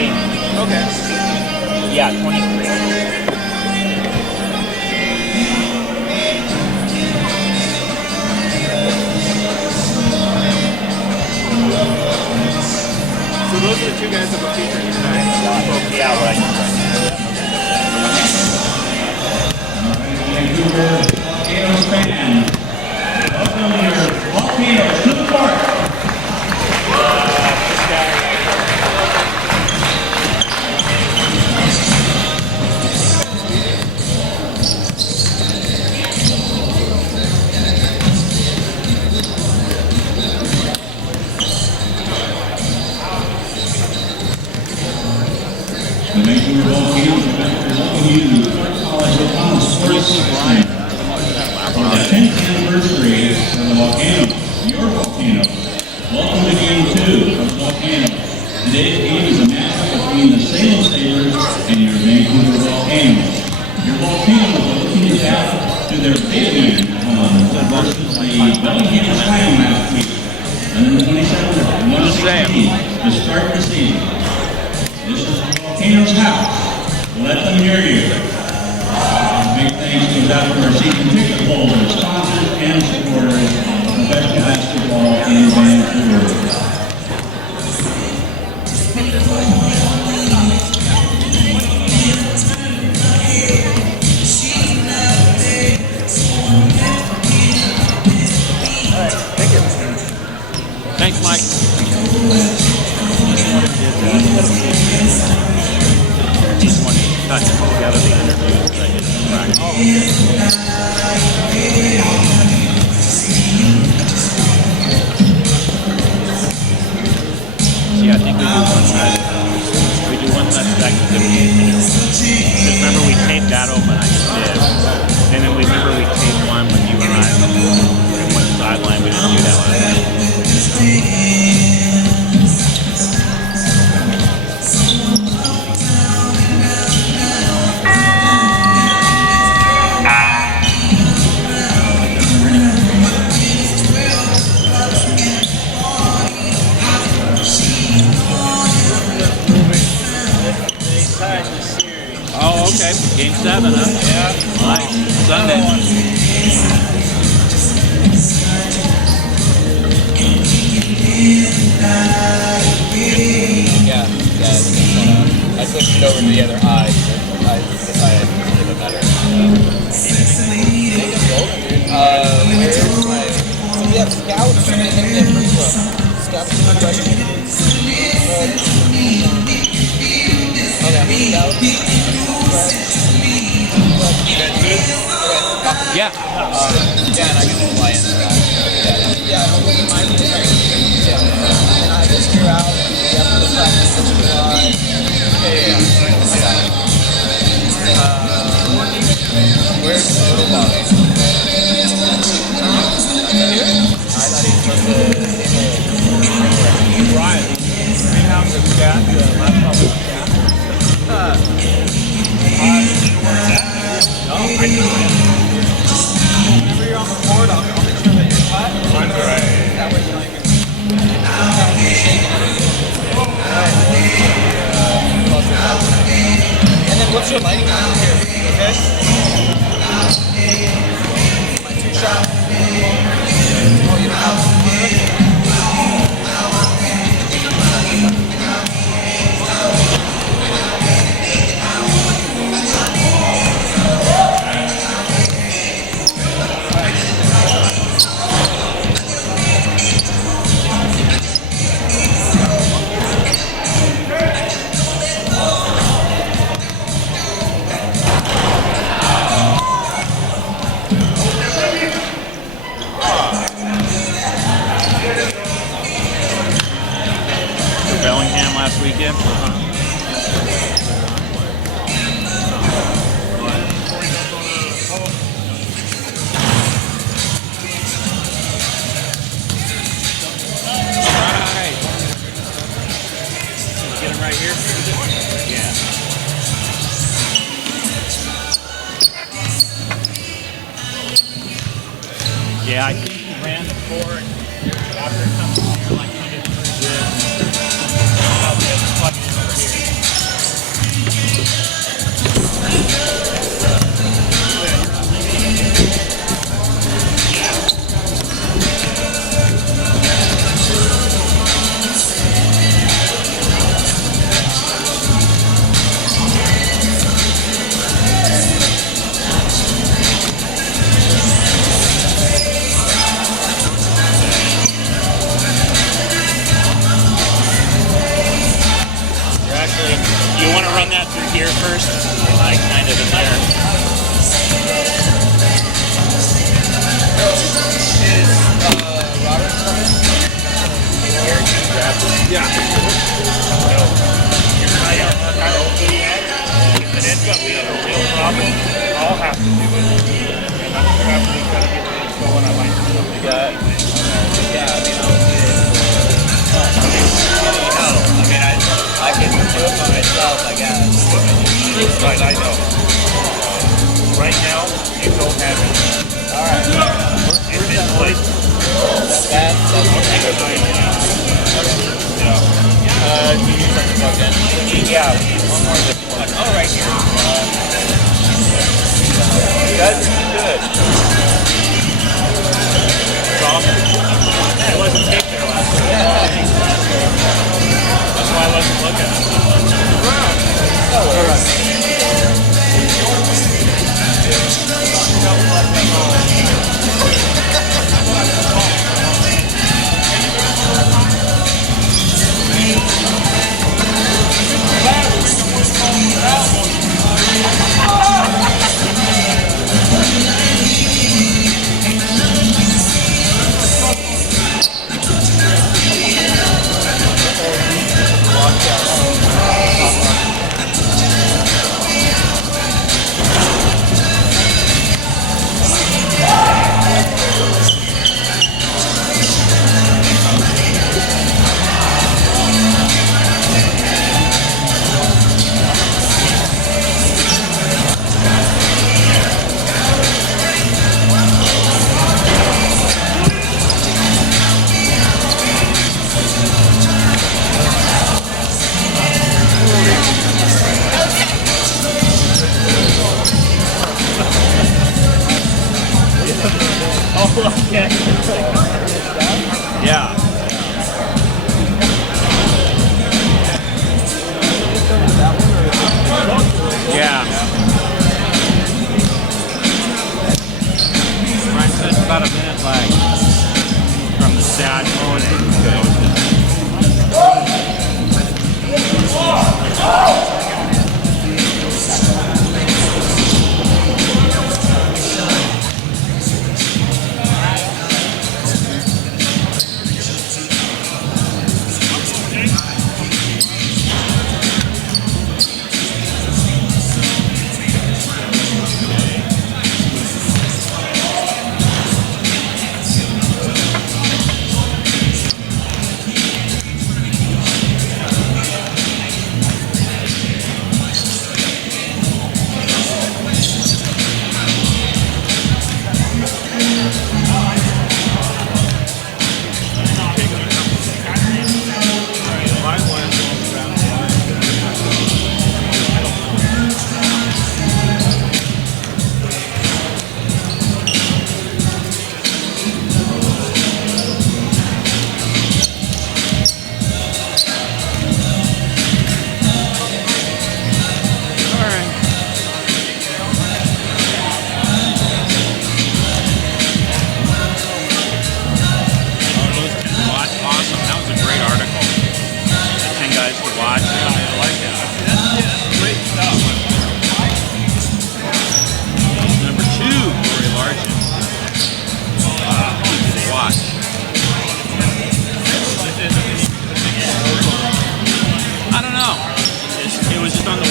28. Okay. Yeah, 23. So those are the two guys that were featured tonight. Yeah, right. Vancouver Volcanoes fans, welcome your Volcanoes to the park. The Vancouver Volcanoes would like to welcome you to the Clark College Volcanoes Sports Center. For the 10th anniversary of the Volcanoes, your Volcanoes. Welcome to Game 2 of the Volcanoes. Today's game is a matchup between the Salem Sabers and your Vancouver Volcanoes. Your Volcanoes are looking to adapt to their big man versus the Bellingham Salem last week. Under the 27th of 116 to start the season. This is the Volcanoes house. Let them hear you. Big thanks goes out to our season ticket holders, sponsors, and supporters of professional basketball in Vancouver. Thanks, Mike. Just want to touch together the interviews that I did in practice. See, I think we do one less activity. Just remember we taped that open, I just did. And then remember we taped one when you and I went sideline. We didn't do that one. Oh, okay. Game 7, huh? Yeah. Nice. Sunday. Yeah. I switched it over to the other eye. I decided to give it better. Where's my... So we have scouts and then we have free throw. Scouts is my question. Okay, scouts. Yeah. Yeah, and I can fly into that. Yeah, I'm looking at mine. Yeah. And I just drew out. Yeah, for the practice. Yeah. I got it. Where's the little box? I thought he was supposed to... Right. Greenhouse and scat, the laptop and scat. No, I know it. Whenever you're on the board, I'll make sure that you're cut. I'm right. That way you don't even... And then what's your lighting on here? Okay? My 2-shot. Oh, you don't have Bellingham last weekend. Alright. Get him right here? Yeah. Yeah, I think he ran the floor and after coming here like he did pretty good. Probably has a fucking over here. You want to run that through here first? Like kind of in there. Is Robert coming? Here, you grab this. Yeah. You're trying to open it. If it ends up being a real problem, I'll have to do it. And I'm sure after we've got to get ready to go, and I might do something. Yeah, I mean, I can do it by myself, I guess. Right, I know. Right now, you go ahead. Alright. If it's like, That's I'll take a night. Yeah. do you need something plugged in? Yeah, we need one more zip plug. Oh, right here. You guys are too good. It's awesome. It wasn't taped there last time. That's why I wasn't looking. No worries. Yeah. Yeah. Ryan says about a minute lag from the sad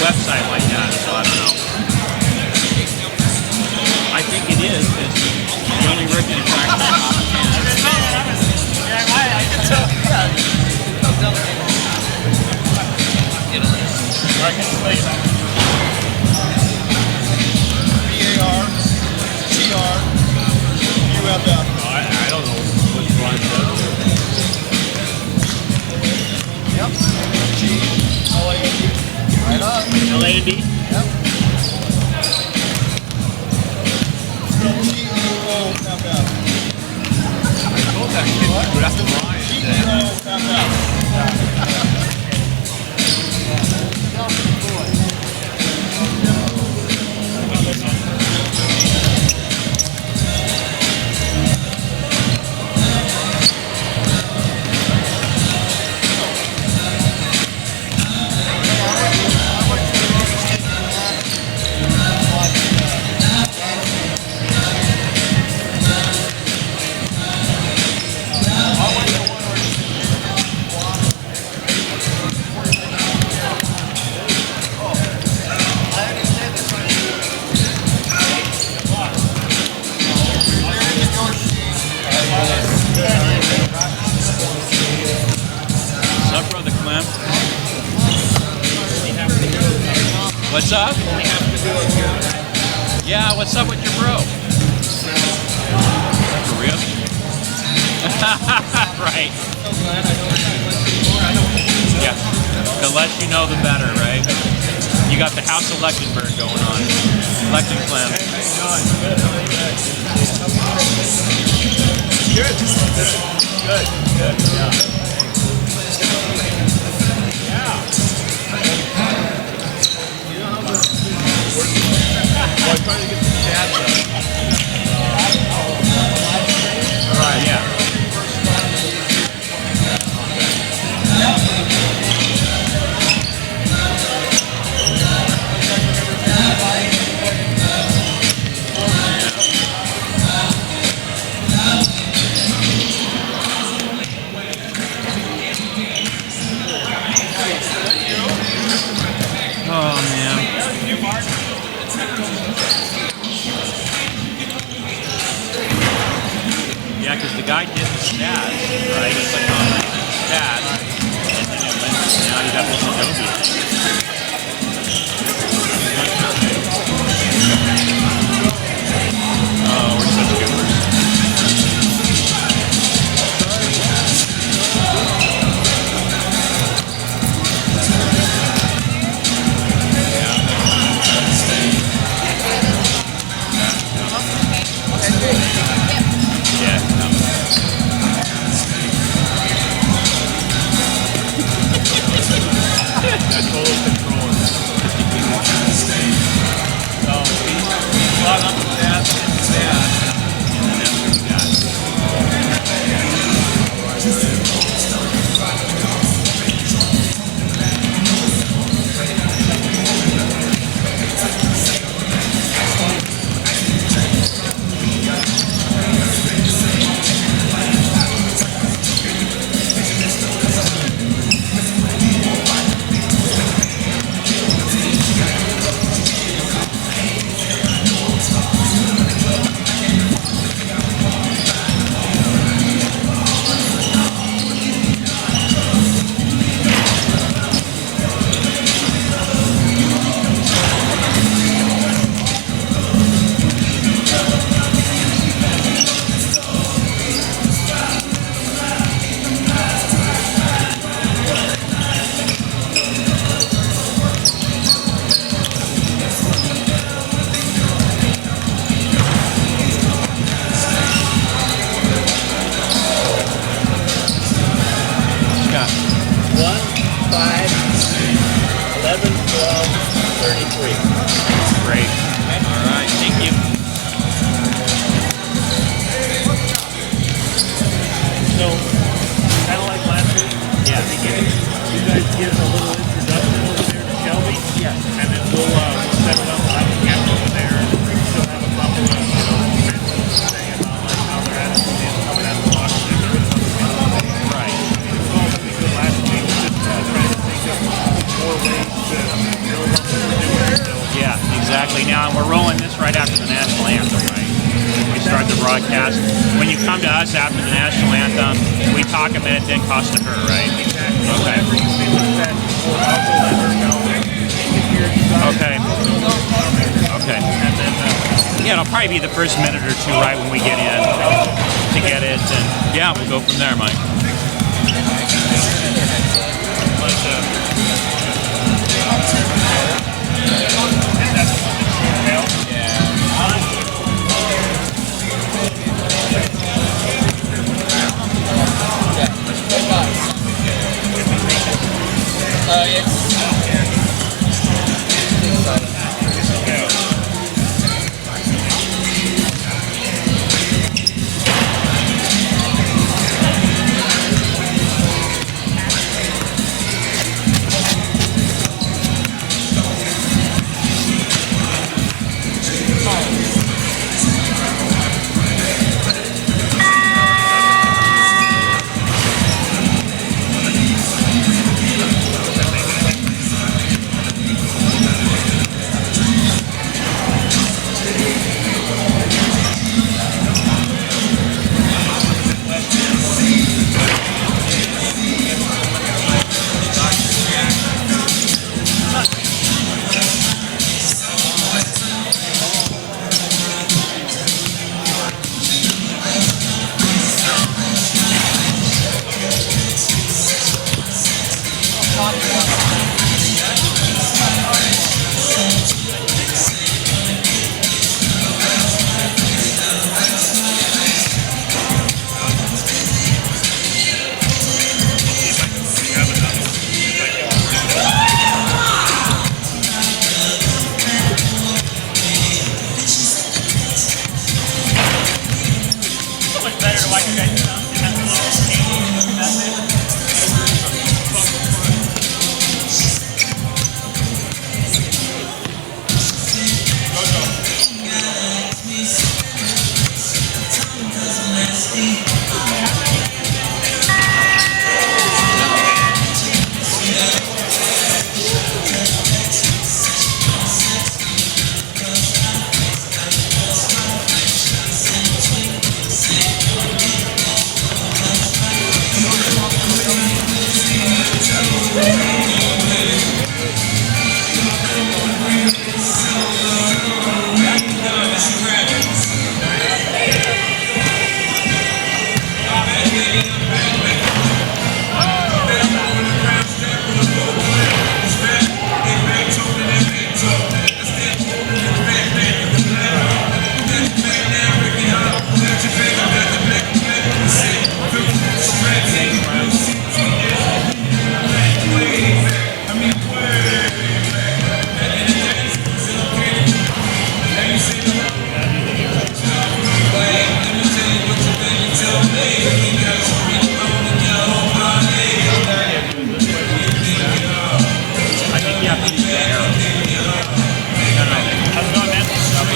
website like that, so I don't know. I think it is, because the only rookie to track that off of I can tell you that. VAR, TR, UFF. I don't know which one. Yep. G, LAND. Right up. LAND? Yep. GEOFF. I told that kid to grab the line. GEOFF. What's up? Yeah, what's up with your bro? For real? Right. Yeah. The less you know, the better, right? You got the House of Lechtenberg going on. Lechten clan. Good. Yeah. I'm trying to get the chat done. Right, yeah. Oh, man. Yeah, because the guy did the stats, right? It's like on stats, and then it went, now you got this Adobe. Oh, we're such goobers. Yeah. That's total control. So, log on to that, Exactly. Now, and we're rolling this right after the national anthem, right? We start the broadcast. When you come to us after the national anthem, we talk a minute, then cost to her, right? Okay. Okay. Okay. Yeah, it'll probably be the first minute or two right when we get in to get it, and yeah, we'll go from there, Mike.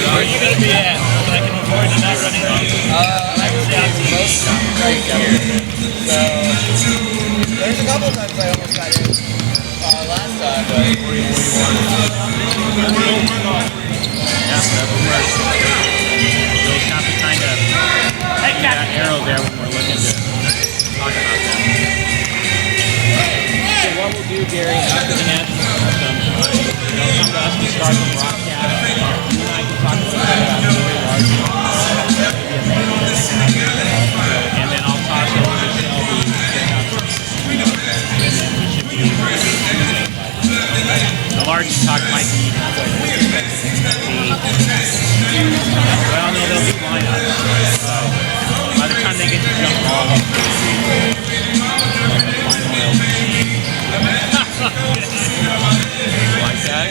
Where are you going to be at? So I can avoid you not running off. I was down to most right here. So there's a couple times I almost got in last time, but Yeah, whatever works. You always have to kind of take that arrow there when we're looking to talk about that. So what we'll do, Gary, after the national anthem, you'll come to us to start the broadcast. You and I can talk a little bit about Joey Larson, and then I'll toss over to Shelby. And then we should be the large talk might be well, no, they'll be lineups. So by the time they get to jump off, like that?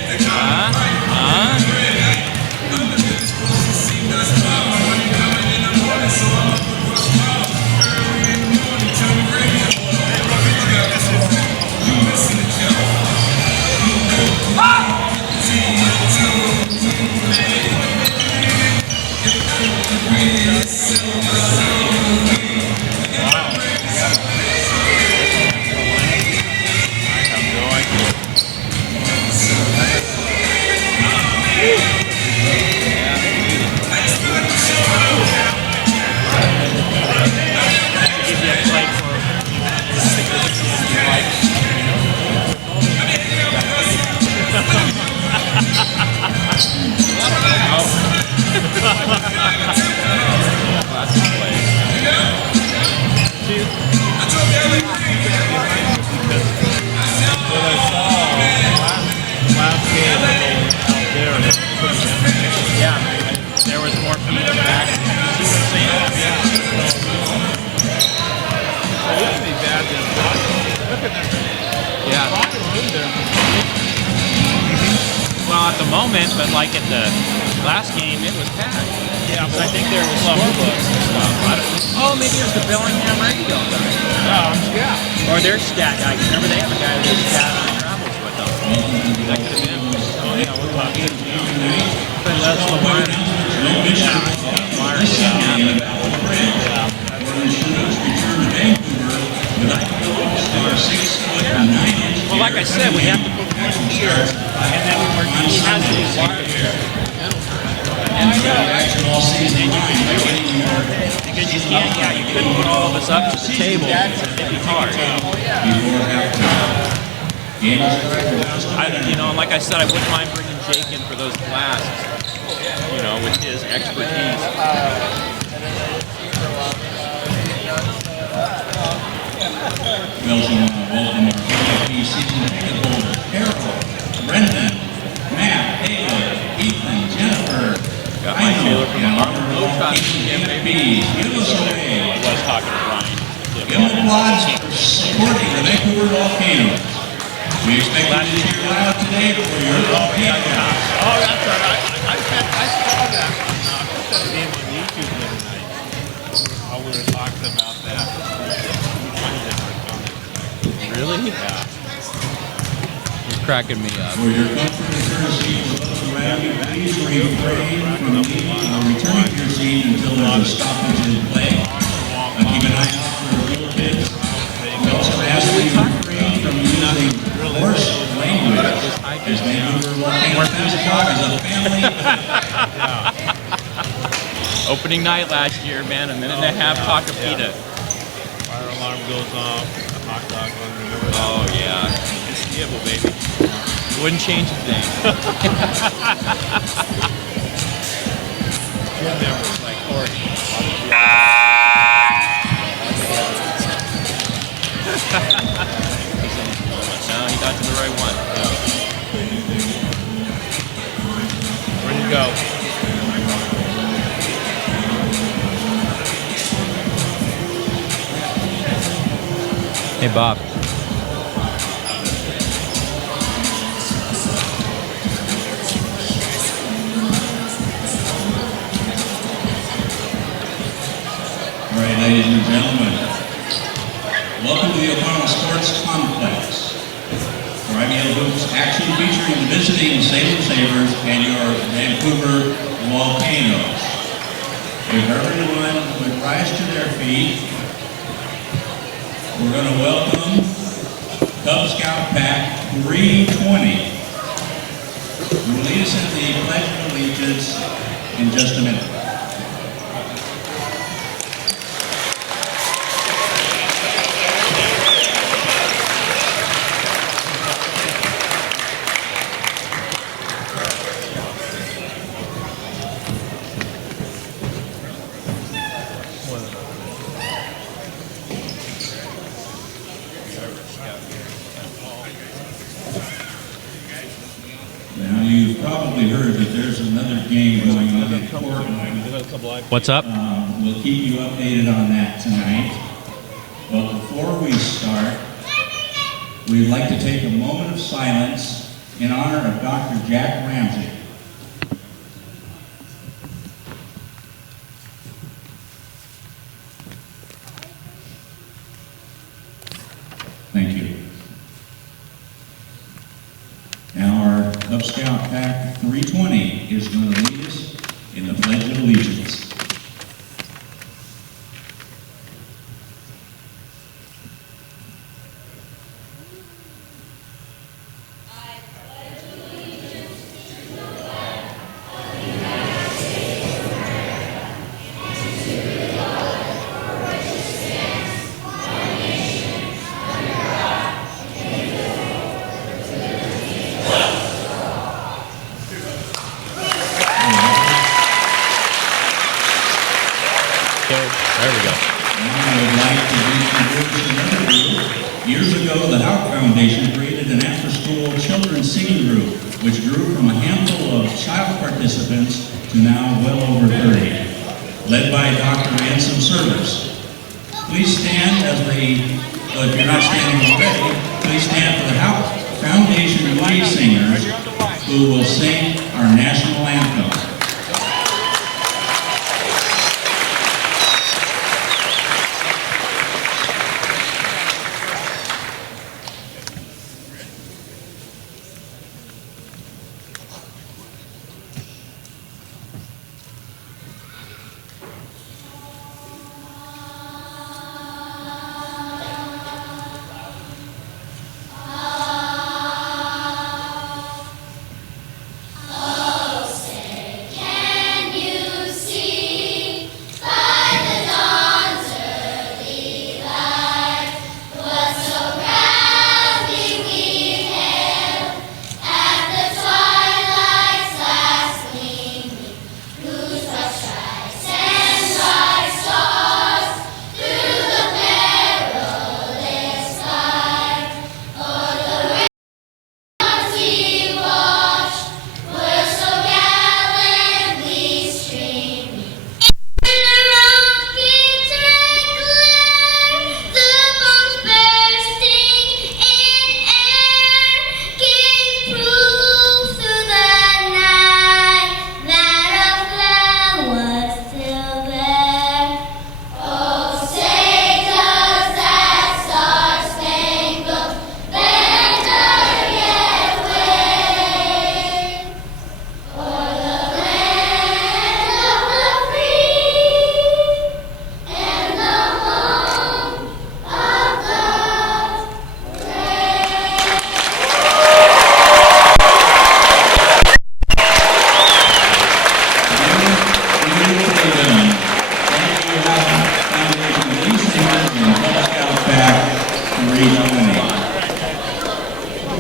At the moment, but like at the last game, it was packed. Yeah, I think there was scorebooks and stuff. Oh, maybe it was the Bellingham radio guy. Yeah. Or their stat guy. Remember, they have a guy who's stat and travels with them. That could have been. Oh, yeah, we're talking. But that's Lamar. Lamar can't happen. Well, like I said, we have to put one here, and then he has to be wired. And I know. And then you can do it. Because you can't, you couldn't put all of us up to the table. It'd be hard. And like I said, I wouldn't mind bringing Jake in for those blasts, with his expertise. Welcome our VIP season ticket holders, Carol, Brendan, Matt, Taylor, Ethan, Jennifer. Got my Taylor from the Armor. Give us away. I was talking to Brian. Give them applause for supporting the Vancouver Volcanoes. We expect you to cheer loud today for your Volcanoes. Oh, that's all right. I saw that. I put that name on YouTube the other night. How we were talking about that. Really? Yeah. You're cracking me up. For your comfort and courtesy, please refrain from leaving or returning to your seat until there's a stoppage in play. Keep an eye out for little kids. We also ask that you refrain from using coarse language, as Vancouver Volcanoes mascot is a family event. Opening night last year, man, a minute and a half talk of pita. Fire alarm goes off. Hot dog on the Oh, yeah. It's Gibble, baby. Wouldn't change a thing. Jim there was like, No, he got to the right one. ready to go. Hey, Bob. All right, ladies and gentlemen, welcome to the O'Connell Sports Complex, where IBL Hoops action featuring introducing Salem Sabers and your Vancouver Volcanoes. If everyone would rise to their feet, we're going to welcome Cub Scout Pack 320, who will lead us in the Pledge of Allegiance in just a minute. Now, you've probably heard that there's another game going on in Portland. What's up? We'll keep you updated on that tonight. But before we start, we'd like to take a moment of silence in honor of Dr. Jack Ramsey. Thank you. Now our Cub Scout Pack 320 is going to lead us in the Pledge of Allegiance. There we go. I would like to introduce another group. Years ago, the Houck Foundation created an after-school children's singing group, which grew from a handful of child participants to now well over 30, led by Dr. Ransom Sabers. Please stand as well, if you're not standing already, please stand for the Houck Foundation lead singers who will sing our national anthem.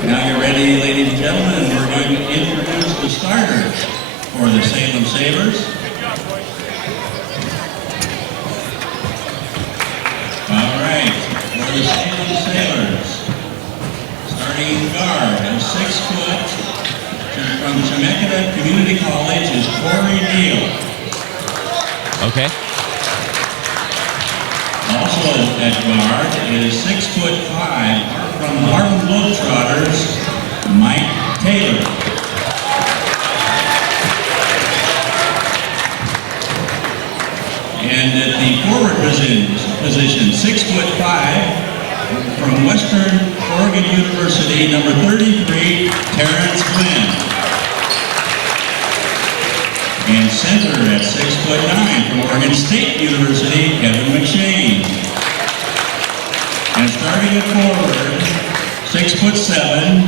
Now you're ready, ladies and gentlemen, and we're going to introduce the starters for the Salem Sabers. All right, for the Salem Sabers, starting guard at 6 foot from Chemeketa Community College is Corey Neal. Okay. Also at guard is 6'5" from the Harlem Globetrotters, Mike Taylor. And at the forward position 6'5" from Western Oregon University, number 33, Terrence Quinn. And center at 6'9" from Oregon State University, Kevin McShane. And starting at forward, 6'7",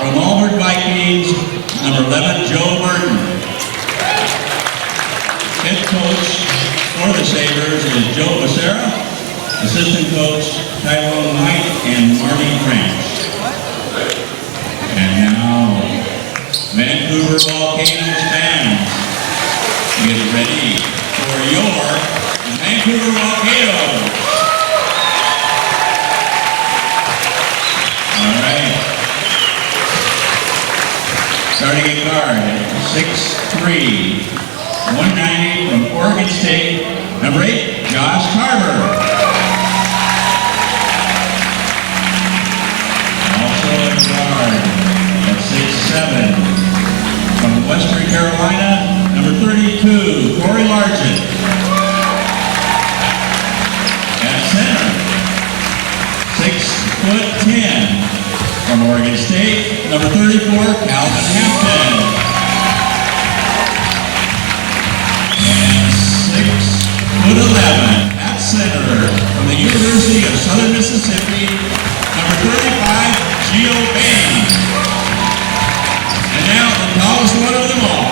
from Auburn Vikings, number 11, Joe Burton. Head coach for the Sabers is Joe Becerra. Assistant coach, Tyrone Knight and Marty Branch. And now, Vancouver Volcanoes fans, get ready for your Vancouver Volcanoes. All right. Starting at guard, 6'3", 190 from Oregon State, number 8, Josh Carver. Also at guard, at 6'7", from Western Carolina, number 32, Corey Largent. At center, 6'10", from Oregon State, number 34, Calvin Hampton. And 6'11", at center, from the University of Southern Mississippi, number 35, Gio Bain. And now the tallest one of them all.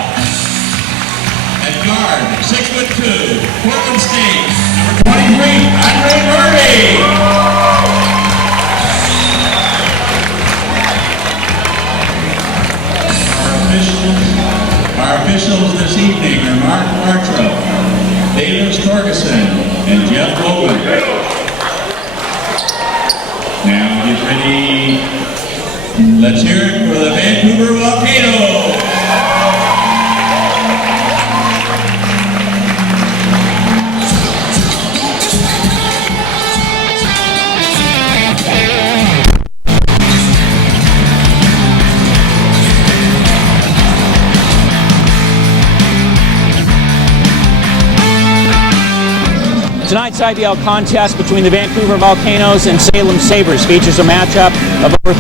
At guard, 6'2", Portland State, number 23, Andre Murray. Our officials this evening are Mark Bartrow, Davis Torgerson, and Jeff Logan. Now get ready. Let's hear it for the Vancouver Volcanoes. Tonight's IBL contest between the Vancouver Volcanoes and Salem Sabers features a matchup of over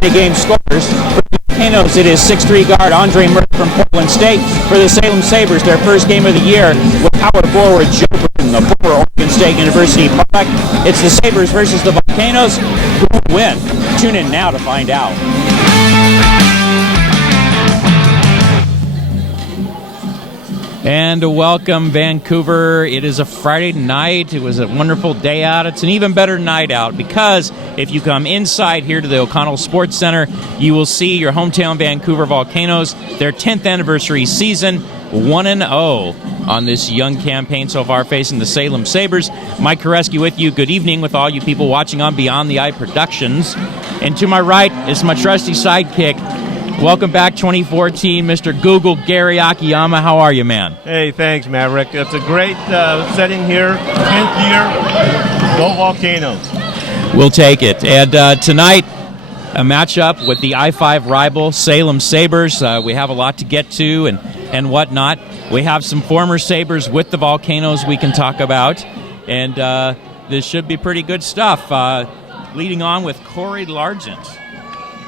30 game scorers. For the Volcanoes, it is 6'3" guard Andre Murray from Portland State. For the Salem Sabers, their first game of the year with power forward Joe Burton, the former Oregon State University product. It's the Sabers versus the Volcanoes. Who will win? Tune in now to find out. And welcome, Vancouver. It is a Friday night. It was a wonderful day out. It's an even better night out because if you come inside here to the O'Connell Sports Center, you will see your hometown Vancouver Volcanoes, their 10th anniversary season, 1-0 on this young campaign so far facing the Salem Sabers. Mike Koreski with you. Good evening with all you people watching on Beyond the Eye Productions. And to my right is my trusty sidekick. Welcome back, 2014, Mr. Google Gary Akiyama. How are you, man? Hey, thanks, Maverick. It's a great setting here. 10th year. Go Volcanoes. We'll take it. And tonight, a matchup with the I-5 rival, Salem Sabers. We have a lot to get to and whatnot. We have some former Sabers with the Volcanoes we can talk about. And this should be pretty good stuff. Leading on with Corey Largent.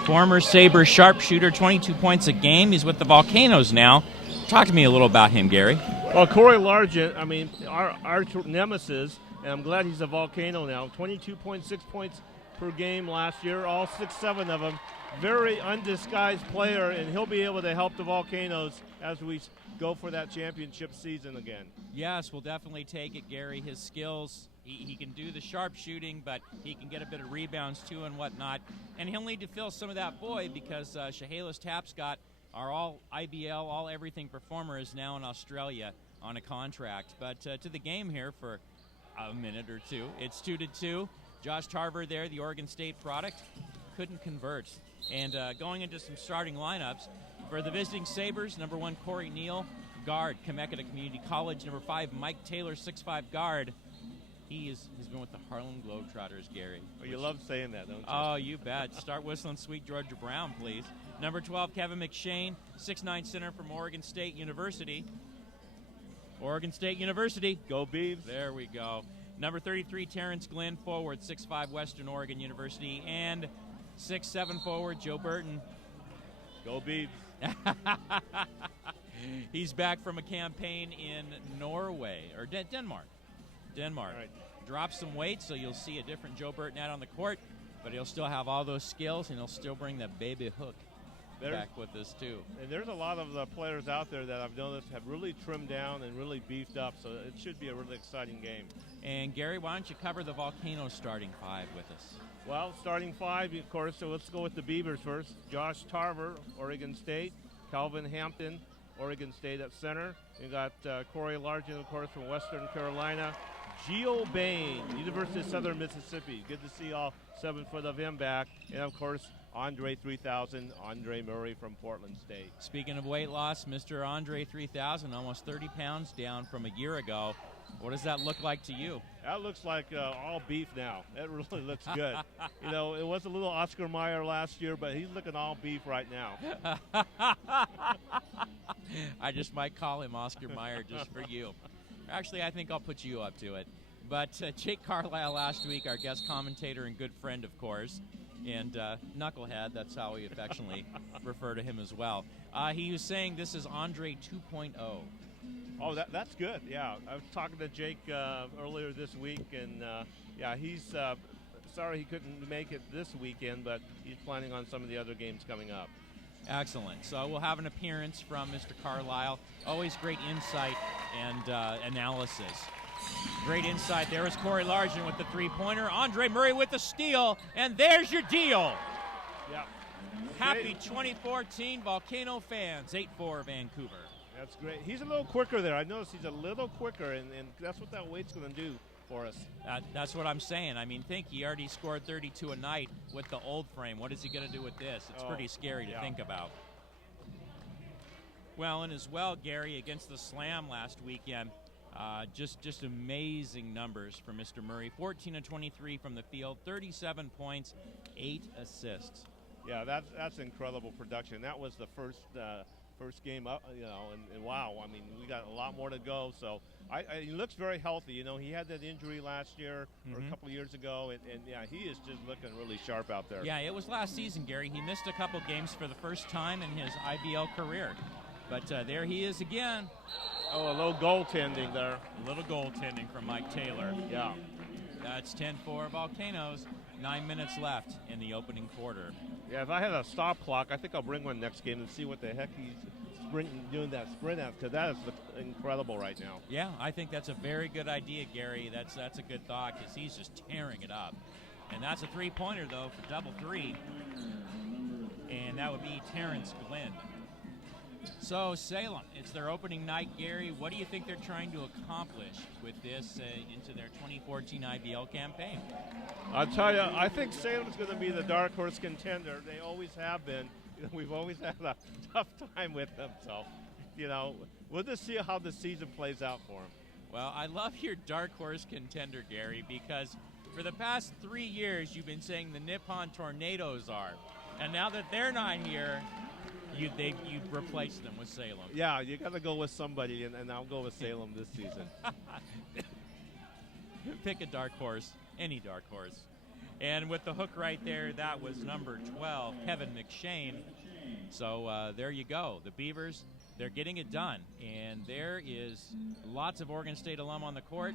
Former Saber sharpshooter, 22 points a game. He's with the Volcanoes now. Talk to me a little about him, Gary. Well, Corey Largent, I mean, our nemesis, and I'm glad he's a Volcano now. 22.6 points per game last year, all 6-7 of them. Very undisguised player, and he'll be able to help the Volcanoes as we go for that championship season again. Yes, we'll definitely take it, Gary. His skills, he can do the sharpshooting, but he can get a bit of rebounds too and whatnot. And he'll need to fill some of that void because Chehalis Tapscott, our all IBL, all everything performer, is now in Australia on a contract. But to the game here for a minute or two. It's 2-2. Josh Tarver there, the Oregon State product, couldn't convert. And going into some starting lineups, for the visiting Sabres, number 1, Corey Neal, guard, Chemeketa Community College. Number 5, Mike Taylor, 6'5" guard. He's been with the Harlem Globetrotters, Gary. Oh, you love saying that, don't you? Oh, you bet. Start whistling Sweet Georgia Brown, please. Number 12, Kevin McShane, 6'9" center from Oregon State University. Oregon State University. Go Beavs. There we go. Number 33, Terrence Glenn, forward, 6'5", Western Oregon University. And 6'7" forward, Joe Burton. Go Beavs. He's back from a campaign in Norway, or Denmark. Denmark. All right. Drops some weight, so you'll see a different Joe Burton out on the court, but he'll still have all those skills, and he'll still bring that baby hook back with us, too. And there's a lot of players out there that I've noticed have really trimmed down and really beefed up, so it should be a really exciting game. And, Gary, why don't you cover the Volcanoes starting five with us? Well, starting five, of course, so let's go with the Beavers first. Josh Tarver, Oregon State. Calvin Hampton, Oregon State at center. You got Corey Largent, of course, from Western Carolina. Gio Bain, University of Southern Mississippi. Good to see all 7 foot of him back. And, of course, Andre 3000, Andre Murray from Portland State. Speaking of weight loss, Mr. Andre 3000, almost 30 pounds down from a year ago. What does that look like to you? That looks like all beef now. It really looks good. You know, it was a little Oscar Mayer last year, but he's looking all beef right now. I just might call him Oscar Mayer just for you. Actually, I think I'll put you up to it. But Jake Carlisle last week, our guest commentator and good friend, of course, and Knucklehead, that's how we affectionately refer to him as well. He was saying this is Andre 2.0. Oh, that's good. Yeah, I was talking to Jake earlier this week, and yeah, he's sorry he couldn't make it this weekend, but he's planning on some of the other games coming up. Excellent. So we'll have an appearance from Mr. Carlisle. Always great insight and analysis. Great insight. There is Corey Largent with the three-pointer. Andre Murray with the steal, and there's your deal. Yeah. Happy 2014 Volcano fans, 8-4 Vancouver. That's great. He's a little quicker there. I noticed he's a little quicker, and that's what that weight's going to do for us. That's what I'm saying. I mean, think he already scored 32 a night with the old frame. What is he going to do with this? It's pretty scary to think about. Well, and as well, Gary, against the Slam last weekend, just amazing numbers for Mr. Murray. 14 of 23 from the field, 37 points, 8 assists. Yeah, that's incredible production. That was the first game up, you know, and wow, I mean, we got a lot more to go. So he looks very healthy. You know, he had that injury last year or a couple of years ago, and yeah, he is just looking really sharp out there. Yeah, it was last season, Gary. He missed a couple games for the first time in his IBL career. But there he is again. Oh, a little goaltending there. A little goaltending from Mike Taylor. Yeah. That's 10-4 Volcanoes. 9 minutes left in the opening quarter. Yeah, if I had a stop clock, I think I'll bring one next game and see what the heck he's doing that sprint at, because that is incredible right now. Yeah, I think that's a very good idea, Gary. That's a good thought, because he's just tearing it up. And that's a three-pointer, though, for double three. And that would be Terrence Glenn. So, Salem, it's their opening night, Gary. What do you think they're trying to accomplish with this into their 2014 IBL campaign? I'll tell you, I think Salem's going to be the dark horse contender. They always have been. You know, we've always had a tough time with them. So, you know, we'll just see how the season plays out for them. Well, I love your dark horse contender, Gary, because for the past 3 years you've been saying the Nippon Tornadoes are. And now that they're not here, you've replaced them with Salem. Yeah, you got to go with somebody, and I'll go with Salem this season. Pick a dark horse, any dark horse. And with the hook right there, that was number 12, Kevin McShane. So there you go. The Beavers, they're getting it done. And there is lots of Oregon State alum on the court,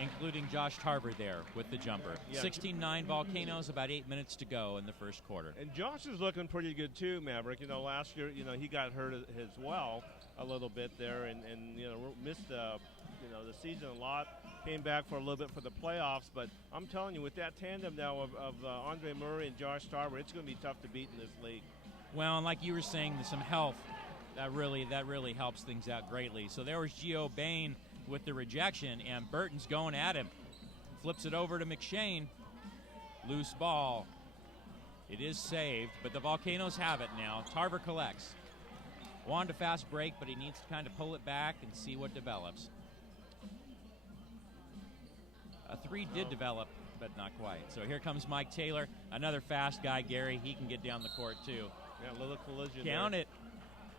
including Josh Tarver there with the jumper. Yeah. 16-9 Volcanoes, about 8 minutes to go in the first quarter. And Josh is looking pretty good too, Maverick. You know, last year, you know, he got hurt as well a little bit there, and you know, missed the season a lot. Came back for a little bit for the playoffs, but I'm telling you, with that tandem now of Andre Murray and Josh Tarver, it's going to be tough to beat in this league. Well, and like you were saying, some health that really helps things out greatly. So there was Gio Bain with the rejection, and Burton's going at him. Flips it over to McShane. Loose ball. It is saved, but the Volcanoes have it now. Tarver collects. Wanted a fast break, but he needs to kind of pull it back and see what develops. A three did develop, but not quite. So here comes Mike Taylor, another fast guy, Gary. He can get down the court, too. Yeah, a little collision. Count there. it.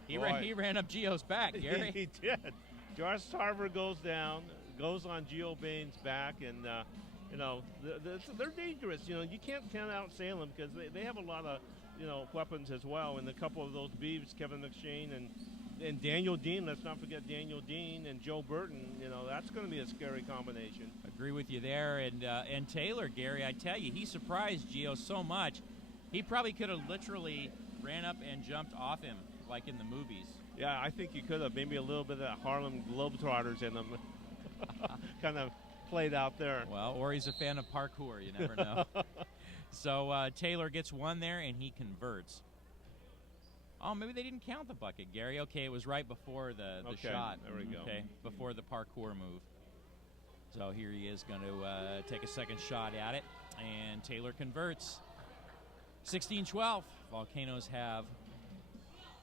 He ran up Gio's back, Gary. He did. Josh Tarver goes down, goes on Gio Bain's back, and, you know, they're dangerous. You know, you can't count out Salem because they have a lot of, you know, weapons as well. And a couple of those Beavs, Kevin McShane and, and Daniel Dean, let's not forget Daniel Dean and Joe Burton. That's going to be a scary combination. Agree with you there. And Taylor, Gary, I tell you, he surprised Gio so much. He probably could have literally ran up and jumped off him like in the movies. Yeah, I think you could have. Maybe a little bit of that Harlem Globetrotters in him. Kind of played out there. Well, or he's a fan of parkour. You never know. So Taylor gets one there, and he converts. Oh, maybe they didn't count the bucket, Gary. Okay, it was right before the shot. There we go. Okay, before the parkour move. So here he is going to take a second shot at it, and Taylor converts. 16-12. Volcanoes have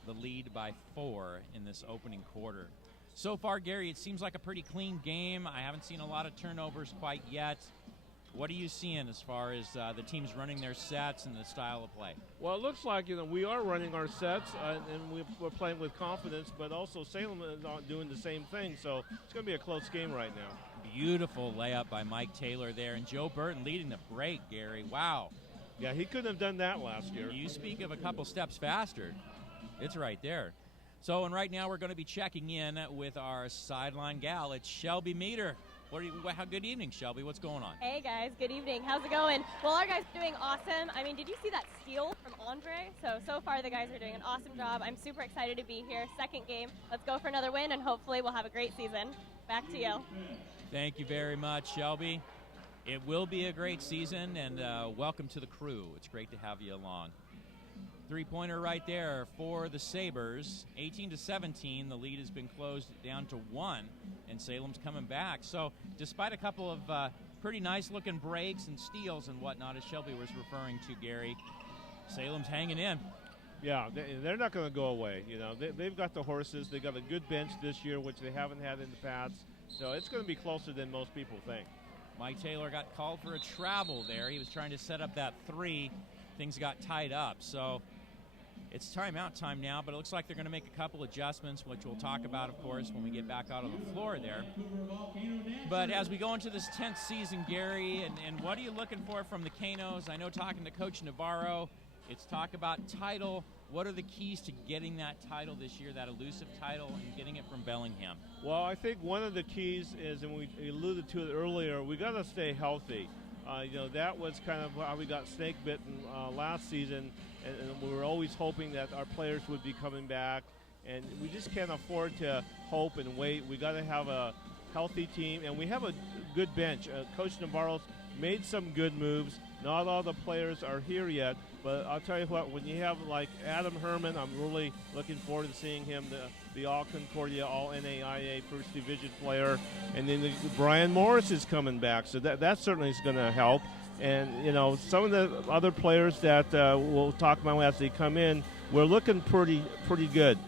the lead by 4 in this opening quarter. So far, Gary, it seems like a pretty clean game. I haven't seen a lot of turnovers quite yet. What are you seeing as far as the teams running their sets and the style of play? Well, it looks like we are running our sets and we're playing with confidence, but also Salem is doing the same thing, so it's going to be a close game right now. Beautiful layup by Mike Taylor there, and Joe Burton leading the break, Gary. Wow. Yeah, he couldn't have done that last year. You speak of a couple steps faster. It's right there. So, and right now we're going to be checking in with our sideline gal. It's Shelby Meter. Good evening, Shelby. What's going on? Hey, guys. Good evening. How's it going? Well, our guys are doing awesome. I mean, did you see that steal from Andre? So far the guys are doing an awesome job. I'm super excited to be here. Second game. Let's go for another win, and hopefully we'll have a great season. Back to you. Thank you very much, Shelby. It will be a great season, and welcome to the crew. It's great to have you along. Three-pointer right there for the Sabers. 18-17, the lead has been closed down to 1, and Salem's coming back. So despite a couple of pretty nice-looking breaks and steals and whatnot, as Shelby was referring to, Gary, Salem's hanging in. Yeah, they're not going to go away. They've got the horses. They've got a good bench this year, which they haven't had in the past. So it's going to be closer than most people think. Mike Taylor got called for a travel there. He was trying to set up that 3. Things got tied up. So it's timeout time now, but it looks like they're going to make a couple adjustments, which we'll talk about, of course, when we get back out on the floor there. But as we go into this 10th season, Gary, and what are you looking for from the Canos? I know talking to Coach Navarro, it's talk about title. What are the keys to getting that title this year, that elusive title, and getting it from Bellingham? Well, I think one of the keys is, and we alluded to it earlier, we got to stay healthy. That was kind of how we got snake bitten last season, and we were always hoping that our players would be coming back, and we just can't afford to hope and wait. We got to have a healthy team, and we have a good bench. Coach Navarro's made some good moves. Not all the players are here yet, but I'll tell you what, when you have like Adam Herman, I'm really looking forward to seeing him, the All-Concordia, All-NAIA First Division player. And then Brian Morris is coming back, so that certainly is going to help. And, some of the other players that we'll talk about as they come in, we're looking pretty good.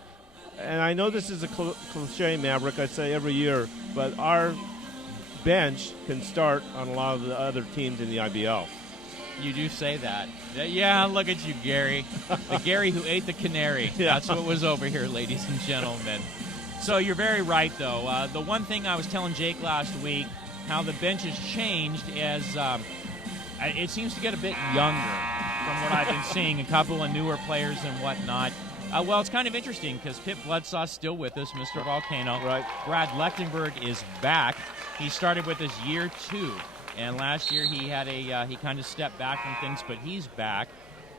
And I know this is a cliche, Maverick, I say every year, but our bench can start on a lot of the other teams in the IBL. You do say that. Yeah, look at you, Gary. The Gary who ate the canary. Yeah. That's what was over here, ladies and gentlemen. So you're very right, though. The one thing I was telling Jake last week, how the bench has changed as it seems to get a bit younger from what I've been seeing, a couple of newer players and whatnot. Well, it's kind of interesting because Pip Bledsaw's still with us, Mr. Volcano. Right. Brad Lechtenberg is back. He started with us year 2. And last year he had he kind of stepped back from things, but he's back.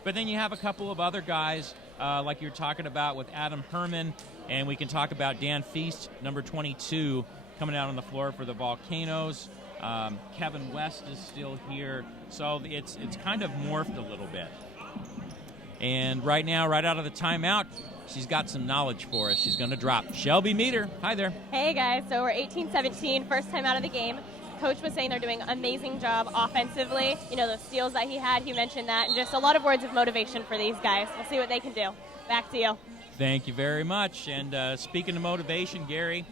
But then you have a couple of other guys, like you're talking about with Adam Herman, and we can talk about Dan Feast, number 22, coming out on the floor for the Volcanoes. Kevin West is still here. So it's kind of morphed a little bit. And right now, right out of the timeout, she's got some knowledge for us. She's going to drop. Shelby Meter. Hi there. Hey, guys. So we're 18-17, first time out of the game. Coach was saying they're doing an amazing job offensively. The steals that he had, he mentioned that, and just a lot of words of motivation for these guys. We'll see what they can do. Back to you. Thank you very much. And speaking of motivation, Gary,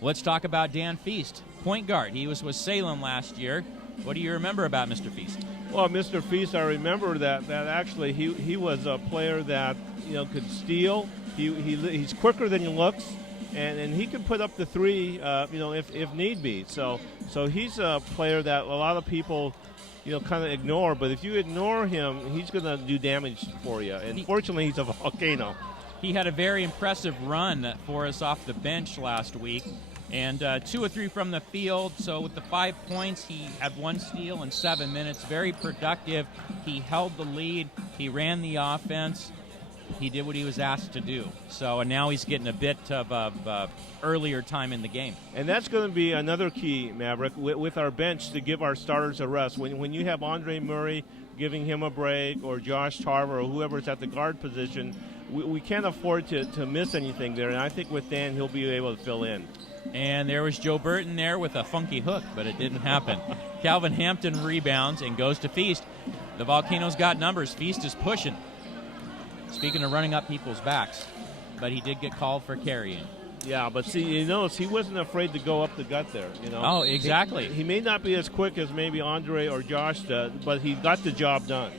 let's talk about Dan Feast, point guard. He was with Salem last year. What do you remember about Mr. Feast? Well, Mr. Feast, I remember that actually he was a player that could steal. He's quicker than he looks, and he can put up the 3, if need be. So he's a player that a lot of people kind of ignore. But if you ignore him, he's going to do damage for you. And fortunately, he's a Volcano. He had a very impressive run for us off the bench last week, and 2 or 3 from the field. So with the 5 points, he had 1 steal in 7 minutes. Very productive. He held the lead. He ran the offense. He did what he was asked to do. So and now he's getting a bit of earlier time in the game. And that's going to be another key, Maverick, with our bench to give our starters a rest. When you have Andre Murray giving him a break, or Josh Tarver, or whoever's at the guard position, we can't afford to miss anything there. And I think with Dan, he'll be able to fill in. And there was Joe Burton there with a funky hook, but it didn't happen. Calvin Hampton rebounds and goes to Feast. The Volcanoes got numbers. Feast is pushing. Speaking of running up people's backs, but he did get called for carrying. Yeah, but see, you notice he wasn't afraid to go up the gut there. Oh, exactly. He may not be as quick as maybe Andre or Josh does, but he got the job done.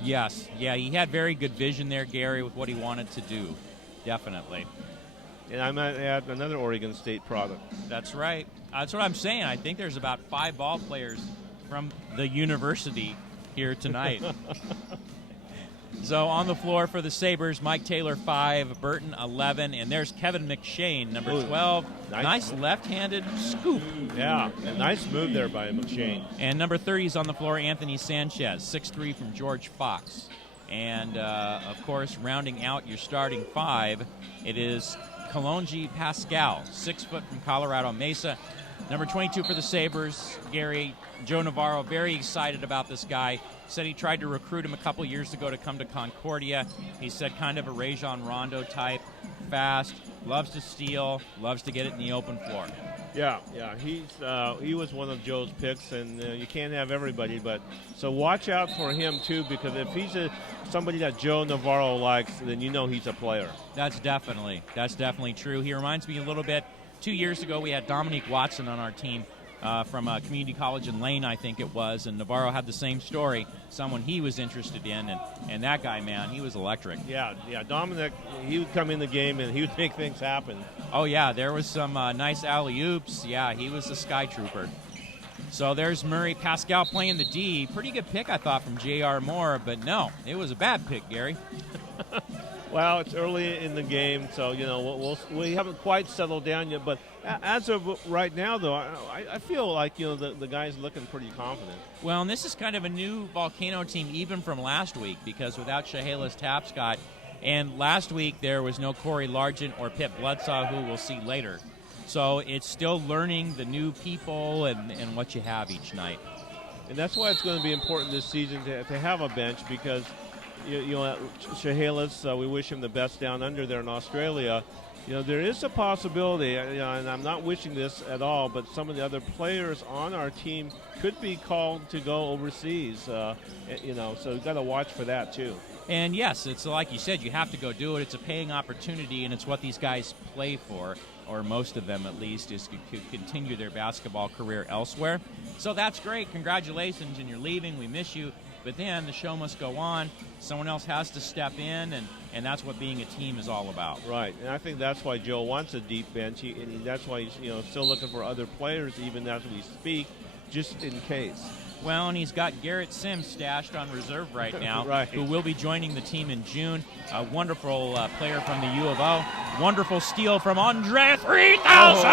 Yes, yeah, he had very good vision there, Gary, with what he wanted to do. Definitely. And I might add another Oregon State product. That's right. That's what I'm saying. I think there's about 5 ball players from the university here tonight. So on the floor for the Sabres, Mike Taylor 5, Burton 11, and there's Kevin McShane, number 12. Nice left-handed scoop. Yeah, a nice move there by McShane. And number 30 is on the floor, Anthony Sanchez, 6'3" from George Fox. And, of course, rounding out your starting 5, it is Kalonji Pascal, 6 foot from Colorado Mesa. Number 22 for the Sabres, Gary, Joe Navarro, very excited about this guy. Said he tried to recruit him a couple years ago to come to Concordia. He said kind of a Rajon Rondo type, fast, loves to steal, loves to get it in the open floor. Yeah, he was one of Joe's picks, and you can't have everybody, but so watch out for him too, because if he's somebody that Joe Navarro likes, then you know he's a player. That's definitely true. He reminds me a little bit. 2 years ago, we had Dominique Watson on our team from a community college in Lane, I think it was, and Navarro had the same story, someone he was interested in, and that guy, man, he was electric. Yeah, Dominic, he would come in the game and he would make things happen. Oh, yeah, there was some nice alley-oops. Yeah, he was a sky trooper. So there's Murray. Pascal playing the D. Pretty good pick, I thought, from J.R. Moore, but no, it was a bad pick, Gary. Well, it's early in the game, so we haven't quite settled down yet. But as of right now, though, I feel like the guy's looking pretty confident. Well, and this is kind of a new Volcano team, even from last week, because without Chehalis Tapscott, and last week there was no Corey Largent or Pip Bledsaw, who we'll see later. So it's still learning the new people and what you have each night. And that's why it's going to be important this season to have a bench, because Chehalis, we wish him the best down under there in Australia. There is a possibility, and I'm not wishing this at all, but some of the other players on our team could be called to go overseas. So we've got to watch for that too. And yes, it's like you said, you have to go do it. It's a paying opportunity, and it's what these guys play for, or most of them at least, is to continue their basketball career elsewhere. So that's great. Congratulations, and you're leaving. We miss you. But then the show must go on. Someone else has to step in, and that's what being a team is all about. Right, and I think that's why Joe wants a deep bench, and that's why he's still looking for other players even as we speak, just in case. Well, and he's got Garrett Sims stashed on reserve right now, right. Who will be joining the team in June. A wonderful player from the U of O. Wonderful steal from Andre 3000!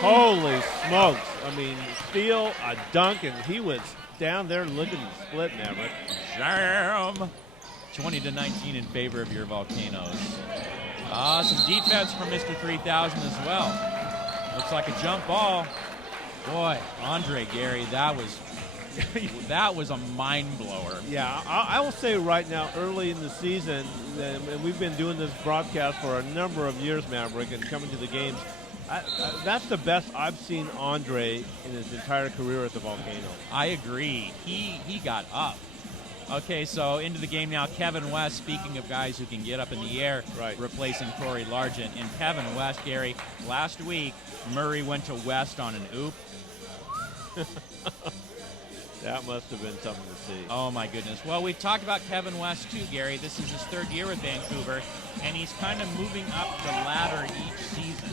Holy smokes. I mean, steal, a dunk, and he was down there looking to split, Maverick. Jam! 20-19 in favor of your Volcanoes. Some defense from Mr. 3000 as well. Looks like a jump ball. Boy, Andre, Gary, that was a mind blower. Yeah, I will say right now, early in the season, and we've been doing this broadcast for a number of years, Maverick, and coming to the games, that's the best I've seen Andre in his entire career at the Volcano. I agree. He got up. Okay, so into the game now. Kevin West, speaking of guys who can get up in the air, right, replacing Corey Largent. And Kevin West, Gary, last week, Murray went to West on an oop. That must have been something to see. Oh, my goodness. Well, we've talked about Kevin West, too, Gary. This is his 3rd year with Vancouver, and he's kind of moving up the ladder each season.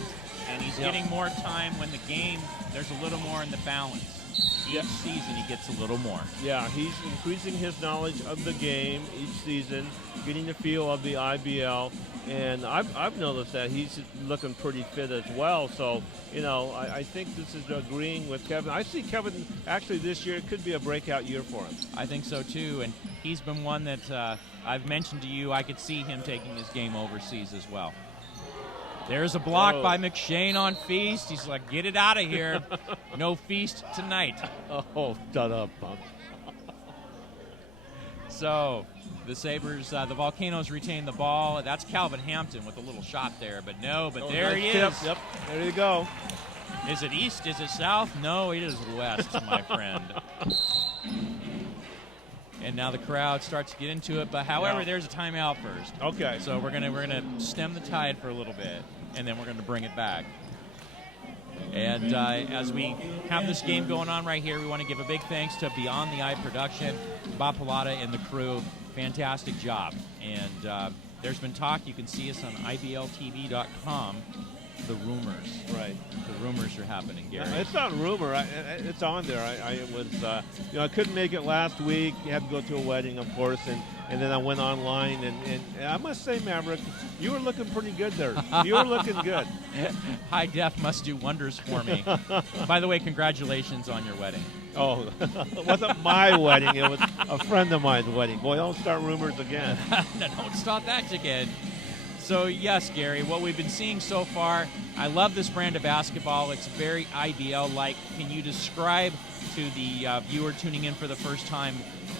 And he's getting more time when the game, there's a little more in the balance. Each season he gets a little more. Yeah, he's increasing his knowledge of the game each season, getting the feel of the IBL, and I've noticed that he's looking pretty fit as well. So, I think this is agreeing with Kevin. I see Kevin actually this year could be a breakout year for him. I think so too, and he's been one that I've mentioned to you. I could see him taking his game overseas as well. There's a block by McShane on Feast. He's like, get it out of here. No Feast tonight. Oh, shut up, Pump. So the Sabers, the Volcanoes retain the ball. That's Calvin Hampton with a little shot there, but there he is. Yep, there you go. Is it east? Is it south? No, it is west, my friend. And now the crowd starts to get into it, but however, there's a timeout first. Okay. So we're gonna stem the tide for a little bit, and then we're gonna bring it back. And as we have this game going on right here, we want to give a big thanks to Beyond the Eye Production, Bob Pilata and the crew. Fantastic job. And there's been talk. You can see us on IBLTV.com. The rumors. Right. The rumors are happening, Gary. It's not a rumor. It's on there. I was, I couldn't make it last week. You had to go to a wedding, of course, and then I went online, and I must say, Maverick, you were looking pretty good there. You were looking good. High def must do wonders for me. By the way, congratulations on your wedding. Oh, it wasn't my wedding. It was a friend of mine's wedding. Boy, don't start rumors again. No, don't start that again. So, yes, Gary, what we've been seeing so far, I love this brand of basketball. It's very IBL-like. Can you describe to the viewer tuning in for the first time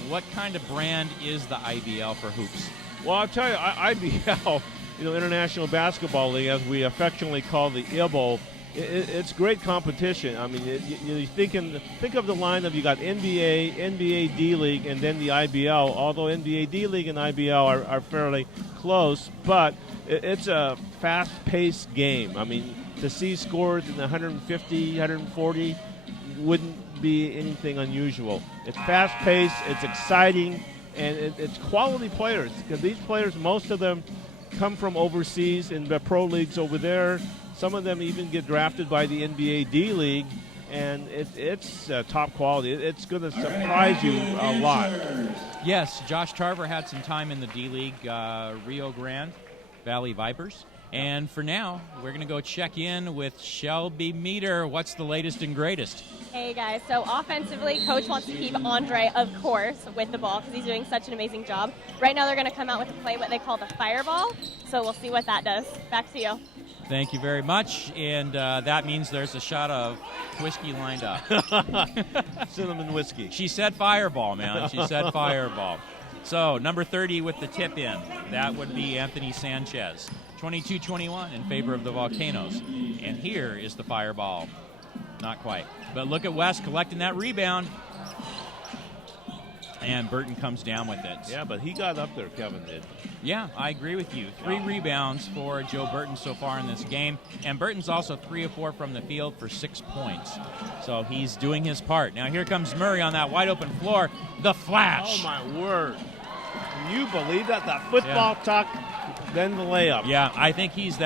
what kind of brand is the IBL for hoops? Well, I'll tell you, IBL, International Basketball League, as we affectionately call the IBO, it's great competition. I mean, you think of the line of you got NBA, NBA D-League, and then the IBL, although NBA D-League and IBL are fairly close, but it's a fast-paced game. I mean, to see scores in the 150, 140 wouldn't be anything unusual. It's fast-paced, it's exciting, and it's quality players. Because these players, most of them come from overseas in the pro leagues over there. Some of them even get drafted by the NBA D-League, and it's top quality. It's going to surprise you a lot. Yes, Josh Tarver had some time in the D-League, Rio Grande Valley Vipers. And for now, we're going to go check in with Shelby Meter. What's the latest and greatest? Hey, guys. So offensively, Coach wants to keep Andre, of course, with the ball because he's doing such an amazing job. Right now they're going to come out with a play what they call the fireball, so we'll see what that does. Back to you. Thank you very much, and that means there's a shot of whiskey lined up. Cinnamon whiskey. She said fireball, man. She said fireball. So, number 30 with the tip in. That would be Anthony Sanchez. 22-21 in favor of the Volcanoes. And here is the fireball. Not quite. But look at West collecting that rebound. And Burton comes down with it. Yeah, but he got up there, Kevin did. Yeah, I agree with you. 3 rebounds for Joe Burton so far in this game. And Burton's also 3 of 4 from the field for 6 points. So he's doing his part. Now here comes Murray on that wide open floor. The flash. Oh, my word. Can you believe that? That football tuck, then the layup. Yeah, I think he's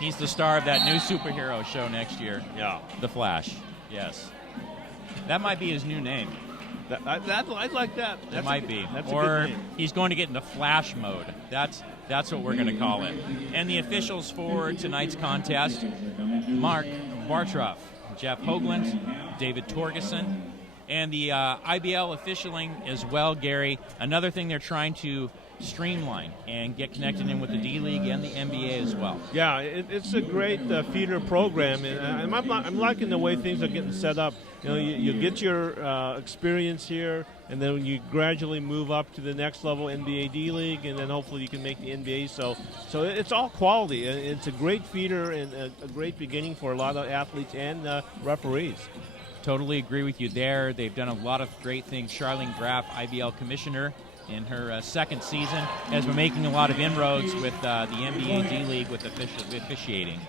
he's the star of that new superhero show next year. Yeah. The Flash. Yes. That might be his new name. I'd like that. It might be. That's or a good name. He's going to get into Flash mode. That's what we're going to call it. And the officials for tonight's contest, Mark Bartroff, Jeff Hoagland, David Torgeson, and the IBL officialing as well, Gary. Another thing they're trying to streamline and get connected in with the D-League and the NBA as well. Yeah, it's a great feeder program, and I'm liking the way things are getting set up. You get your experience here, and then you gradually move up to the next level, NBA D-League, and then hopefully you can make the NBA. So it's all quality. It's a great feeder and a great beginning for a lot of athletes and referees. Totally agree with you there. They've done a lot of great things. Charlene Graff, IBL commissioner, in her second season, has been making a lot of inroads with the NBA D-League with officiating.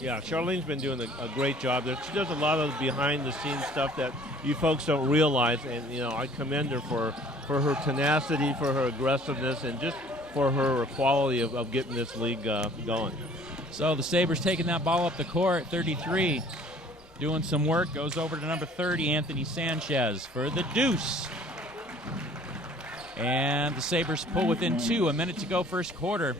Yeah, Charlene's been doing a great job there. She does a lot of behind-the-scenes stuff that you folks don't realize, and I commend her for her tenacity, for her aggressiveness, and just for her quality of getting this league going. So the Sabres taking that ball up the court, 33. doing some work, goes over to number 30, Anthony Sanchez, for the deuce. And the Sabres pull within 2, a minute to go first quarter.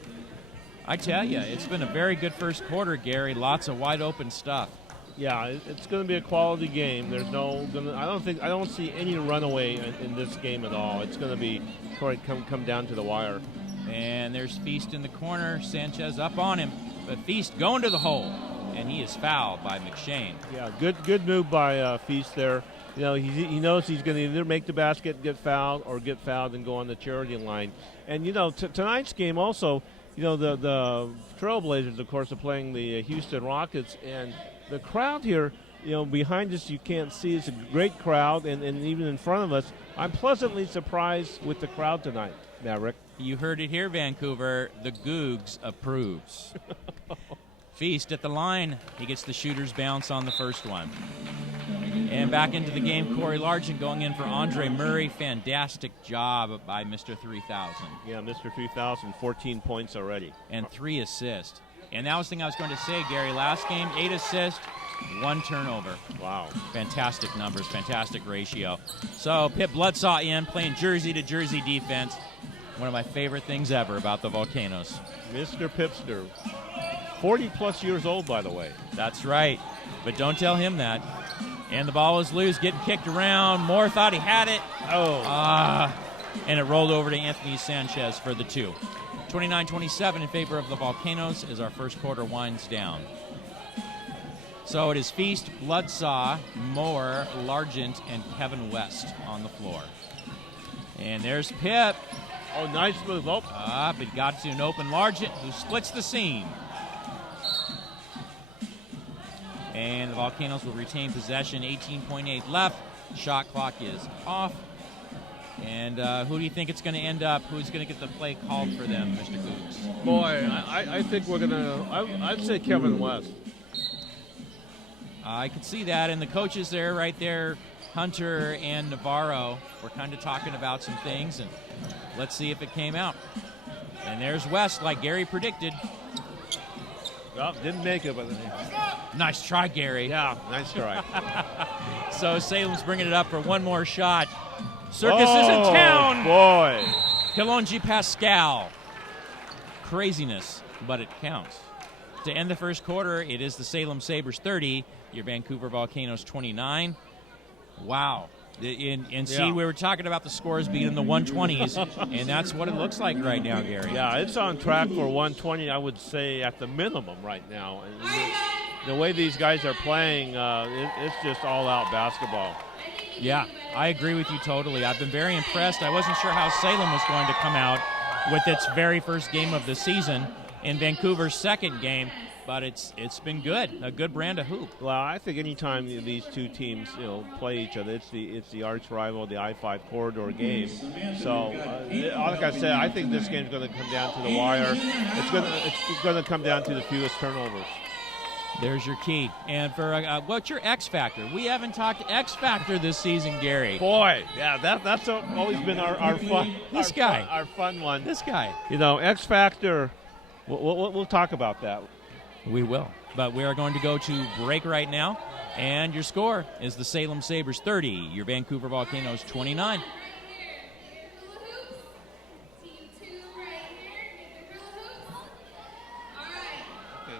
I tell you, it's been a very good first quarter, Gary. Lots of wide open stuff. Yeah, it's going to be a quality game. There's I don't see any runaway in this game at all. It's going to be come down to the wire. And there's Feast in the corner. Sanchez up on him, but Feast going to the hole, and he is fouled by McShane. Yeah, good move by Feast there. You know, he knows he's going to either make the basket, get fouled, or get fouled and go on the charity line. And you know, tonight's game also, you know, the Trailblazers, of course, are playing the Houston Rockets, and the crowd here, you know, behind us you can't see. It's a great crowd, and even in front of us, I'm pleasantly surprised with the crowd tonight, Maverick. You heard it here, Vancouver. The Googs approves. Feast at the line. He gets the shooter's bounce on the first one. And back into the game, Corey Largent going in for Andre Murray. Fantastic job by Mr. 3000. Yeah, Mr. 3000, 14 points already. And 3 assists. And that was the thing I was going to say, Gary. Last game, 8 assists, 1 turnover. Wow. Fantastic numbers, fantastic ratio. So Pip Bloodsaw in, playing jersey to jersey defense. One of my favorite things ever about the Volcanoes. Mr. Pipster. 40-plus years old, by the way. That's right. But don't tell him that. And the ball is loose, getting kicked around. Moore thought he had it. And it rolled over to Anthony Sanchez for the 2. 29-27 in favor of the Volcanoes as our first quarter winds down. So it is Feast, Bloodsaw, Moore, Largent, and Kevin West on the floor. And there's Pip. Oh, nice move. Oh. But got to an open Largent, who splits the seam. And the Volcanoes will retain possession. 18.8 left. Shot clock is off. And who do you think it's going to end up? Who's going to get the play called for them, Mr. Googs? Boy, I think we're going to – I'd say Kevin West. I could see that. And the coaches there, right there, Hunter and Navarro, were kind of talking about some things. And let's see if it came out. And there's West, like Gary predicted. Well, didn't make it, but nice try, Gary. Yeah, nice try. So Salem's bringing it up for one more shot. Circus is in town. Boy. Kilonji Pascal. Craziness, but it counts. To end the first quarter, it is the Salem Sabers 30, your Vancouver Volcanoes 29. Wow. See, we were talking about the scores being in the 120s, and that's what it looks like right now, Gary. Yeah, it's on track for 120, I would say, at the minimum right now. And the way these guys are playing, it's just all-out basketball. Yeah, I agree with you totally. I've been very impressed. I wasn't sure how Salem was going to come out with its very first game of the season in Vancouver's second game, but it's been good, a good brand of hoop. Well, I think anytime these two teams play each other, it's the arch rival, the I-5 corridor game. So, like I said, I think this game's going to come down to the wire. It's going to come down to the fewest turnovers. There's your key. And for what's your X factor? We haven't talked X factor this season, Gary. Boy, yeah, that's always been our fun. This guy, our fun one. This guy. X factor. We'll talk about that. We will. But we are going to go to break right now. And your score is the Salem Sabers 30, your Vancouver Volcanoes 29.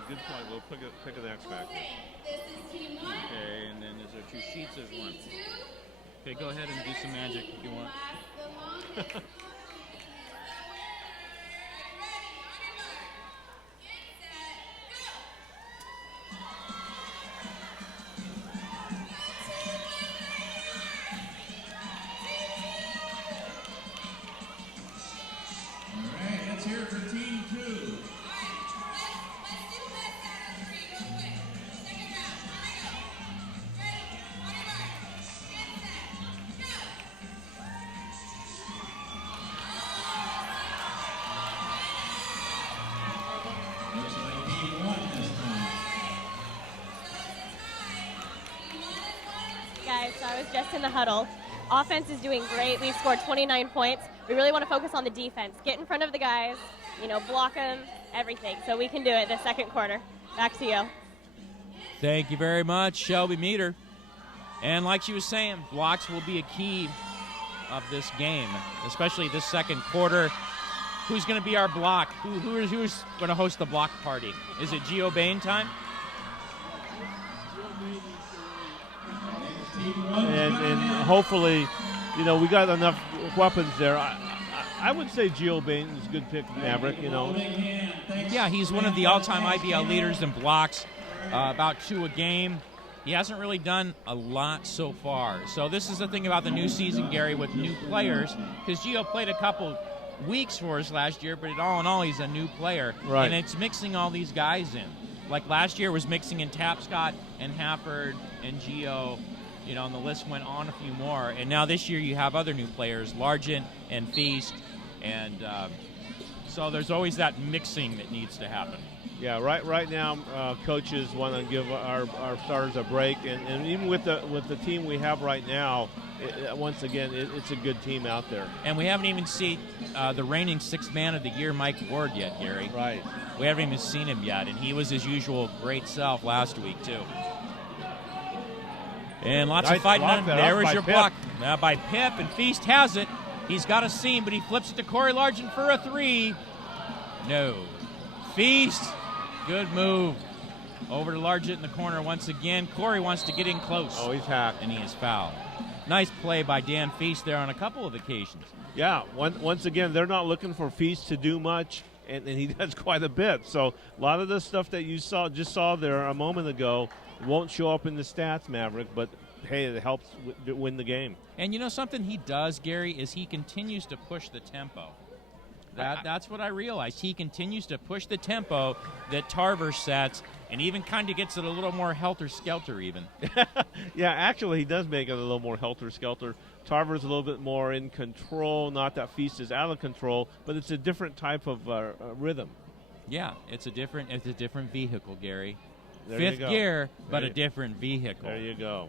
Good point. We'll pick an X factor. Okay, and then is there 2 sheets? There's 1. Okay, go ahead and do some magic if you want. All right, let's hear it for Team 2. Guys, so I was just in the huddle. Offense is doing great. We've scored 29 points. We really want to focus on the defense. Get in front of the guys, block them, everything. So we can do it this second quarter. Back to you. Thank you very much, Shelby Meter. And like she was saying, blocks will be a key of this game, especially this second quarter. Who's going to be our block? Who's going to host the block party? Is it Gio Bain time? And hopefully, we got enough weapons there. I would say Gio Bain is a good pick, Maverick, Yeah, he's one of the all-time IBL leaders in blocks, about 2 a game. He hasn't really done a lot so far. So this is the thing about the new season, Gary, with new players, because Gio played a couple weeks for us last year, but all in all, he's a new player. Right. And it's mixing all these guys in. Like last year was mixing in Tapscott and Hafford and Gio, and the list went on a few more. And now this year you have other new players, Largent and Feast, and so there's always that mixing that needs to happen. Yeah, right now, coaches want to give our starters a break, and even with the team we have right now, once again, it's a good team out there. And we haven't even seen the reigning sixth man of the year, Mike Ward, yet, Gary. Right. We haven't even seen him yet, and he was his usual great self last week, too. And lots Nice of fighting block on. there. There That was is by your Pip. block. Now by Pip, and Feast has it. He's got a seam, but he flips it to Corey Largent for a 3. No. Feast, good move. Over to Largent in the corner once again. Corey wants to get in close. Oh, he's hacked. And he is fouled. Nice play by Dan Feast there on a couple of occasions. Yeah, once again, they're not looking for Feast to do much, and he does quite a bit. So a lot of the stuff that you just saw there a moment ago won't show up in the stats, Maverick, but hey, it helps win the game. And something he does, Gary, is he continues to push the tempo. That's what I realized. He continues to push the tempo that Tarver sets, and even kind of gets it a little more helter-skelter even. Yeah, actually, he does make it a little more helter-skelter. Tarver's a little bit more in control, not that Feast is out of control, but it's a different type of rhythm. Yeah, it's a different vehicle, Gary. There you Fifth go. gear, but a different vehicle. There you go.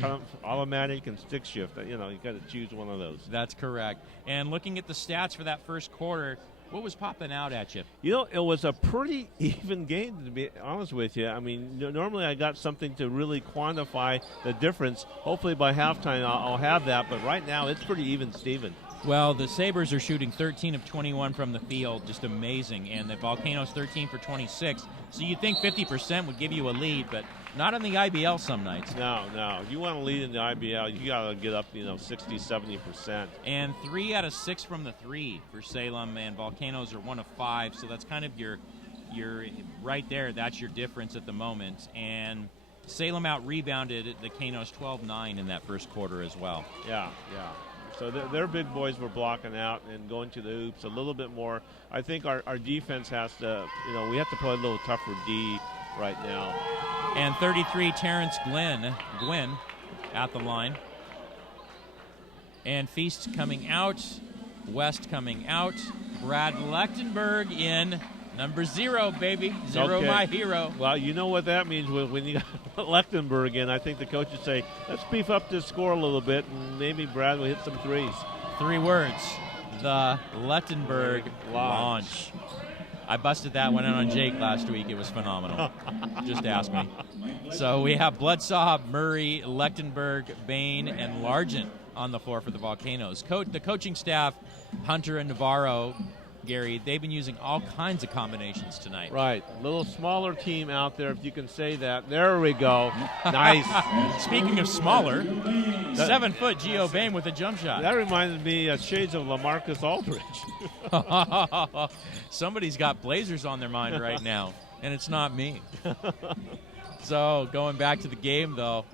Kind of automatic and stick shift. You got to choose one of those. That's correct. And looking at the stats for that first quarter, what was popping out at you? It was a pretty even game, to be honest with you. I mean, normally I got something to really quantify the difference. Hopefully by halftime I'll have that, but right now it's pretty even, Steven. Well, the Sabers are shooting 13 of 21 from the field, just amazing, and the Volcanoes 13 for 26. So you'd think 50% would give you a lead, but not on the IBL some nights. No. You want to lead in the IBL, you got to get up, 60, 70%. And 3 out of 6 from the 3 for Salem, and Volcanoes are 1 of 5, so that's kind of your right there. That's your difference at the moment. And Salem out-rebounded the Canos 12-9 in that first quarter as well. Yeah. So their big boys were blocking out and going to the hoops a little bit more. I think our defense has to, we have to play a little tougher D right now. And 33, Terrence Gwynn at the line. And Feast coming out, West coming out, Brad Lechtenberg in. Number 0, baby. 0, okay. My hero. Well, you know what that means when you got Lechtenberg in. I think the coaches say, let's beef up this score a little bit, and maybe Brad will hit some threes. 3 words. The Lechtenberg launch. I busted that one out on Jake last week. It was phenomenal. Just ask me. So we have Bledsaw, Murray, Lechtenberg, Bain, and Largent on the floor for the Volcanoes. The coaching staff, Hunter and Navarro, Gary, they've been using all kinds of combinations tonight. Right. A little smaller team out there, if you can say that. There we go. Nice. Speaking of smaller, 7-foot Gio Bain with a jump shot. That reminds me of shades of LaMarcus Aldridge. Somebody's got Blazers on their mind right now, and it's not me. So going back to the game, though,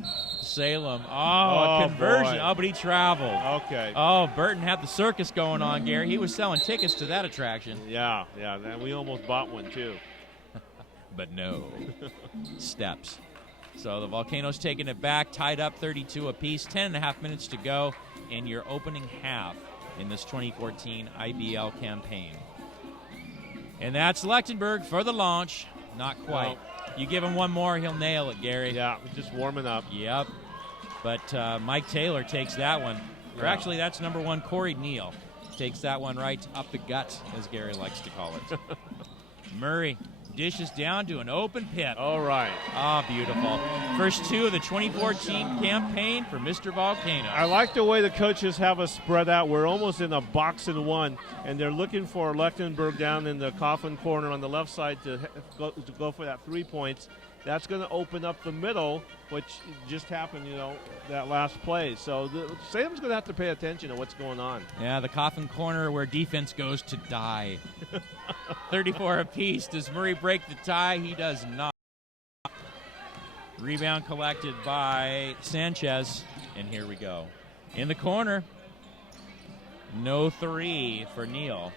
Salem. A conversion. Boy. Oh, but he traveled. Okay. Oh, Burton had the circus going on, Gary. He was selling tickets to that attraction. Yeah. And we almost bought one, too. But no. Steps. So the Volcanoes taking it back, tied up 32 apiece, 10.5 minutes to go in your opening half in this 2014 IBL campaign. And that's Lechtenberg for the launch. Not quite. No. You give him one more, he'll nail it, Gary. Yeah, just warming up. Yep. But Mike Taylor takes that one. Or Yeah. actually, that's number 1, Corey Neal. Takes that one right up the gut, as Gary likes to call it. Murray Dishes down to an open pit. All right. Ah, beautiful. First two of the 2014 campaign for Mr. Volcano. I like the way the coaches have us spread out. We're almost in a box and one, and they're looking for Lechtenberg down in the coffin corner on the left side to go for that 3 points. That's going to open up the middle, which just happened, that last play. So Salem's going to have to pay attention to what's going on. Yeah, the coffin corner where defense goes to die. 34 apiece. Does Murray break the tie? He does not. Rebound collected by Sanchez, and here we go. In the corner, no three for Neal.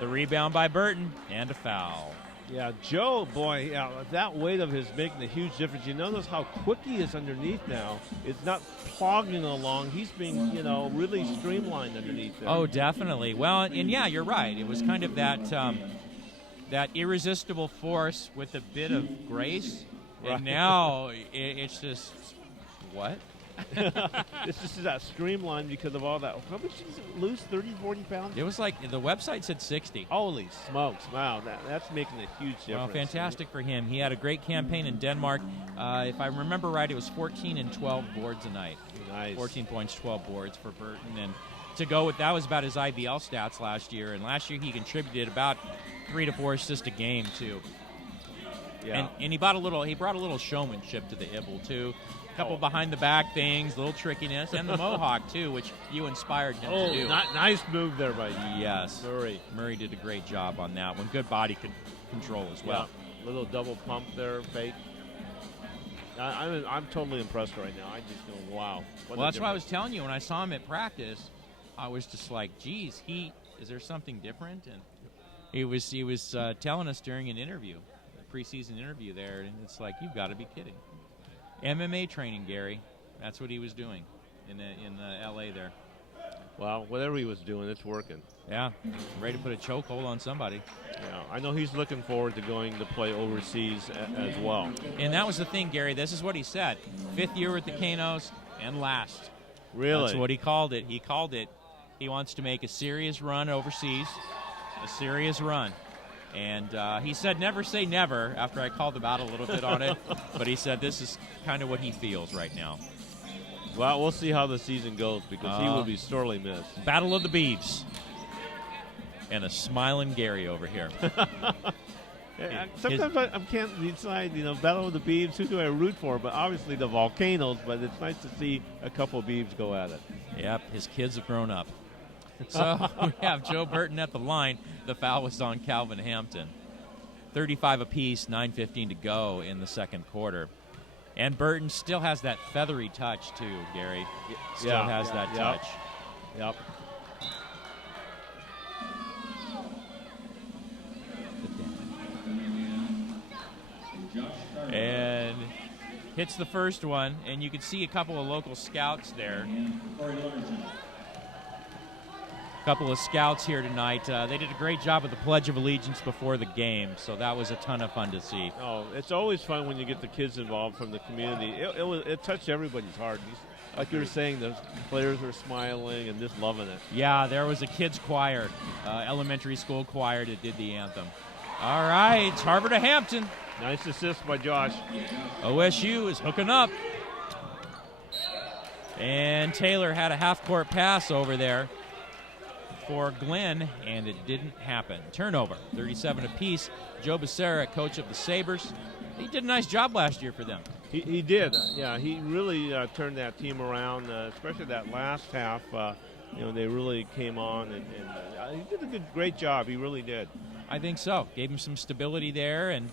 The rebound by Burton, and a foul. Yeah, Joe, boy, that weight of his making a huge difference. You notice how quick he is underneath now. It's not plogging along. He's being, really streamlined underneath there. Oh, definitely. Well, and yeah, you're right. It was kind of that irresistible force with a bit of grace. Right. And now it's just, what? This is that streamline because of all that. How much did it lose? 30, 40 pounds? It was like the website said 60. Holy smokes. Wow, that's making a huge difference. Well, fantastic for him. He had a great campaign in Denmark. If I remember right, it was 14 and 12 boards a night. Nice. 14 points, 12 boards for Burton. And to go with that was about his IBL stats last year. And last year he contributed about 3 to 4 assists a game, too. Yeah. And he brought a little showmanship to the Ibble, too. A couple behind-the-back things, a little trickiness, and the Mohawk, too, which you inspired him to do. Nice move there by Yes. Murray. Murray did a great job on that one. Good body control as well. Yeah. Little double pump there, fake. I'm totally impressed right now. I just go, wow. Well, that's why I was telling you when I saw him at practice, I was just like, geez, is there something different? And he was telling us during an interview, a preseason interview there, and it's like, you've got to be kidding. MMA training, Gary. That's what he was doing in L.A. there. Well, whatever he was doing, it's working. Yeah, ready to put a chokehold on somebody. Yeah, I know he's looking forward to going to play overseas as well. And that was the thing, Gary. This is what he said. 5th year with the Canos and last. Really? That's what he called it. He wants to make a serious run overseas, a serious run. And he said never say never after I called him out a little bit on it. But he said this is kind of what he feels right now. Well, we'll see how the season goes because he will be sorely missed. Battle of the Beeves. And a smiling Gary over here. Sometimes I can't decide, Battle of the Beeves, who do I root for? But obviously the Volcanoes, but it's nice to see a couple of Beeves go at it. Yep, his kids have grown up. So we have Joe Burton at the line. The foul was on Calvin Hampton. 35 apiece, 9:15 to go in the second quarter. And Burton still has that feathery touch, too, Gary. Still has that touch. Yep. And hits the first one, and you can see a couple of local scouts there. Couple of scouts here tonight. They did a great job with the Pledge of Allegiance before the game, so that was a ton of fun to see. Oh, it's always fun when you get the kids involved from the community. It touched everybody's heart. Like you were saying, the players were smiling and just loving it. Yeah, there was a kids' choir, elementary school choir that did the anthem. All right, it's Harvard to Hampton. Nice assist by Josh. OSU is hooking up. And Taylor had a half-court pass over there for Glenn, and it didn't happen. Turnover, 37 apiece. Joe Becerra, coach of the Sabers. He did a nice job last year for them. He did. Yeah, he really turned that team around, especially that last half. They really came on, and he did a great job. He really did. I think so. Gave him some stability there and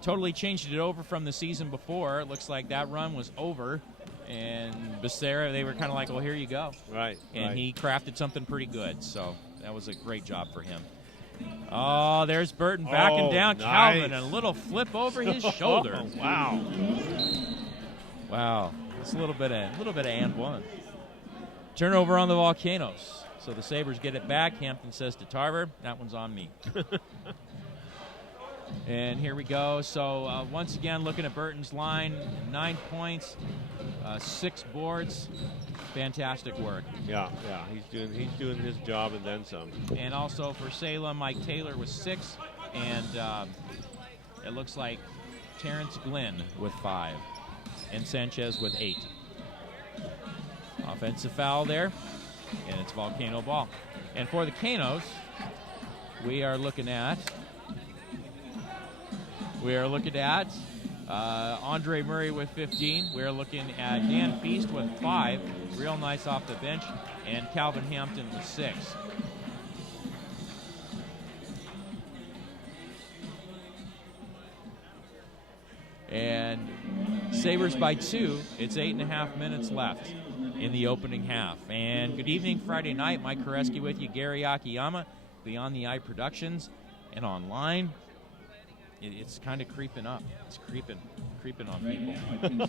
totally changed it over from the season before. It looks like that run was over. And Becerra, they were kind of like, well, here you go. Right. And he crafted something pretty good. So that was a great job for him. Oh, there's Burton backing down nice. Calvin, and a little flip over his shoulder. Wow. Wow. It's a little bit of and one. Turnover on the Volcanoes. So the Sabres get it back. Hampton says to Tarver, that one's on me. And here we go. So once again, looking at Burton's line, 9 points, 6 boards. Fantastic work. Yeah. He's doing his job and then some. And also for Salem, Mike Taylor with 6, And it looks like Terrence Glenn with 5 and Sanchez with 8. Offensive foul there, and it's Volcano ball. And for the Canos, we are looking at Andre Murray with 15. We're looking at Dan Feast with 5, real nice off the bench, and Calvin Hampton with 6. And Sabers by 2. It's 8.5 minutes left in the opening half. And good evening, Friday night. Mike Koreski with you, Gary Akiyama, Beyond the Eye Productions, and online. It's kind of creeping up. It's creeping on people.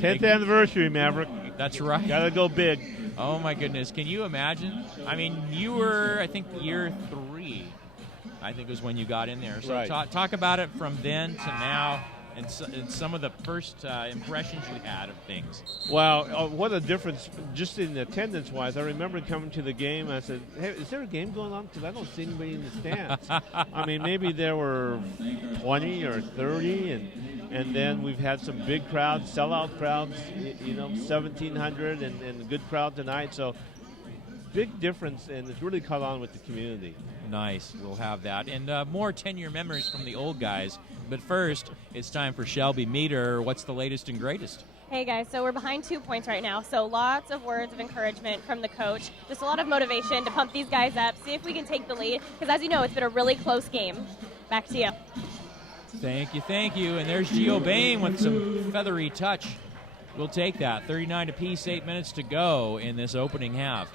10th anniversary, Maverick. That's right. Gotta go big. Oh my goodness, can you imagine? I mean, you were, I think, year 3, I think was when you got in there. So right. Talk about it from then to now. And some of the first impressions you had of things. Wow, what a difference just in attendance-wise. I remember coming to the game, I said, hey, is there a game going on? Because I don't see anybody in the stands. I mean, maybe there were 20 or 30, and then we've had some big crowds, sellout crowds, 1,700, and a good crowd tonight. So big difference, and it's really caught on with the community. Nice, we'll have that. And more 10-year memories from the old guys. But first, it's time for Shelby Meter. What's the latest and greatest? Hey guys, so we're behind 2 points right now, so lots of words of encouragement from the coach. Just a lot of motivation to pump these guys up, see if we can take the lead, because as you know, it's been a really close game. Back to you. Thank you. And there's Gio Bain with some feathery touch. We'll take that. 39 apiece, 8 minutes to go in this opening half.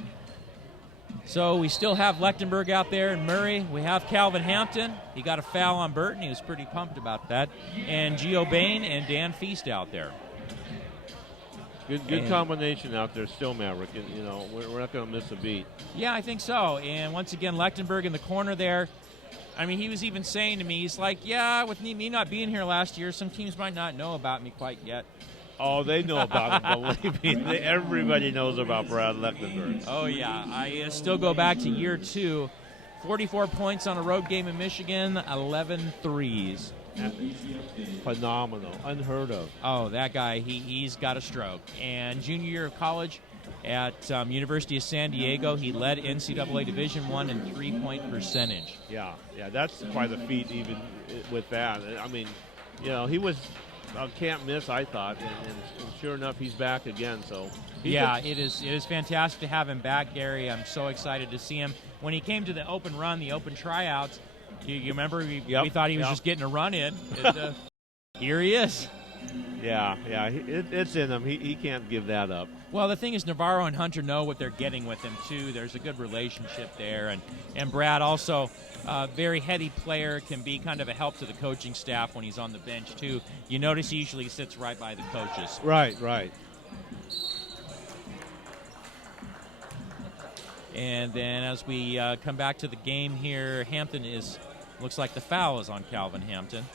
So we still have Lechtenberg out there and Murray. We have Calvin Hampton. He got a foul on Burton. He was pretty pumped about that. And Gio Bain and Dan Feast out there. Good combination out there still, Maverick. We're not going to miss a beat. Yeah, I think so. And once again, Lechtenberg in the corner there. I mean, he was even saying to me, he's like, yeah, with me not being here last year, some teams might not know about me quite yet. Oh, they know about him, believe me. Everybody knows about Brad Lechtenberg. Oh, yeah. I still go back to year 2. 44 points on a road game in Michigan, 11 threes. Phenomenal. Unheard of. Oh, that guy, he's got a stroke. And junior year of college at University of San Diego, he led NCAA Division I in three-point percentage. Yeah, that's quite a feat even with that. I mean, he was can't miss, I thought, and sure enough, he's back again. So it is fantastic to have him back, Gary. I'm so excited to see him. When he came to the open run, the open tryouts, you remember we thought he was just getting a run in. And, here he is. Yeah, it's in him. He can't give that up. Well, the thing is, Navarro and Hunter know what they're getting with him, too. There's a good relationship there. And Brad also, very heady player, can be kind of a help to the coaching staff when he's on the bench, too. You notice he usually sits right by the coaches. Right. And then as we come back to the game here, looks like the foul is on Calvin Hampton.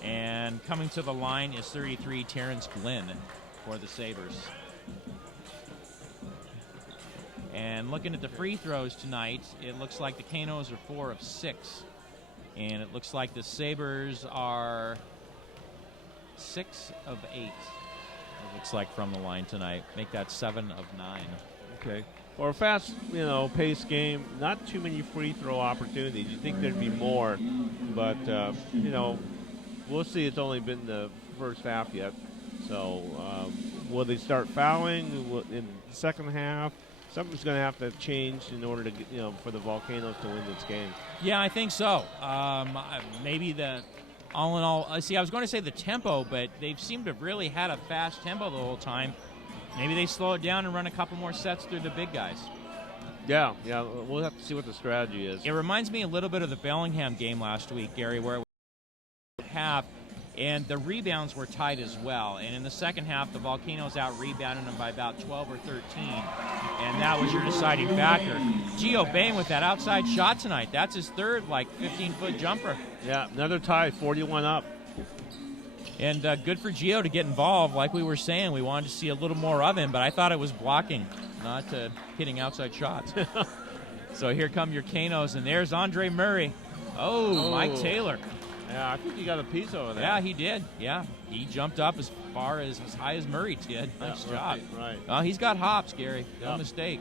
And coming to the line is 33, Terrence Glenn for the Sabers. And looking at the free throws tonight, it looks like the Canos are 4 of 6. And it looks like the Sabers are 6 of 8. It looks like from the line tonight. Make that 7 of 9. Okay. For a fast, paced game, not too many free throw opportunities. You think there'd be more, but we'll see. It's only been the first half yet. So will they start fouling in the second half? Something's going to have to change in order to, for the Volcanoes to win this game. Yeah, I think so. Maybe all in all, I was going to say the tempo, but they've seemed to have really had a fast tempo the whole time. Maybe they slow it down and run a couple more sets through the big guys. Yeah, we'll have to see what the strategy is. It reminds me a little bit of the Bellingham game last week, Gary, where it was half, and the rebounds were tight as well. And in the second half, the Volcanoes out-rebounded them by about 12 or 13, and that was your deciding factor. Gio Bain with that outside shot tonight. That's his third, 15-foot jumper. Yeah, another tie, 41 up. And good for Gio to get involved. Like we were saying, we wanted to see a little more of him, but I thought it was blocking, not hitting outside shots. So here come your Canos, and there's Andre Murray. Oh, Mike Taylor. Yeah, I think he got a piece over there. Yeah, he did. Yeah, he jumped up as high as Murray did. Nice job. Right. He's got hops, Gary. No Yep. mistake.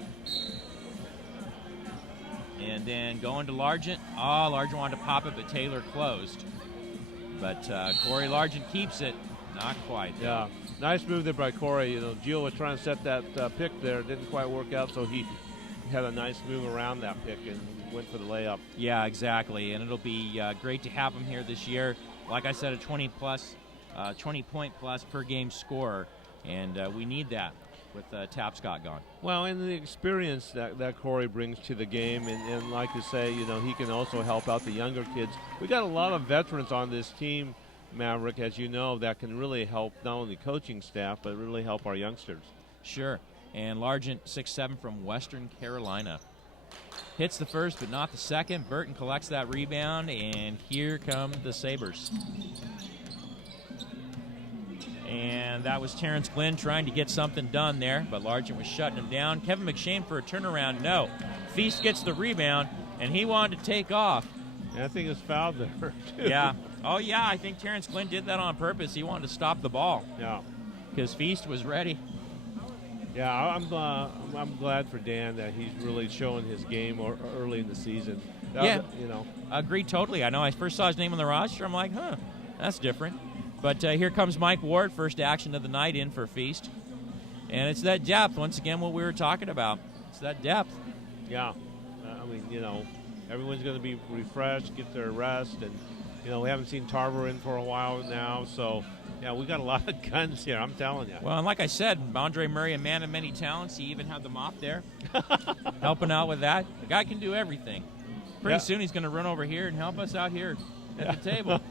And then going to Largent. Oh, Largent wanted to pop it, but Taylor closed. But Corey Largent keeps it. Not quite. Yeah, nice move there by Corey. You know, Gio was trying to set that pick there. It didn't quite work out, so he had a nice move around that pick and went for the layup. Yeah, exactly. And it'll be great to have him here this year. Like I said, a 20-point plus per game scorer. And we need that with Tapscott gone. Well, and the experience that Corey brings to the game, and like you say, you know, he can also help out the younger kids. We got a lot of veterans on this team, Maverick, as you know, that can really help not only coaching staff, but really help our youngsters. Sure. And Largent, 6'7" from Western Carolina. Hits the first, but not the second. Burton collects that rebound, and here come the Sabers. And that was Terrence Glynn trying to get something done there, but Largent was shutting him down. Kevin McShane for a turnaround, no. Feast gets the rebound, and he wanted to take off. And I think he was fouled there, too. Yeah. Oh, yeah, I think Terrence Glynn did that on purpose. He wanted to stop the ball. Yeah. Because Feast was ready. Yeah, I'm glad for Dan that he's really showing his game early in the season. Yeah. You know. Agreed totally. I know I first saw his name on the roster. I'm like, that's different. But here comes Mike Ward, first action of the night in for Feast. And it's that depth, once again, what we were talking about. It's that depth. Yeah. I mean, you know, everyone's going to be refreshed, get their rest, and, you know, we haven't seen Tarver in for a while now, so, yeah, we got a lot of guns here, I'm telling you. Well, and like I said, Andre Murray, a man of many talents. He even had the mop there, helping out with that. The guy can do everything. Pretty soon he's going to run over here and help us out here at the table.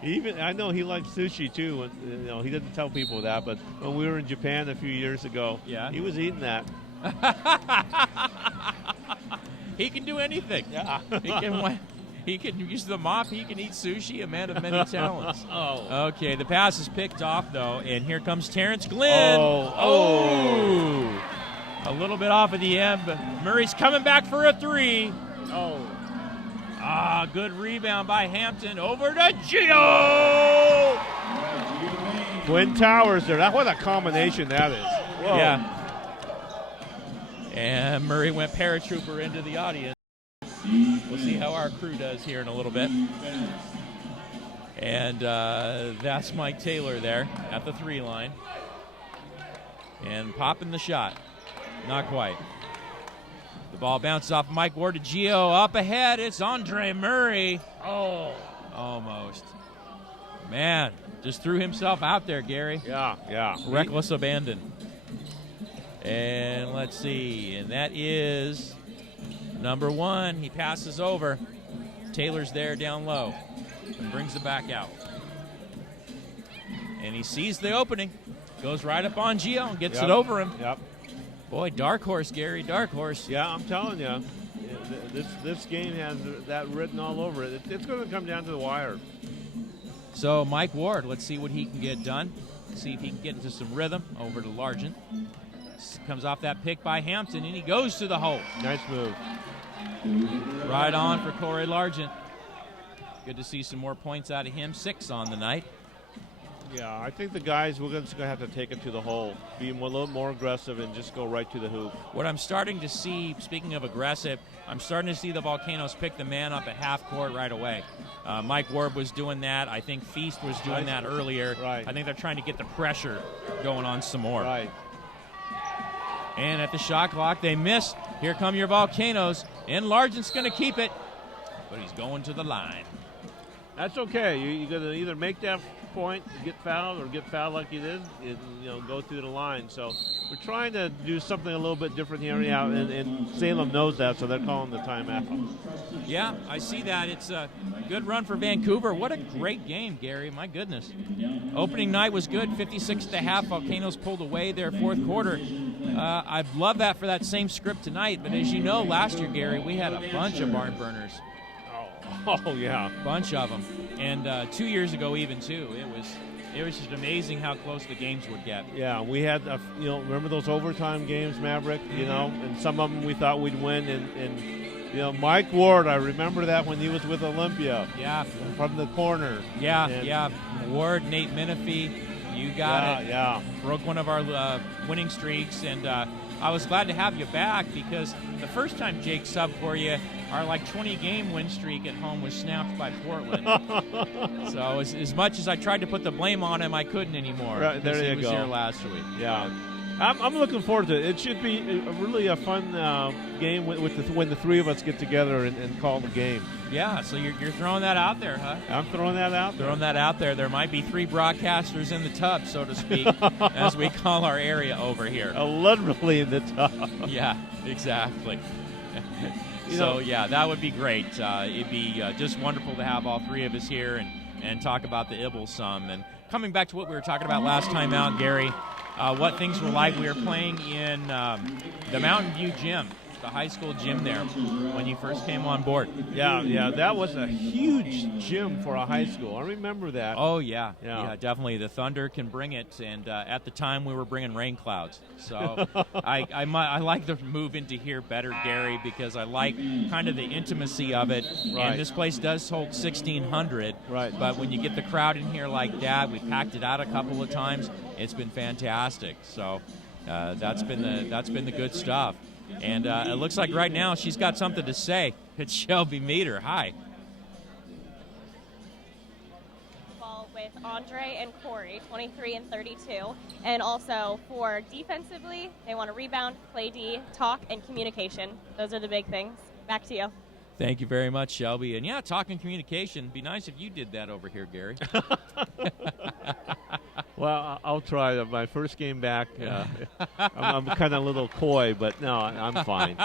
I know he likes sushi too. And, you know, he didn't tell people that, but when we were in Japan a few years ago, he was eating that. He can do anything. Yeah. He can use the mop. He can eat sushi. A man of many talents. Okay, the pass is picked off though, and here comes Terrence Glynn. Oh. A little bit off at the end, but Murray's coming back for a three. Good rebound by Hampton. Over to Gio! Twin Towers there. What a combination that is. Whoa. Yeah. And Murray went paratrooper into the audience. We'll see how our crew does here in a little bit. And that's Mike Taylor there at the three line. And popping the shot. Not quite. The ball bounces off Mike Ward to Gio. Up ahead, it's Andre Murray. Oh, almost. Man, just threw himself out there, Gary. Yeah. Reckless abandon. And let's see, and that is number one. He passes over. Taylor's there down low and brings it back out. And he sees the opening. Goes right up on Gio and gets it over him. Yep. Boy, dark horse, Gary, dark horse. Yeah, I'm telling you, this game has that written all over it. It's going to come down to the wire. So Mike Ward, let's see what he can get done. See if he can get into some rhythm. Over to Largent. Comes off that pick by Hampton, and he goes to the hole. Nice move. Right on for Corey Largent. Good to see some more points out of him. 6 on the night. Yeah, I think the guys, we're just going to have to take it to the hole, be a little more aggressive, and just go right to the hoop. What I'm starting to see, speaking of aggressive, I'm starting to see the Volcanoes pick the man up at half court right away. Mike Ward was doing that. I think Feast was doing that earlier. Right. I think they're trying to get the pressure going on some more. Right. And at the shot clock, they miss. Here come your Volcanoes. And Largent's going to keep it, but he's going to the line. That's okay. You're going to either make that point, get fouled, or get fouled like you did, and go through the line. So we're trying to do something a little bit different here, and Salem knows that, so they're calling the timeout. Yeah, I see that. It's a good run for Vancouver. What a great game, Gary. My goodness. Opening night was good, 56.5. Volcanoes pulled away their fourth quarter. I'd love that for that same script tonight, but as you know, last year, Gary, we had a bunch of barn burners. Oh yeah, bunch of them, and 2 years ago even too. It was just amazing how close the games would get. Yeah, we had remember those overtime games, Maverick? And some of them we thought we'd win, and You know, Mike Ward, I remember that when he was with Olympia. Yeah. From the corner. Yeah, And- yeah. Ward, Nate Menifee, you got it. Yeah. Broke one of our winning streaks, and I was glad to have you back because the first time Jake subbed for you, our 20-game win streak at home was snapped by Portland. So as much as I tried to put the blame on him, I couldn't anymore. Right, there because you he was go. here last week. Yeah. I'm looking forward to it. It should be really a fun game when the three of us get together and call the game. Yeah, so you're throwing that out there, huh? I'm throwing that out there. Throwing that out there. There might be 3 broadcasters in the tub, so to speak, as we call our area over here. Literally in the tub. Yeah, exactly. Yeah, that would be great. It'd be just wonderful to have all 3 of us here and talk about the Ibble some. And coming back to what we were talking about last time out, Gary, what things were like. We were playing in the Mountain View gym, the high school gym there, when you first came on board. Yeah, that was a huge gym for a high school. I remember that. Oh, yeah, definitely. The Thunder can bring it, and at the time we were bringing rain clouds. So I like the move into here better, Gary, because I like kind of the intimacy of it. Right. And this place does hold 1,600. Right. But when you get the crowd in here like that, we packed it out a couple of times. It's been fantastic. So that's been the good stuff. And it looks like right now she's got something to say. It's Shelby Meter. Hi. Ball with Andre and Corey, 23 and 32. And also for defensively, they want to rebound, play D, talk, and communication. Those are the big things. Back to you. Thank you very much, Shelby. And yeah, talk and communication. Be nice if you did that over here, Gary. Well, I'll try. My first game back, I'm kind of a little coy, but no, I'm fine.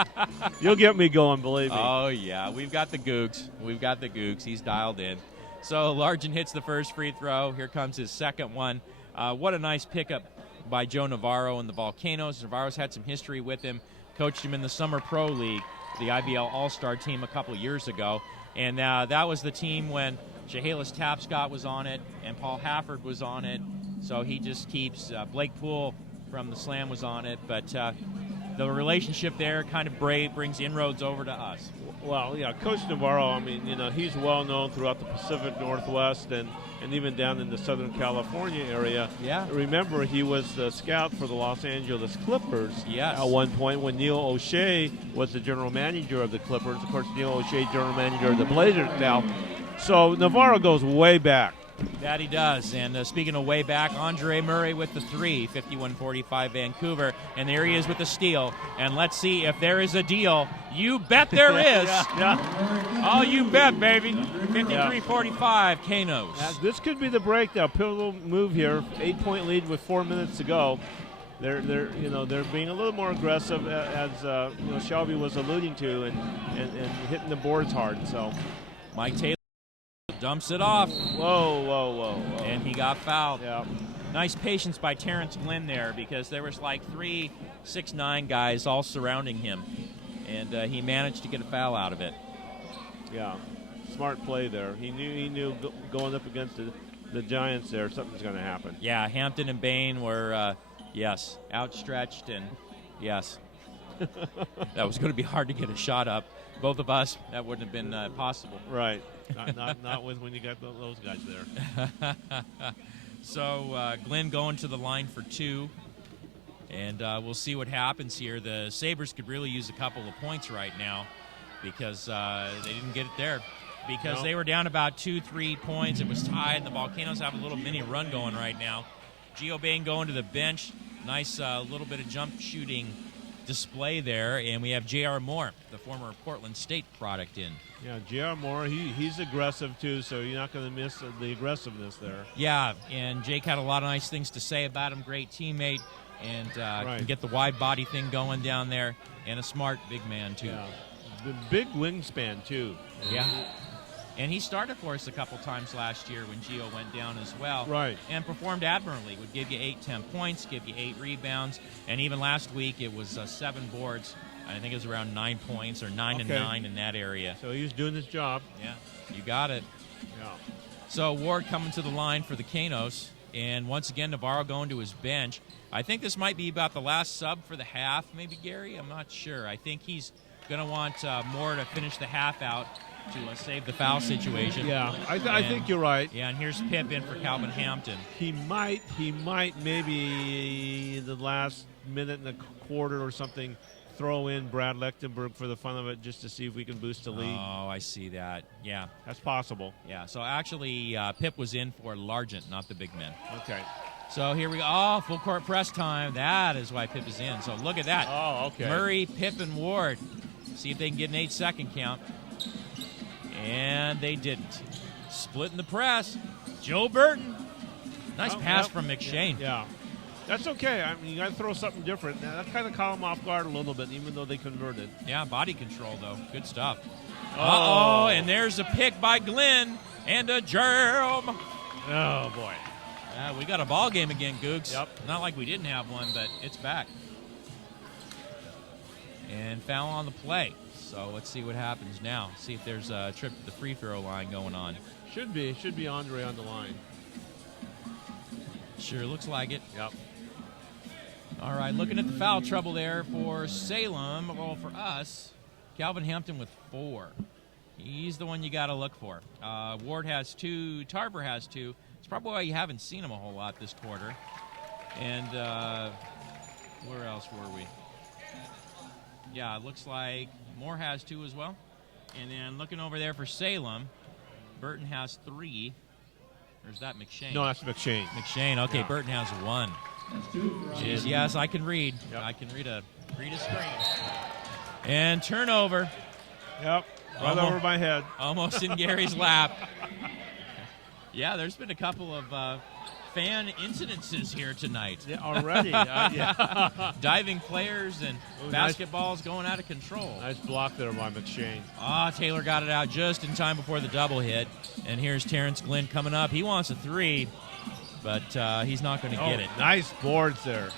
You'll get me going, believe me. Oh, yeah. We've got the Googs. He's dialed in. So Largent hits the first free throw. Here comes his second one. What a nice pickup by Joe Navarro and the Volcanoes. Navarro's had some history with him, coached him in the Summer Pro League, the IBL All-Star team a couple years ago. And that was the team when Chehalis Tapscott was on it and Paul Hafford was on it. So he just keeps Blake Poole from the Slam was on it, but the relationship there kind of brings inroads over to us. Well, yeah, Coach Navarro, I mean, he's well known throughout the Pacific Northwest and even down in the Southern California area. Yeah. Remember, he was the scout for the Los Angeles Clippers Yes. at one point when Neil O'Shea was the general manager of the Clippers. Of course, Neil O'Shea, general manager of the Blazers now. So Navarro goes way back. That he does. And speaking of way back, Andre Murray with the 3, 51-45 Vancouver. And there he is with the steal. And let's see if there is a deal. You bet there is. Yeah. Oh, you bet, baby. 53-45 Canos. This could be the break now. Pivotal move here. 8-point lead with 4 minutes to go. They're being a little more aggressive as Shelby was alluding to and hitting the boards hard. So Mike Taylor dumps it off. Whoa. And he got fouled. Yeah. Nice patience by Terrence Glenn there because there was like 3 6'9" guys all surrounding him. And he managed to get a foul out of it. Yeah. Smart play there. He knew going up against the Giants there, something's going to happen. Yeah, Hampton and Bain were, outstretched and, yes. That was going to be hard to get a shot up. Both of us, that wouldn't have been possible. Right. Not when you got those guys there. So Glenn going to the line for 2. And we'll see what happens here. The Sabres could really use a couple of points right now because they didn't get it there. Because they were down about 2-3 points. It was tied, and the Volcanoes have a little mini run going right now. Gio Bain going to the bench. Nice little bit of jump shooting display there. And we have J.R. Moore, the former Portland State product, in. Yeah, J.R. Moore, he's aggressive too, so you're not going to miss the aggressiveness there. Yeah, and Jake had a lot of nice things to say about him. Great teammate, and can get the wide body thing going down there, and a smart big man too. Yeah, the big wingspan too. Yeah. And he started for us a couple times last year when Gio went down as well. Right. And performed admirably. Would give you 8-10 points, give you 8 rebounds. And even last week it was 7 boards. I think it was around 9 points or 9 and 9 in that area. So he was doing his job. Yeah, you got it. Yeah. So Ward coming to the line for the Canos. And once again, Navarro going to his bench. I think this might be about the last sub for the half, maybe, Gary. I'm not sure. I think he's Going to want Moore to finish the half out to save the foul situation. Yeah, I think you're right. Yeah, and here's Pip in for Calvin Hampton. He might maybe the last minute and a quarter or something throw in Brad Lechtenberg for the fun of it just to see if we can boost the lead. Oh, I see that. Yeah. That's possible. Yeah, so actually Pip was in for Largent, not the big men. Okay. So here we go. Oh, full court press time. That is why Pip is in. So look at that. Oh, okay. Murray, Pip, and Ward. See if they can get an 8-second count. And they didn't. Splitting the press. Joe Burton. Nice pass from McShane. Yeah. That's okay. I mean, you got to throw something different. That kind of caught them off guard a little bit, even though they converted. Yeah, body control, though. Good stuff. Uh-oh, and there's a pick by Glenn and a germ. Oh, boy. We got a ball game again, Googs. Yep. Not like we didn't have one, but it's back. And foul on the play. So let's see what happens now. See if there's a trip to the free throw line going on. Should be Andre on the line. Sure looks like it. Yep. All right, looking at the foul trouble there for Salem. Well, for us, Calvin Hampton with 4. He's the one you got to look for. Ward has 2. Tarver has 2. It's probably why you haven't seen him a whole lot this quarter. And where else were we? Yeah, it looks like Moore has 2 as well. And then looking over there for Salem, Burton has 3. Or is that McShane? No, that's McShane. McShane. Okay, Yeah. Burton has 1. Jeez, yes, I can read. Yep. I can read a screen. And turnover. Yep. Right over my head. Almost in Gary's lap. Yeah, there's been a couple of fan incidences here tonight. Yeah, already. Yeah. Diving players and basketballs going out of control. Nice block there by McShane. Taylor got it out just in time before the double hit. And here's Terrence Glenn coming up. He wants a 3, but he's not going to get it. Nice boards there.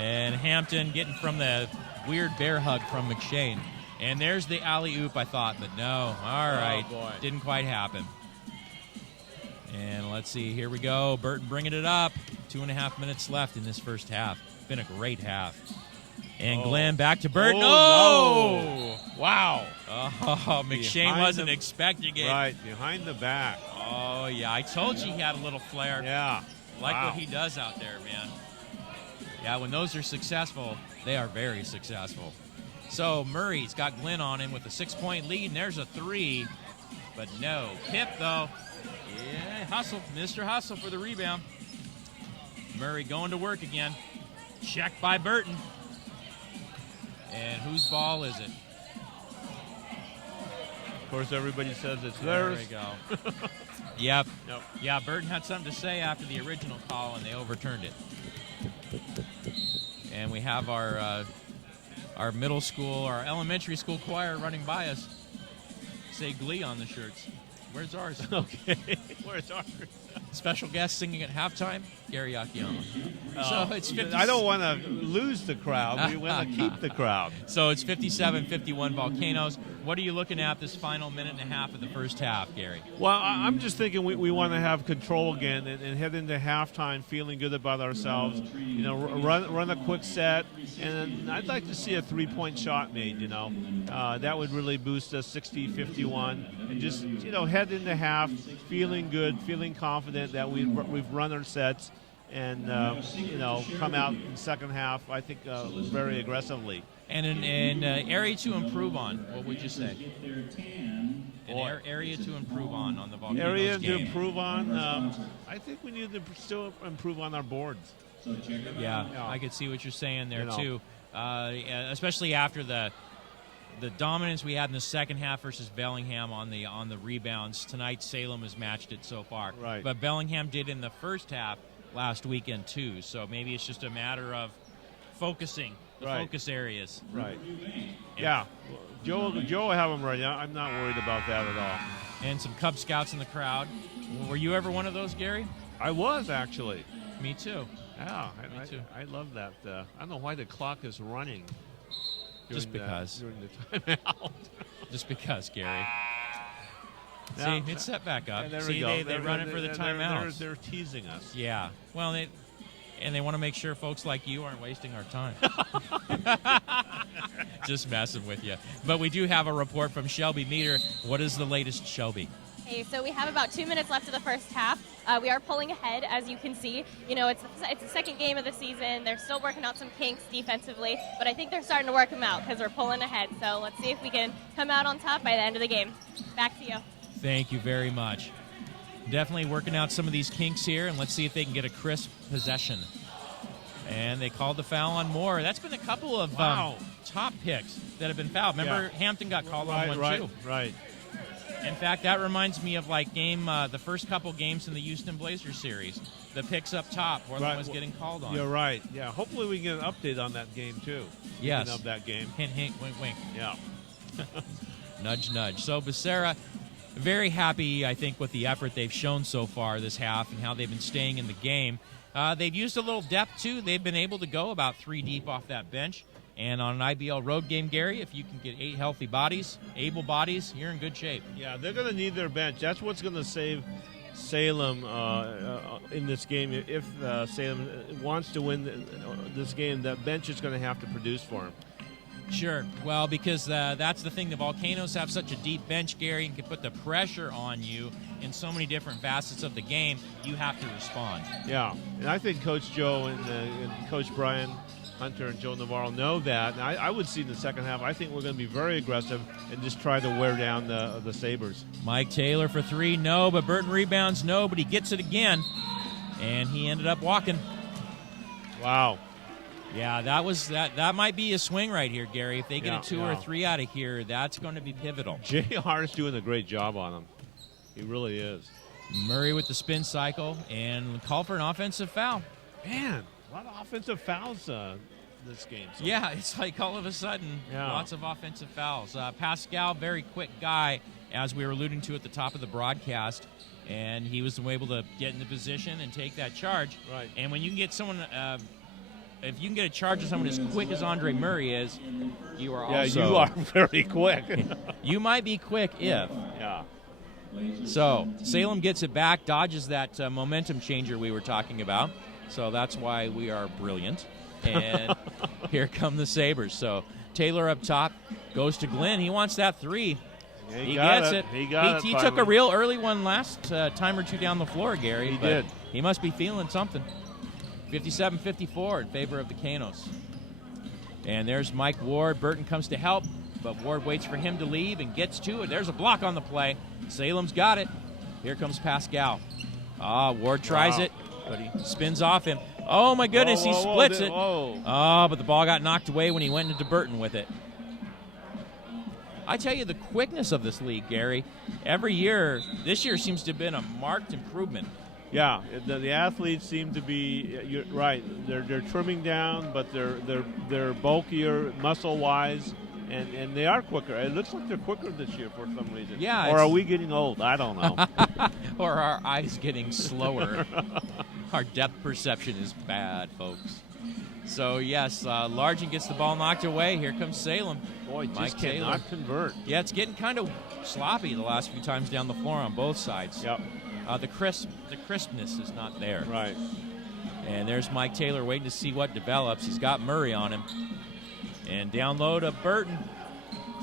And Hampton getting from the weird bear hug from McShane. And there's the alley-oop, I thought, but no. All right. Boy. Didn't quite happen. And let's see. Here we go. Burton bringing it up. 2.5 minutes left in this first half. Been a great half. And Glenn back to Burton. Oh, No! Wow. Oh, McShane wasn't expecting it. Right, behind the back. Oh, yeah. I told you he had a little flair. Yeah. Like Wow. what he does out there, man. Yeah, when those are successful, they are very successful. So Murray's got Glenn on him with a 6-point lead, and there's a 3. But no. Pip, though. Yeah, Hustle. Mr. Hustle for the rebound. Murray going to work again. Checked by Burton. And whose ball is it? Of course, everybody says it's There theirs. we go. Yep. Yep. Yeah, Burton had something to say after the original call, and they overturned it. And we have our middle school, our elementary school choir running by us. Say Glee on the shirts. Where's ours? Okay. Where's ours? Special guest singing at halftime, Gary Akiyama. So it's 50. I don't want to lose the crowd. We want to keep the crowd. So it's 57-51 Volcanoes. What are you looking at this final minute and a half of the first half, Gary? Well, I'm just thinking we want to have control again and head into halftime feeling good about ourselves. You know, run a quick set, and I'd like to see a 3-point shot made. You know, that would really boost us 60-51, and just head into half feeling good, feeling confident that we've run our sets, and come out in the second half. I think very aggressively. And an area to improve on, what would you say? An area to improve on the Volcanoes Area game. to improve on. I think we need to still improve on our boards. Yeah, I could see what you're saying there too, especially after the dominance we had in the second half versus Bellingham on the rebounds. Tonight, Salem has matched it so far. Right. But Bellingham did in the first half last weekend too. So maybe it's just a matter of focusing the focus areas. Right. Yeah. Joe will have them right. I'm not worried about that at all. And some Cub Scouts in the crowd. Were you ever one of those, Gary? I was actually. Me too. Yeah, Me too. I love that. I don't know why the clock is running. Just because. During the timeout. Just because, Gary. Yeah. See, it's set back up. Yeah, there See, we go. they run it for the timeouts. They're teasing us. Yeah. Well, And they want to make sure folks like you aren't wasting our time. Just messing with you. But we do have a report from Shelby Meter. What is the latest, Shelby? Okay, so we have about 2 minutes left of the first half. We are pulling ahead, as you can see. You know, it's the second game of the season. They're still working out some kinks defensively, but I think they're starting to work them out because we're pulling ahead. So let's see if we can come out on top by the end of the game. Back to you. Thank you very much. Definitely working out some of these kinks here, and let's see if they can get a crisp possession. And they called the foul on Moore. That's been a couple of top picks that have been fouled. Remember, Hampton got called on one too. Right. In fact, that reminds me of like the first couple games in the Houston Blazers series. The picks up top, one was getting called on. You're right. Yeah. Hopefully we can get an update on that game too. Yes. Of that game. Hint, hint, wink, wink. Yeah. Nudge, nudge. So Becerra, very happy, I think, with the effort they've shown so far this half and how they've been staying in the game. They've used a little depth too. They've been able to go about 3 deep off that bench. And on an IBL road game, Gary, if you can get 8 healthy bodies, able bodies, you're in good shape. Yeah, they're going to need their bench. That's what's going to save Salem in this game. If Salem wants to win this game, that bench is going to have to produce for them. Sure. Well, because that's the thing. The Volcanoes have such a deep bench, Gary, and can put the pressure on you in so many different facets of the game. You have to respond. Yeah, and I think Coach Joe and Coach Brian Hunter and Joe Navarro know that. And I would see in the second half, I think we're going to be very aggressive and just try to wear down the Sabers. Mike Taylor for 3, no, but Burton rebounds, no, but he gets it again, and he ended up walking. Wow. Yeah, that might be a swing right here, Gary. If they get a 2 or 3 out of here, that's going to be pivotal. JR is doing a great job on him. He really is. Murray with the spin cycle and call for an offensive foul. Man, a lot of offensive fouls this game. So. Yeah, it's like all of a sudden, lots of offensive fouls. Pascal, very quick guy, as we were alluding to at the top of the broadcast, and he was able to get in the position and take that charge. Right. And when you can get someone, if you can get a charge of someone as quick as Andre Murray is, you are also... Yeah, you are very quick. You might be quick if... Yeah. So, Salem gets it back, dodges that momentum changer we were talking about. So that's why we are brilliant. And here come the Sabers. So Taylor up top, goes to Glenn. He wants that 3. He gets it. He took a real early one last time or two down the floor, Gary. He did. He must be feeling something. 57-54 in favor of the Canos. And there's Mike Ward. Burton comes to help, but Ward waits for him to leave and gets to it. There's a block on the play. Salem's got it. Here comes Pascal. Ward tries it, but he spins off him. Oh, my goodness, he splits it. But the ball got knocked away when he went into Burton with it. I tell you, the quickness of this league, Gary, every year, this year seems to have been a marked improvement. Yeah, the athletes seem to be. You're right. They're trimming down, but they're bulkier, muscle-wise, and they are quicker. It looks like they're quicker this year for some reason. Yeah. Or are we getting old? I don't know. Or our eyes getting slower. Our depth perception is bad, folks. So yes, Largent gets the ball knocked away. Here comes Salem. Boy, Mike just cannot Taylor. convert. Yeah, it's getting kind of sloppy the last few times down the floor on both sides. Yep. The crispness is not there. Right. And there's Mike Taylor waiting to see what develops. He's got Murray on him. And down low to Burton.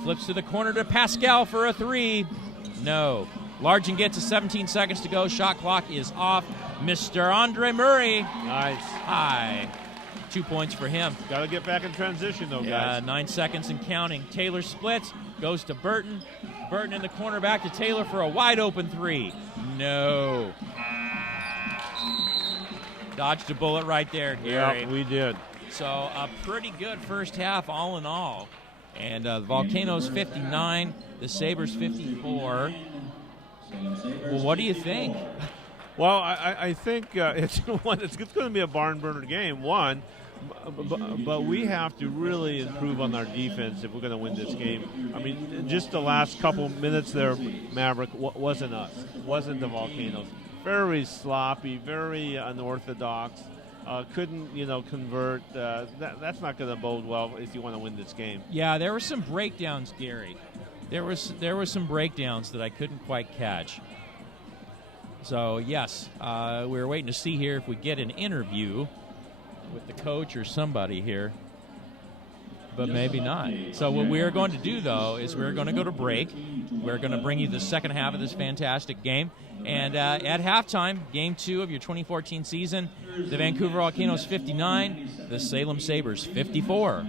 Flips to the corner to Pascal for a 3. No. Largent gets 17 seconds to go. Shot clock is off. Mr. Andre Murray. Nice. High. 2 points for him. Got to get back in transition, though, guys. 9 seconds and counting. Taylor splits. Goes to Burton. Burton in the corner back to Taylor for a wide open 3. No. Dodged a bullet right there, Gary. Yeah, we did. So a pretty good first half all in all. And the Volcanoes 59, the Sabers 54. Well, what do you think? Well, I think it's going to be a barn burner game, one, but we have to really improve on our defense if we're going to win this game. I mean, just the last couple minutes there, Maverick, wasn't us, wasn't the Volcanoes. Very sloppy, very unorthodox. Couldn't, convert. That's not going to bode well if you want to win this game. Yeah, there were some breakdowns, Gary. There were some breakdowns that I couldn't quite catch. So, yes, we were waiting to see here if we get an interview with the coach or somebody here, but maybe not. So what we're going to do, though, is we're going to go to break. We're going to bring you the second half of this fantastic game. And at halftime, Game 2 of your 2014 season, the Vancouver Volcanoes 59, the Salem Sabers 54.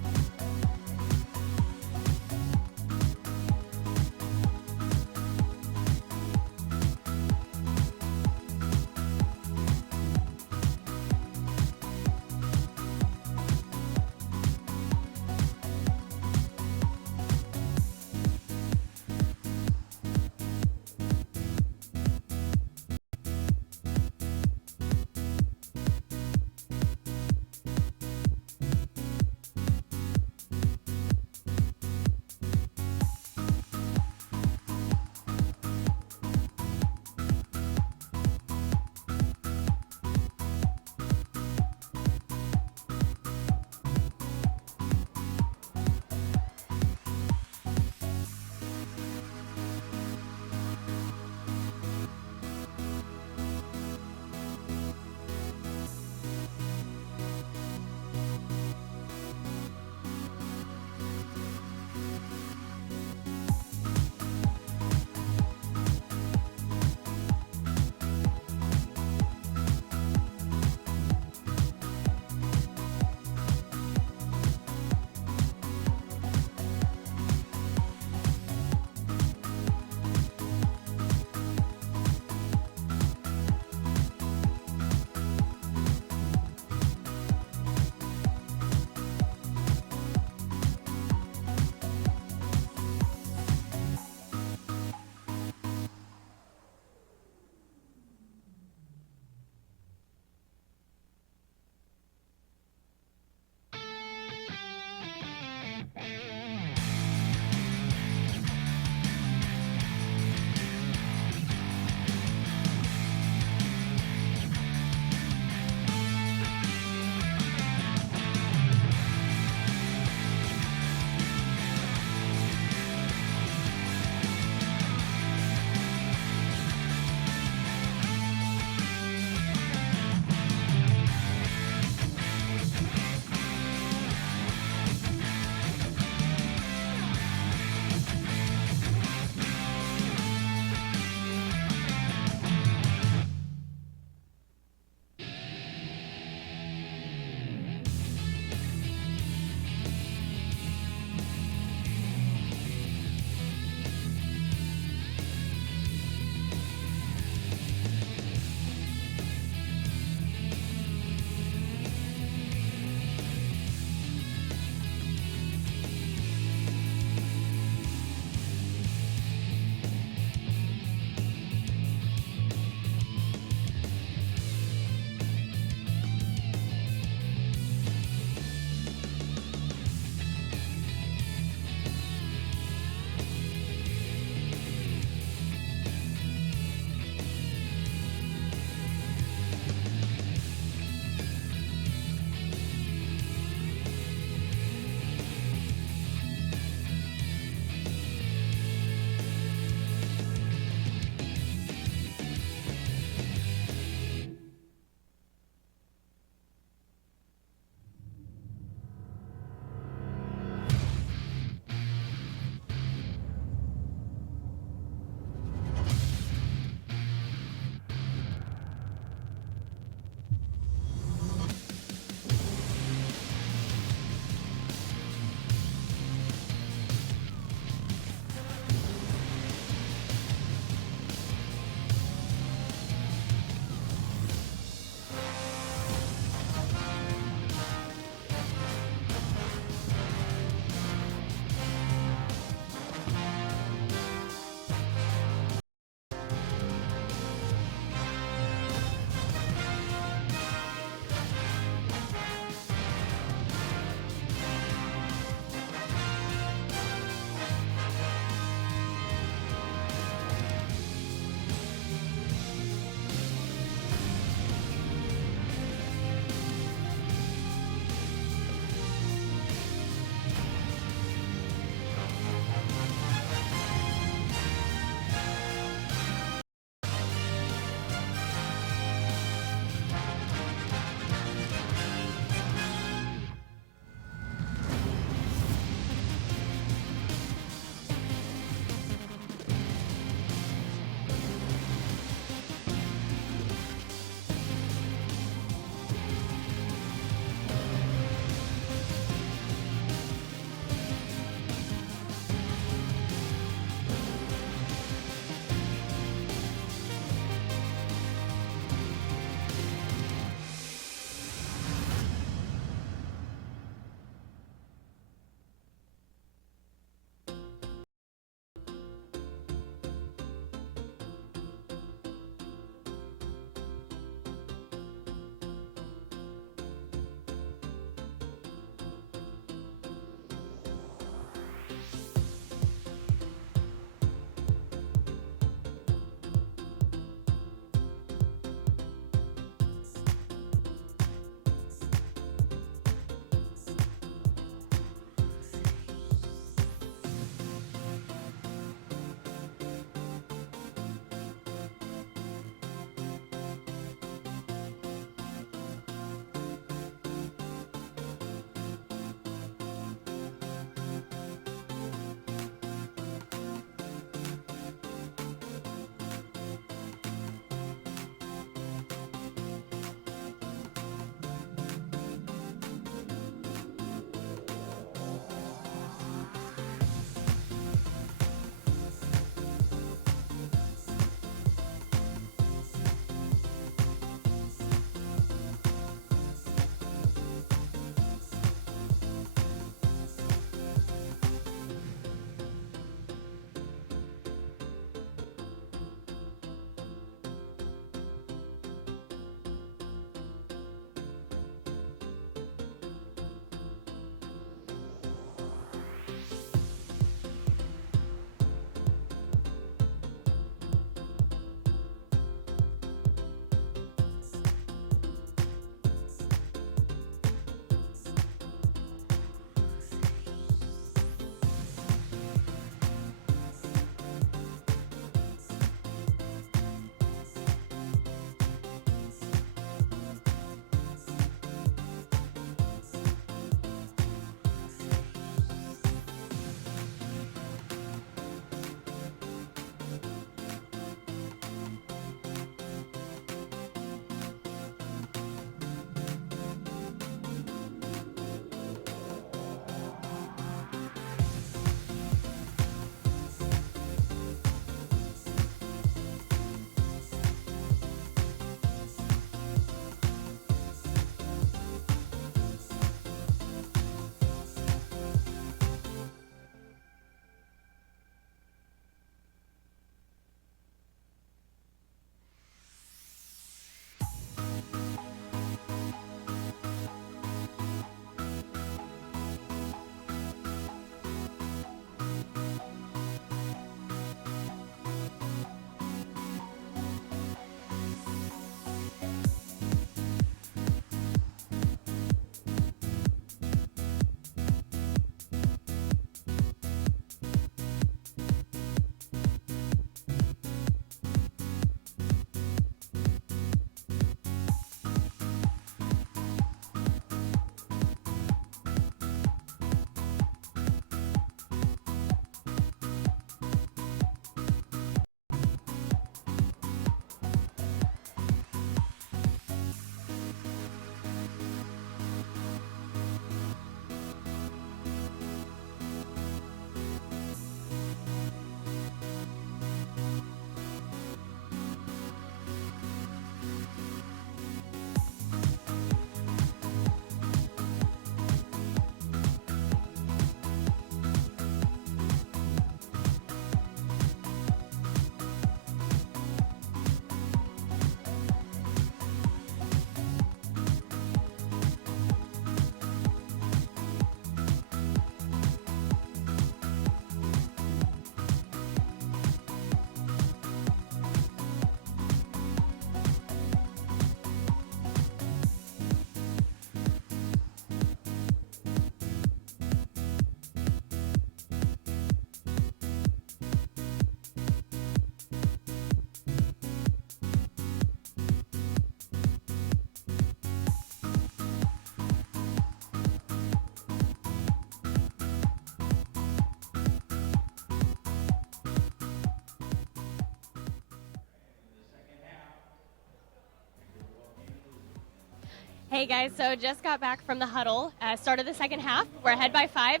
Hey guys, so just got back from the huddle. Start of the second half. We're ahead by 5.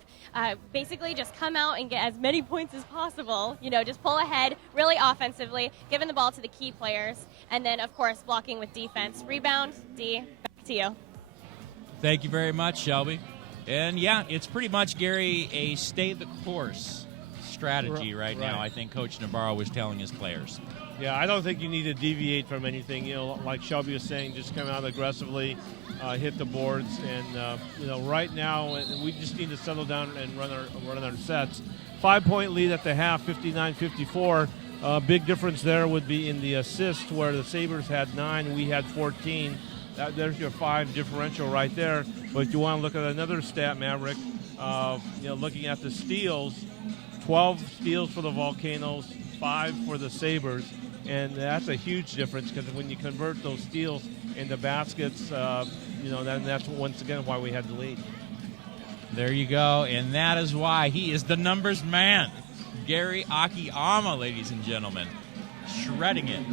Basically, just come out and get as many points as possible. Just pull ahead really offensively, giving the ball to the key players, and then, of course, blocking with defense. Rebound, D, back to you. Thank you very much, Shelby. And, yeah, it's pretty much, Gary, a stay-the-course strategy right now, I think Coach Navarro was telling his players. Yeah, I don't think you need to deviate from anything. Like Shelby was saying, just come out aggressively, hit the boards, and right now we just need to settle down and run our sets. 5-point lead at the half, 59-54. Big difference there would be in the assists, where the Sabers had 9, and we had 14. There's your 5 differential right there. But if you want to look at another stat, Maverick, looking at the steals, 12 steals for the Volcanoes, 5 for the Sabers. And that's a huge difference, because when you convert those steals into baskets, then that's once again why we had the lead. There you go, and that is why he is the numbers man. Gary Akiyama, ladies and gentlemen, shredding it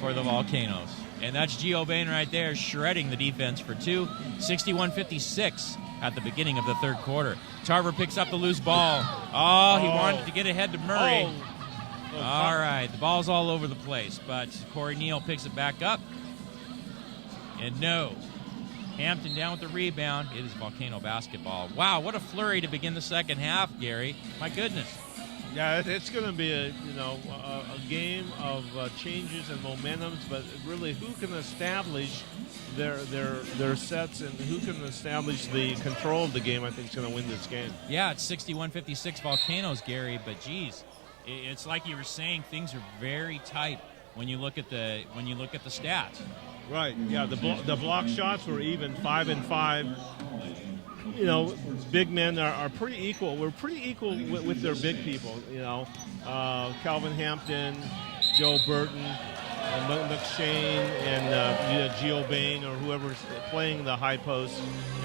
for the Volcanoes. And that's Gio Bain right there, shredding the defense for 2, 61-56 at the beginning of the third quarter. Tarver picks up the loose ball. He wanted to get ahead to Murray. All right, the ball's all over the place, but Corey Neal picks it back up. And no, Hampton down with the rebound. It is Volcano basketball. Wow, what a flurry to begin the second half, Gary. My goodness. Yeah, it's going to be a game of changes and momentums, but really, who can establish their sets and who can establish the control of the game, I think, is going to win this game. Yeah, it's 61-56 Volcanoes, Gary, but geez, it's like you were saying, things are very tight when you look at the stats. Right. Yeah. The block shots were even 5 and 5. Big men are pretty equal. We're pretty equal with their big people. Calvin Hampton, Joe Burton, McShane, and Gio Bain, or whoever's playing the high post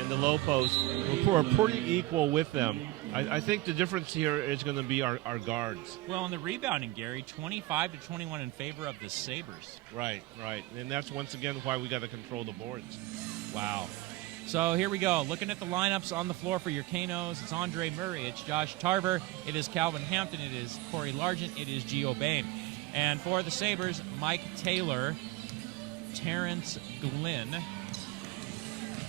and the low post. We're pretty equal with them. I think the difference here is going to be our guards. Well, in the rebounding, Gary, 25-21 in favor of the Sabers. Right. And that's once again why we got to control the boards. Wow. So here we go. Looking at the lineups on the floor for your Canos, it's Andre Murray, it's Josh Tarver, it is Calvin Hampton, it is Corey Largent, it is Gio Bain. And for the Sabers, Mike Taylor, Terrence Glynn,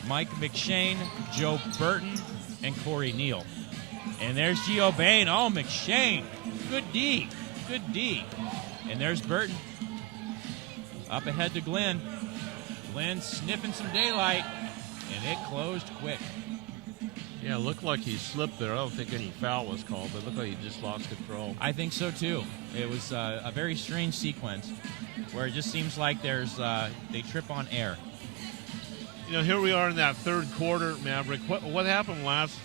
Mike McShane, Joe Burton, and Corey Neal. And there's Gio Bain. Oh, McShane. Good D. And there's Burton. Up ahead to Glynn. Glynn sniffing some daylight. And it closed quick. Yeah, it looked like he slipped there. I don't think any foul was called, but it looked like he just lost control. I think so, too. It was a very strange sequence where it just seems like they trip on air. Here we are in that third quarter, Maverick. What happened last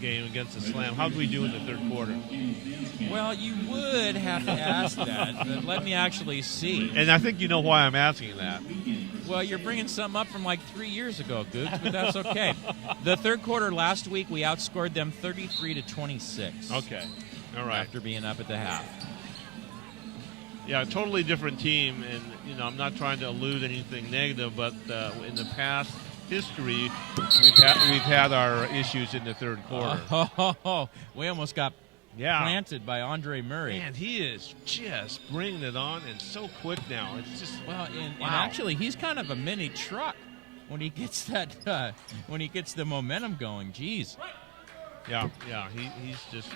game against the Slam? How did we do in the third quarter? Well, you would have to ask that, but let me actually see. And I think you know why I'm asking that. Well, you're bringing something up from like 3 years ago, Googs, but that's okay. The third quarter last week, we outscored them 33-26. Okay, all right. After being up at the half. Yeah, a totally different team, and I'm not trying to allude anything negative, but in the past history, we've had our issues in the third quarter. We almost got planted by Andre Murray. Man, he is just bringing it on and so quick now. It's just and actually, he's kind of a mini truck when he gets that when he gets the momentum going. Jeez. Yeah, he's just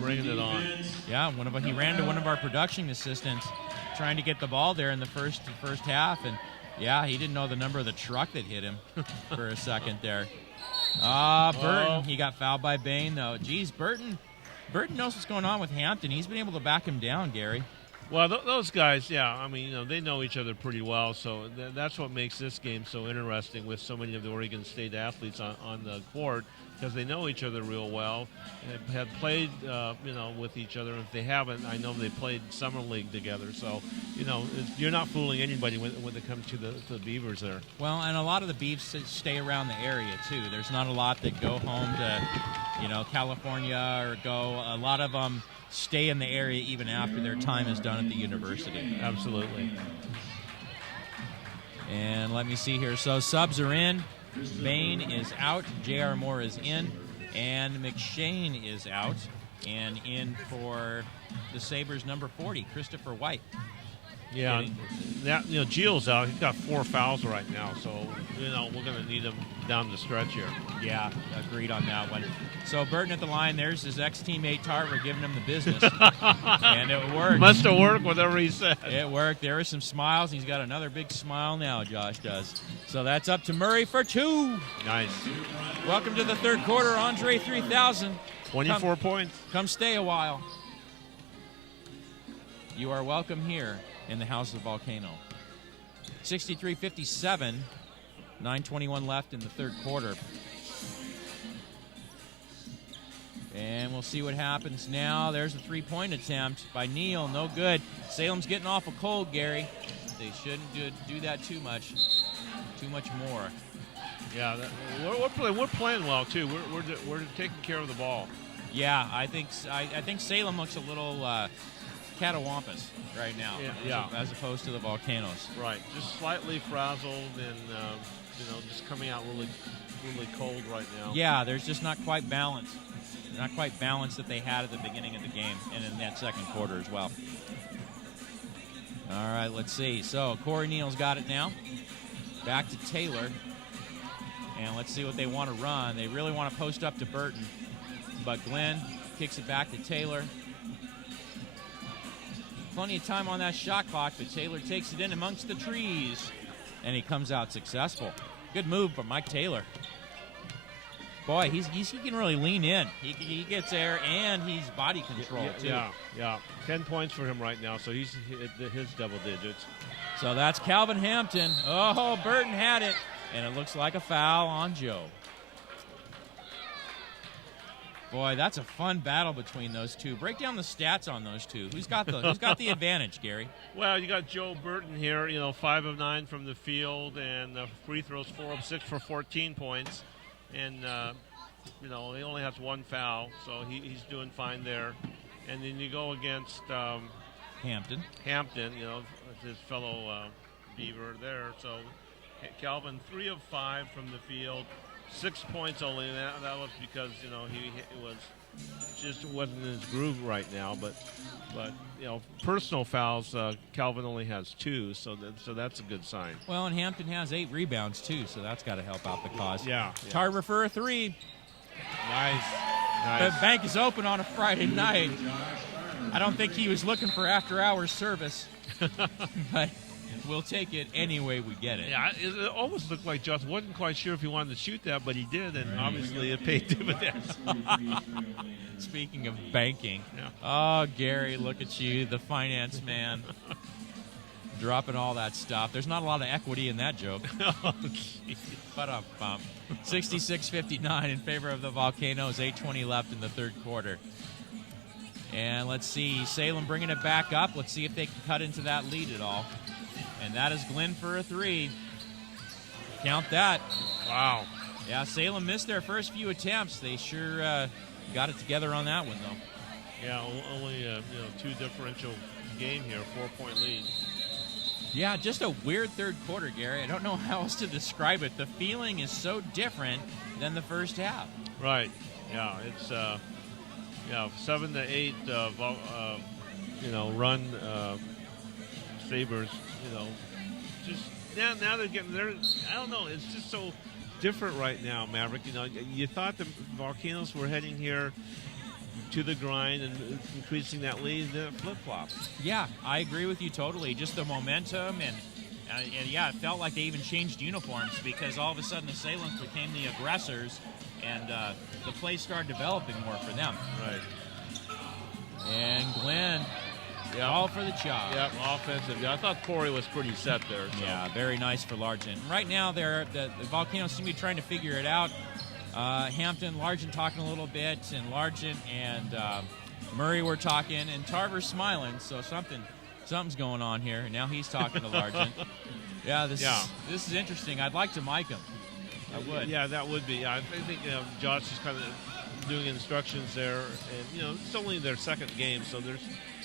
bringing it on. Yeah, he ran to one of our production assistants trying to get the ball there in the first half, and he didn't know the number of the truck that hit him for a second there. Burton, he got fouled by Bain though. Geez, Burton knows what's going on with Hampton. He's been able to back him down, Gary. Well, those guys, they know each other pretty well, so that's what makes this game so interesting with so many of the Oregon State athletes on the court, because they know each other real well, and have played, with each other. If they haven't, I know they played summer league together. So, you're not fooling anybody when it comes to the Beavers there. Well, and a lot of the Beavs stay around the area too. There's not a lot that go home to, California or go. A lot of them stay in the area even after their time is done at the university. Absolutely. And let me see here. So subs are in. Bain is out. J.R. Moore is in. And McShane is out. And in for the Sabres, number 40, Christopher White. Yeah, that, Gio's out. He's got 4 fouls right now, so we're going to need him down the stretch here. Yeah, agreed on that one. So Burton at the line. There's his ex-teammate Tarver giving him the business, and it worked. Must have worked, whatever he said. It worked. There are some smiles. He's got another big smile now. Josh does. So that's up to Murray for 2. Nice. Welcome to the third quarter, Andre 3000. 24 points. Come stay a while. You are welcome here in the House of Volcano. 63-57, 9:21 left in the third quarter. And we'll see what happens now. There's a 3-point attempt by Neal. No good. Salem's getting awful cold, Gary. They shouldn't do that too much. Too much more. Yeah, we're playing well, too. We're taking care of the ball. Yeah, I think Salem looks a little catawampus right now, as opposed to the Volcanoes. Right, just slightly frazzled and just coming out really, really cold right now. Yeah, there's just not quite balance. Not quite balance that they had at the beginning of the game and in that second quarter as well. All right, let's see. So Corey Neal's got it now. Back to Taylor. And let's see what they want to run. They really want to post up to Burton. But Glenn kicks it back to Taylor. Plenty of time on that shot clock, but Taylor takes it in amongst the trees. And he comes out successful. Good move from Mike Taylor. Boy, he can really lean in. He gets there, and he's body control, too. Yeah. 10 points for him right now, so he's hit his double digits. So that's Calvin Hampton. Oh, Burton had it, and it looks like a foul on Joe. Boy, that's a fun battle between those two. Break down the stats on those two. Who's got the advantage, Gary? Well, you got Joe Burton here, 5 of 9 from the field, and free throws 4 of 6 for 14 points. And, he only has 1 foul, so he's doing fine there. And then you go against Hampton, his fellow Beaver there. So Calvin, 3 of 5 from the field, 6 points only. And that was because, he wasn't in his groove right now. But personal fouls, Calvin only has 2, so that's a good sign. Well, and Hampton has 8 rebounds, too, so that's got to help out the cause. Yeah. Tarver for a 3. Nice. The bank is open on a Friday night. I don't think he was looking for after-hours service, but we'll take it any way we get it. Yeah, it almost looked like Josh wasn't quite sure if he wanted to shoot that, but he did, and obviously it paid dividends. Speaking of banking, oh, Gary, look at you, the finance man, dropping all that stuff. There's not a lot of equity in that joke. But 66-59 in favor of the Volcanoes, 8:20 left in the third quarter. And let's see, Salem bringing it back up. Let's see if they can cut into that lead at all. And that is Glenn for a 3. Count that. Wow. Yeah, Salem missed their first few attempts. They sure got it together on that one, though. Yeah, only 2 differential game here, 4-point lead. Yeah, just a weird third quarter, Gary. I don't know how else to describe it. The feeling is so different than the first half. Right. Yeah, it's 7-8 run Sabers, just now they're getting there. I don't know, it's just so different right now, Maverick. You thought the Volcanoes were heading here to the grind and increasing that lead, then it flip-flops. Yeah, I agree with you totally. Just the momentum and it felt like they even changed uniforms because all of a sudden the Salems became the aggressors and the play started developing more for them. Right. And Glenn, all for the job. Yeah, offensive. Yeah, I thought Corey was pretty set there. So. Yeah, very nice for Largent. Right now, the Volcanoes seem to be trying to figure it out. Hampton, Largent talking a little bit, and Largent and Murray were talking, and Tarver's smiling, so something's going on here. And now he's talking to Largent. This is interesting. I'd like to mic him. I would. Yeah, that would be. I think Josh is kind of doing instructions there, and it's only their second game, so there's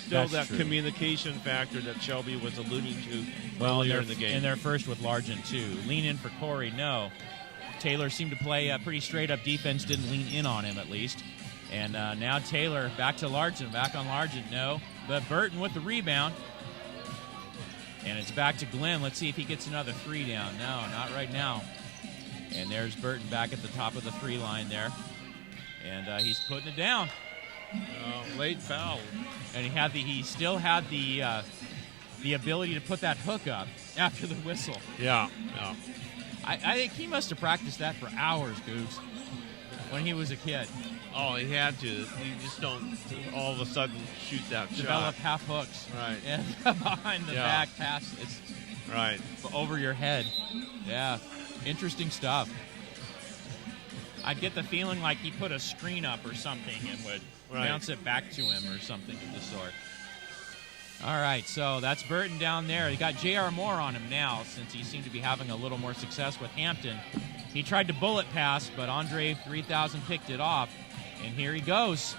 still That's that true. communication factor that Shelby was alluding to Well, earlier in the game. And they're first with Largent, too. Lean in for Corey, no. Taylor seemed to play a pretty straight-up defense, didn't lean in on him at least. And now Taylor back to Largent, back on Largent, no. But Burton with the rebound. And it's back to Glenn. Let's see if he gets another three down. No, not right now. And there's Burton back at the top of the three line there. And he's putting it down. Late foul. And he still had the ability to put that hook up after the whistle. Yeah. I think he must have practiced that for hours, Googs, when he was a kid. Oh, he had to. You just don't all of a sudden shoot that Develop shot. half hooks. Right. And behind the back pass. It's right. over your head. Yeah. Interesting stuff. I'd get the feeling like he put a screen up or something and would bounce it back to him or something of the sort. All right, so that's Burton down there. He got J.R. Moore on him now since he seemed to be having a little more success with Hampton. He tried to bullet pass, but Andre 3000 picked it off. And here he goes.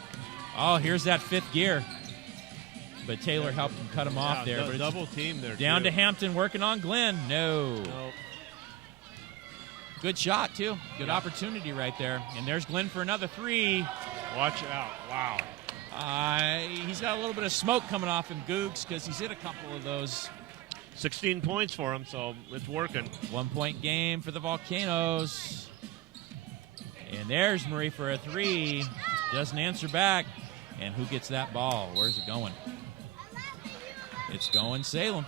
Oh, here's that fifth gear. But Taylor helped him cut him off there. But double team there. Down to Hampton working on Glenn. No. Nope. Good shot, too. Good opportunity right there. And there's Glenn for another three. Watch out. Wow. He's got a little bit of smoke coming off him, Googs, because he's hit a couple of those. 16 points for him, so it's working. 1 point game for the Volcanoes. And there's Murray for a three. Doesn't answer back. And who gets that ball? Where's it going? It's going Salem.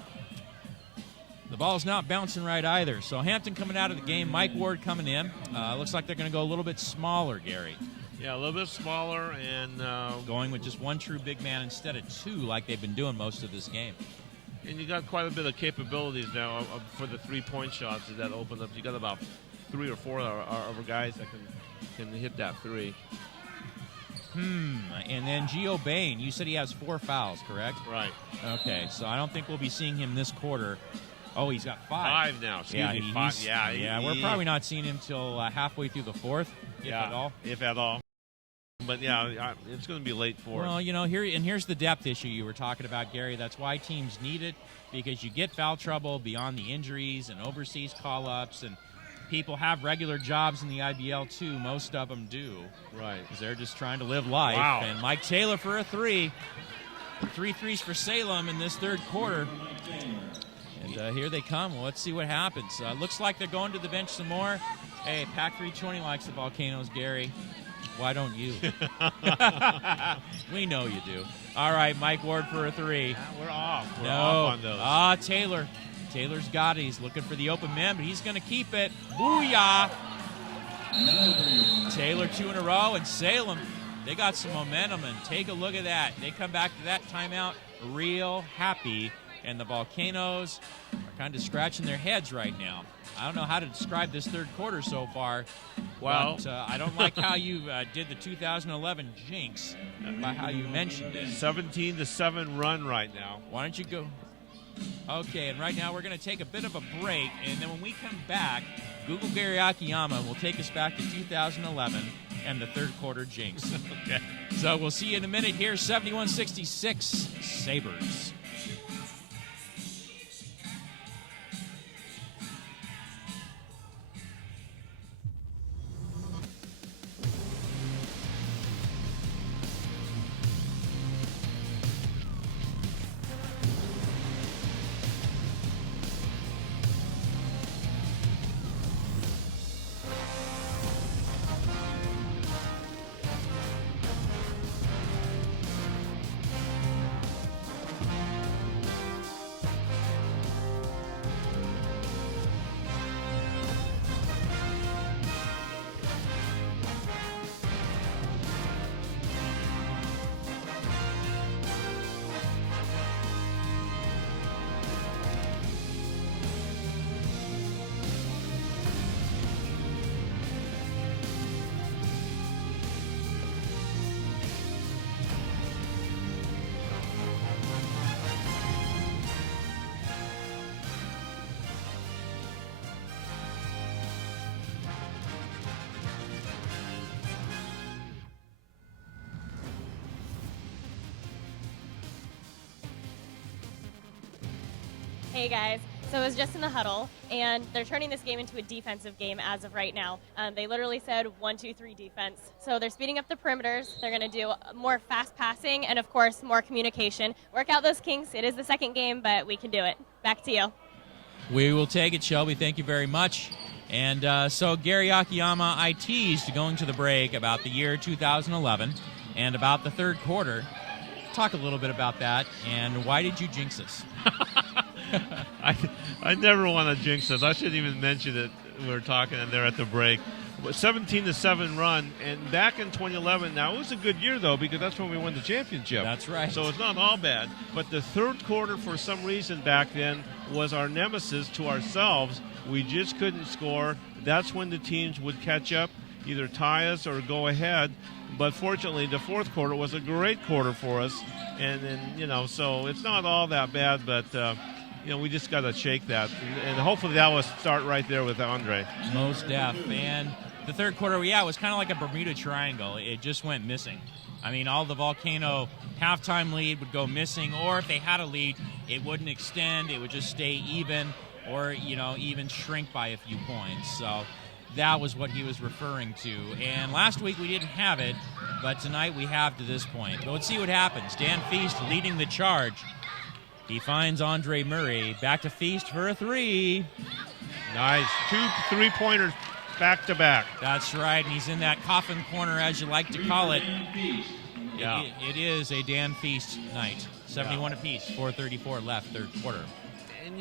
The ball's not bouncing right either. So Hampton coming out of the game. Mike Ward coming in. Looks like they're going to go a little bit smaller, Gary. Yeah, a little bit smaller and going with just one true big man instead of two like they've been doing most of this game. And you got quite a bit of capabilities now for the three-point shots that open up. You got about 3 or 4 of our guys that can hit that three. And then Gio Bain, you said he has 4 fouls, correct? Right. Okay, so I don't think we'll be seeing him this quarter. Oh, he's got 5. 5 now. Excuse me, 5. Yeah, we're probably not seeing him till halfway through the fourth, if at all. If at all. But yeah, it's going to be late for Well, him. you know, here's the depth issue you were talking about, Gary. That's why teams need it, because you get foul trouble beyond the injuries and overseas call-ups, and people have regular jobs in the IBL too. Most of them do. Right. Because they're just trying to live life. Wow. And Mike Taylor for a 3. 3 threes for Salem in this third quarter. And here they come. Well, let's see what happens. Looks like they're going to the bench some more. Hey, Pack 320 likes the Volcanoes, Gary. Why don't you? We know you do. All right, Mike Ward for a 3. We're off. We're No. off on those. Taylor. Taylor's got it. He's looking for the open man, but he's going to keep it. Booyah! Taylor 2 in a row, and Salem, they got some momentum, and take a look at that. They come back to that timeout real happy, and the Volcanoes are kind of scratching their heads right now. I don't know how to describe this third quarter so far. Well, but, I don't like how you did the 2011 jinx by how you mentioned it. 17-7 run right now. Why don't you go? Okay, and right now we're going to take a bit of a break, and then when we come back, Google Gary Akiyama will take us back to 2011 and the third quarter jinx. Okay. So we'll see you in a minute here. 71-66 Sabers. Hey guys, so I was just in the huddle, and they're turning this game into a defensive game as of right now. They literally said 1-2-3 defense. So they're speeding up the perimeters. They're going to do more fast passing and, of course, more communication. Work out those kinks. It is the second game, but we can do it. Back to you. We will take it, Shelby. Thank you very much. And so Gary Akiyama, I teased going to the break about the year 2011 and about the third quarter. Talk a little bit about that, and why did you jinx us? I never want to jinx us. I shouldn't even mention it. We were talking there at the break. 17-7 run, and back in 2011, now it was a good year, though, because that's when we won the championship. That's right. So it's not all bad. But the third quarter, for some reason back then, was our nemesis to ourselves. We just couldn't score. That's when the teams would catch up, either tie us or go ahead. But fortunately, the fourth quarter was a great quarter for us. And so it's not all that bad, but we just got to shake that. And hopefully that will start right there with Andre. Most def. And the third quarter, it was kind of like a Bermuda Triangle. It just went missing. I mean, all the Volcano halftime lead would go missing, or if they had a lead, it wouldn't extend. It would just stay even, or, even shrink by a few points. So that was what he was referring to. And last week we didn't have it, but tonight we have to this point. But let's see what happens. Dan Feast leading the charge. He finds Andre Murray. Back to Feast for a three. Nice. 2 3-pointers back to back. That's right, and he's in that coffin corner, as you like to call it. Yeah. It is a Dan Feast night. 71 apiece, 4:34 left, third quarter. And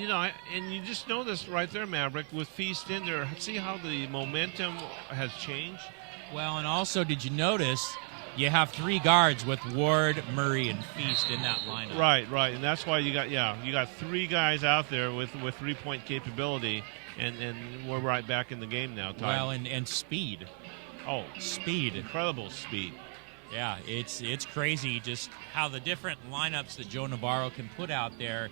you just noticed right there, Maverick, with Feast in there, see how the momentum has changed? Well, and also, did you notice you have three guards with Ward, Murray, and Feast in that lineup? Right, and that's why you got three guys out there with 3-point capability, and we're right back in the game now. Ty. Well, and speed. Oh, speed. Incredible speed. Yeah, it's crazy just how the different lineups that Joe Navarro can put out there.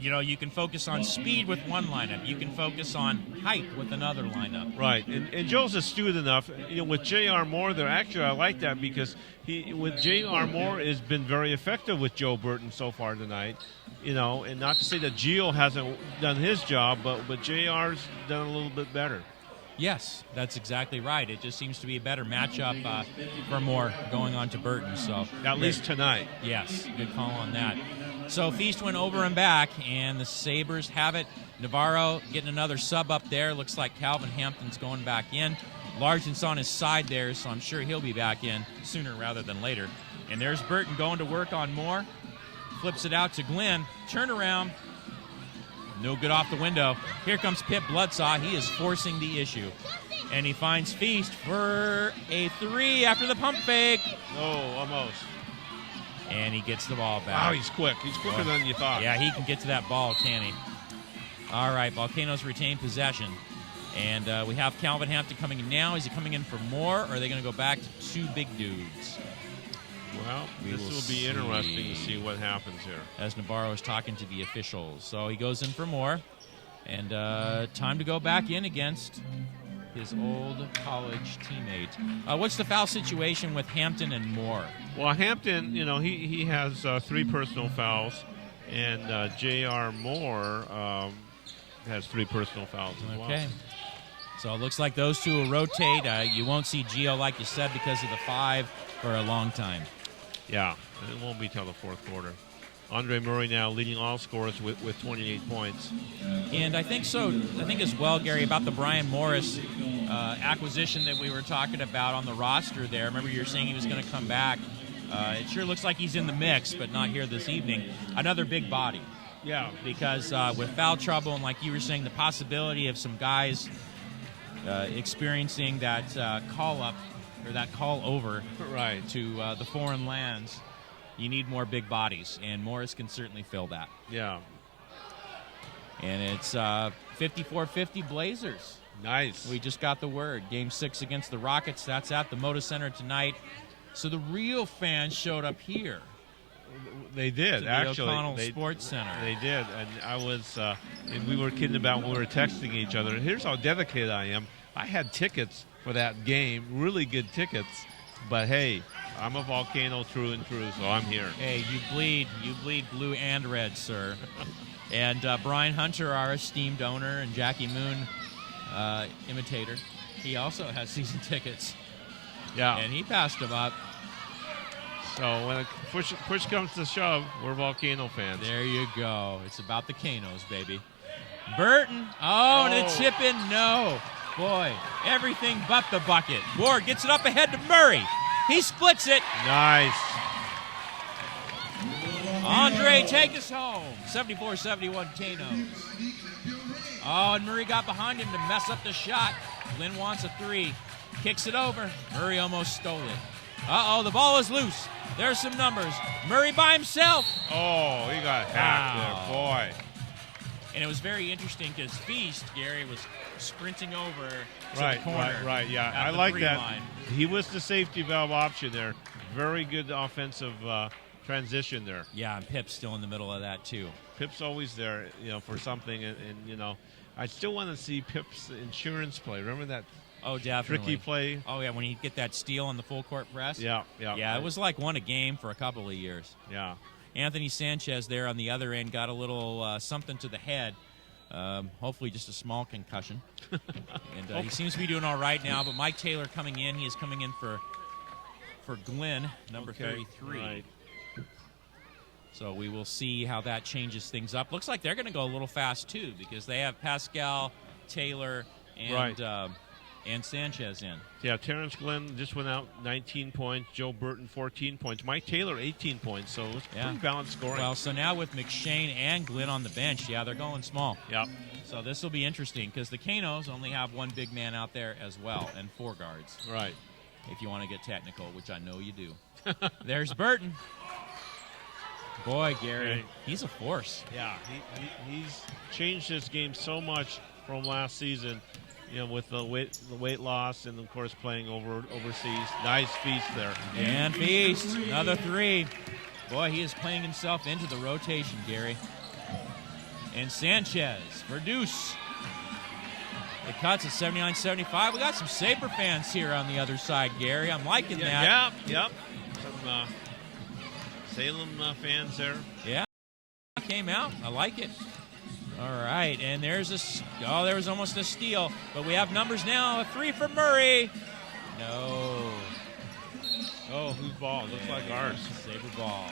You can focus on speed with one lineup. You can focus on height with another lineup. Right, and Joe's astute enough. With J.R. Moore there, actually I like that because with J.R. Moore has been very effective with Joe Burton so far tonight. And not to say that Gio hasn't done his job, but J.R.'s done a little bit better. Yes, that's exactly right. It just seems to be a better matchup for Moore going on to Burton. So at least tonight. Yes, good call on that. So Feast went over and back, and the Sabers have it. Navarro getting another sub up there. Looks like Calvin Hampton's going back in. Largent's on his side there, so I'm sure he'll be back in sooner rather than later. And there's Burton going to work on Moore. Flips it out to Glenn. Turnaround. No good off the window. Here comes Pip Bloodsaw. He is forcing the issue. And he finds Feast for a three after the pump fake. Oh, almost. And he gets the ball back. Wow, he's quick. He's quicker than you thought. Yeah, he can get to that ball, can he? All right, Volcanoes retain possession. And we have Calvin Hampton coming in now. Is he coming in for more, or are they going to go back to two big dudes? Well, this will be interesting to see what happens here. As Navarro is talking to the officials. So he goes in for more. And time to go back in against his old college teammate. What's the foul situation with Hampton and Moore? Well, Hampton, he has 3 personal fouls, and J.R. Moore has 3 personal fouls as well. Okay. So it looks like those two will rotate. You won't see Gio, like you said, because of the 5 for a long time. Yeah, it won't be till the fourth quarter. Andre Murray now leading all scorers with 28 points. And I think as well, Gary, about the Brian Morris acquisition that we were talking about on the roster there. Remember you were saying he was going to come back. It sure looks like he's in the mix, but not here this evening. Another big body. Yeah. Because with foul trouble and, like you were saying, the possibility of some guys experiencing that call-up or that call-over right to the foreign lands, you need more big bodies, and Morris can certainly fill that. Yeah. And it's 54-50 Blazers. Nice. We just got the word. Game 6 against the Rockets. That's at the Moda Center tonight. So the real fans showed up here. They did, actually. The O'Connell Sports Center. They did. And I was, and we were kidding about when we were texting each other. And here's how dedicated I am. I had tickets for that game, really good tickets. But, hey, I'm a Volcano through and through, so I'm here. Hey, you bleed blue and red, sir. And Brian Hunter, our esteemed owner, and Jackie Moon, imitator, he also has season tickets. Yeah. And he passed them up. So when push comes to shove, we're Volcano fans. There you go. It's about the Canos, baby. Burton. Oh, and a tip in. No. Boy, everything but the bucket. Ward gets it up ahead to Murray. He splits it. Nice. Andre, take us home. 74-71 Canos. Oh, and Murray got behind him to mess up the shot. Glenn wants a three. Kicks it over. Murray almost stole it. Uh-oh, the ball is loose. There's some numbers. Murray by himself. Oh, he got hacked there, boy. And it was very interesting because Feast, Gary, was sprinting over to the corner. Right, yeah. I like that. He was the safety valve option there. Very good offensive transition there. Yeah, and Pip's still in the middle of that, too. Pip's always there, for something. And I still want to see Pip's insurance play. Remember that? Oh, definitely. Tricky play. Oh, yeah, when he'd get that steal on the full court press. Yeah. Yeah, it was like one a game for a couple of years. Yeah. Anthony Sanchez there on the other end got a little something to the head. Hopefully just a small concussion. And he seems to be doing all right now. But Mike Taylor coming in. He is coming in for Glenn, number 33. Right. So we will see how that changes things up. Looks like they're going to go a little fast, too, because they have Pascal, Taylor, and Sanchez in. Yeah, Terrence Glenn just went out 19 points. Joe Burton 14 points. Mike Taylor 18 points. So it was pretty balanced scoring. Well, so now with McShane and Glenn on the bench, they're going small. Yep. So this will be interesting because the Canos only have one big man out there as well and 4 guards. Right. If you want to get technical, which I know you do. There's Burton. Boy, Gary, he's a force. Yeah, he's changed his game so much from last season. With the weight loss and, of course, playing overseas. Nice Feast there. And Feast, another 3. Boy, he is playing himself into the rotation, Gary. And Sanchez for Deuce. It cuts at 79-75. We got some Saber fans here on the other side, Gary. I'm liking that. Yep. Some Salem fans there. Yeah, came out. I like it. All right, and there was almost a steal, but we have numbers now. A 3 for Murray. No. Oh, whose ball? Looks like ours. Saber ball.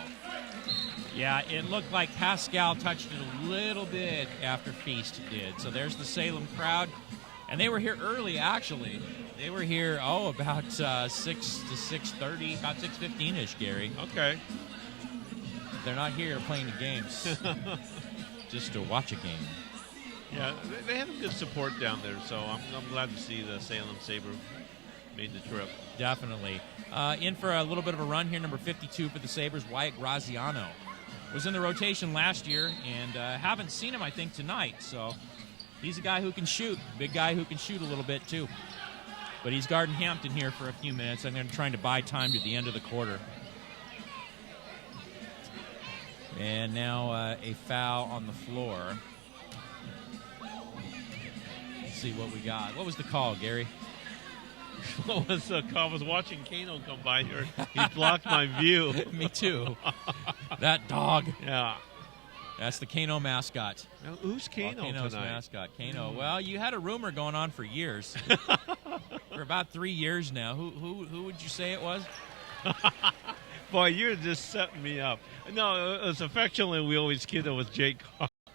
Yeah, it looked like Pascal touched it a little bit after Feast did. So there's the Salem crowd, and they were here early, actually. They were here, about 6 to 6:30, about 6:15-ish, Gary. Okay. They're not here playing the games. Just to watch a game. Yeah, they have a good support down there, so I'm glad to see the Salem Saber made the trip. Definitely. In for a little bit of a run here, number 52 for the Sabres, Wyatt Graziano. Was in the rotation last year, and haven't seen him, I think, tonight. So he's a guy who can shoot, big guy who can shoot a little bit, too. But he's guarding Hampton here for a few minutes, and they're trying to buy time to the end of the quarter. And now a foul on the floor. Let's see what we got. What was the call, Gary? What was the call? I was watching Kano come by here. He blocked my view. Me too. That dog. Yeah. That's the Kano mascot. Now, who's Kano Kano's tonight? mascot. Kano. Well, you had a rumor going on for years. For about 3 years now. Who would you say it was? Boy, you're just setting me up. No, it was affectionately we always kid it was Jake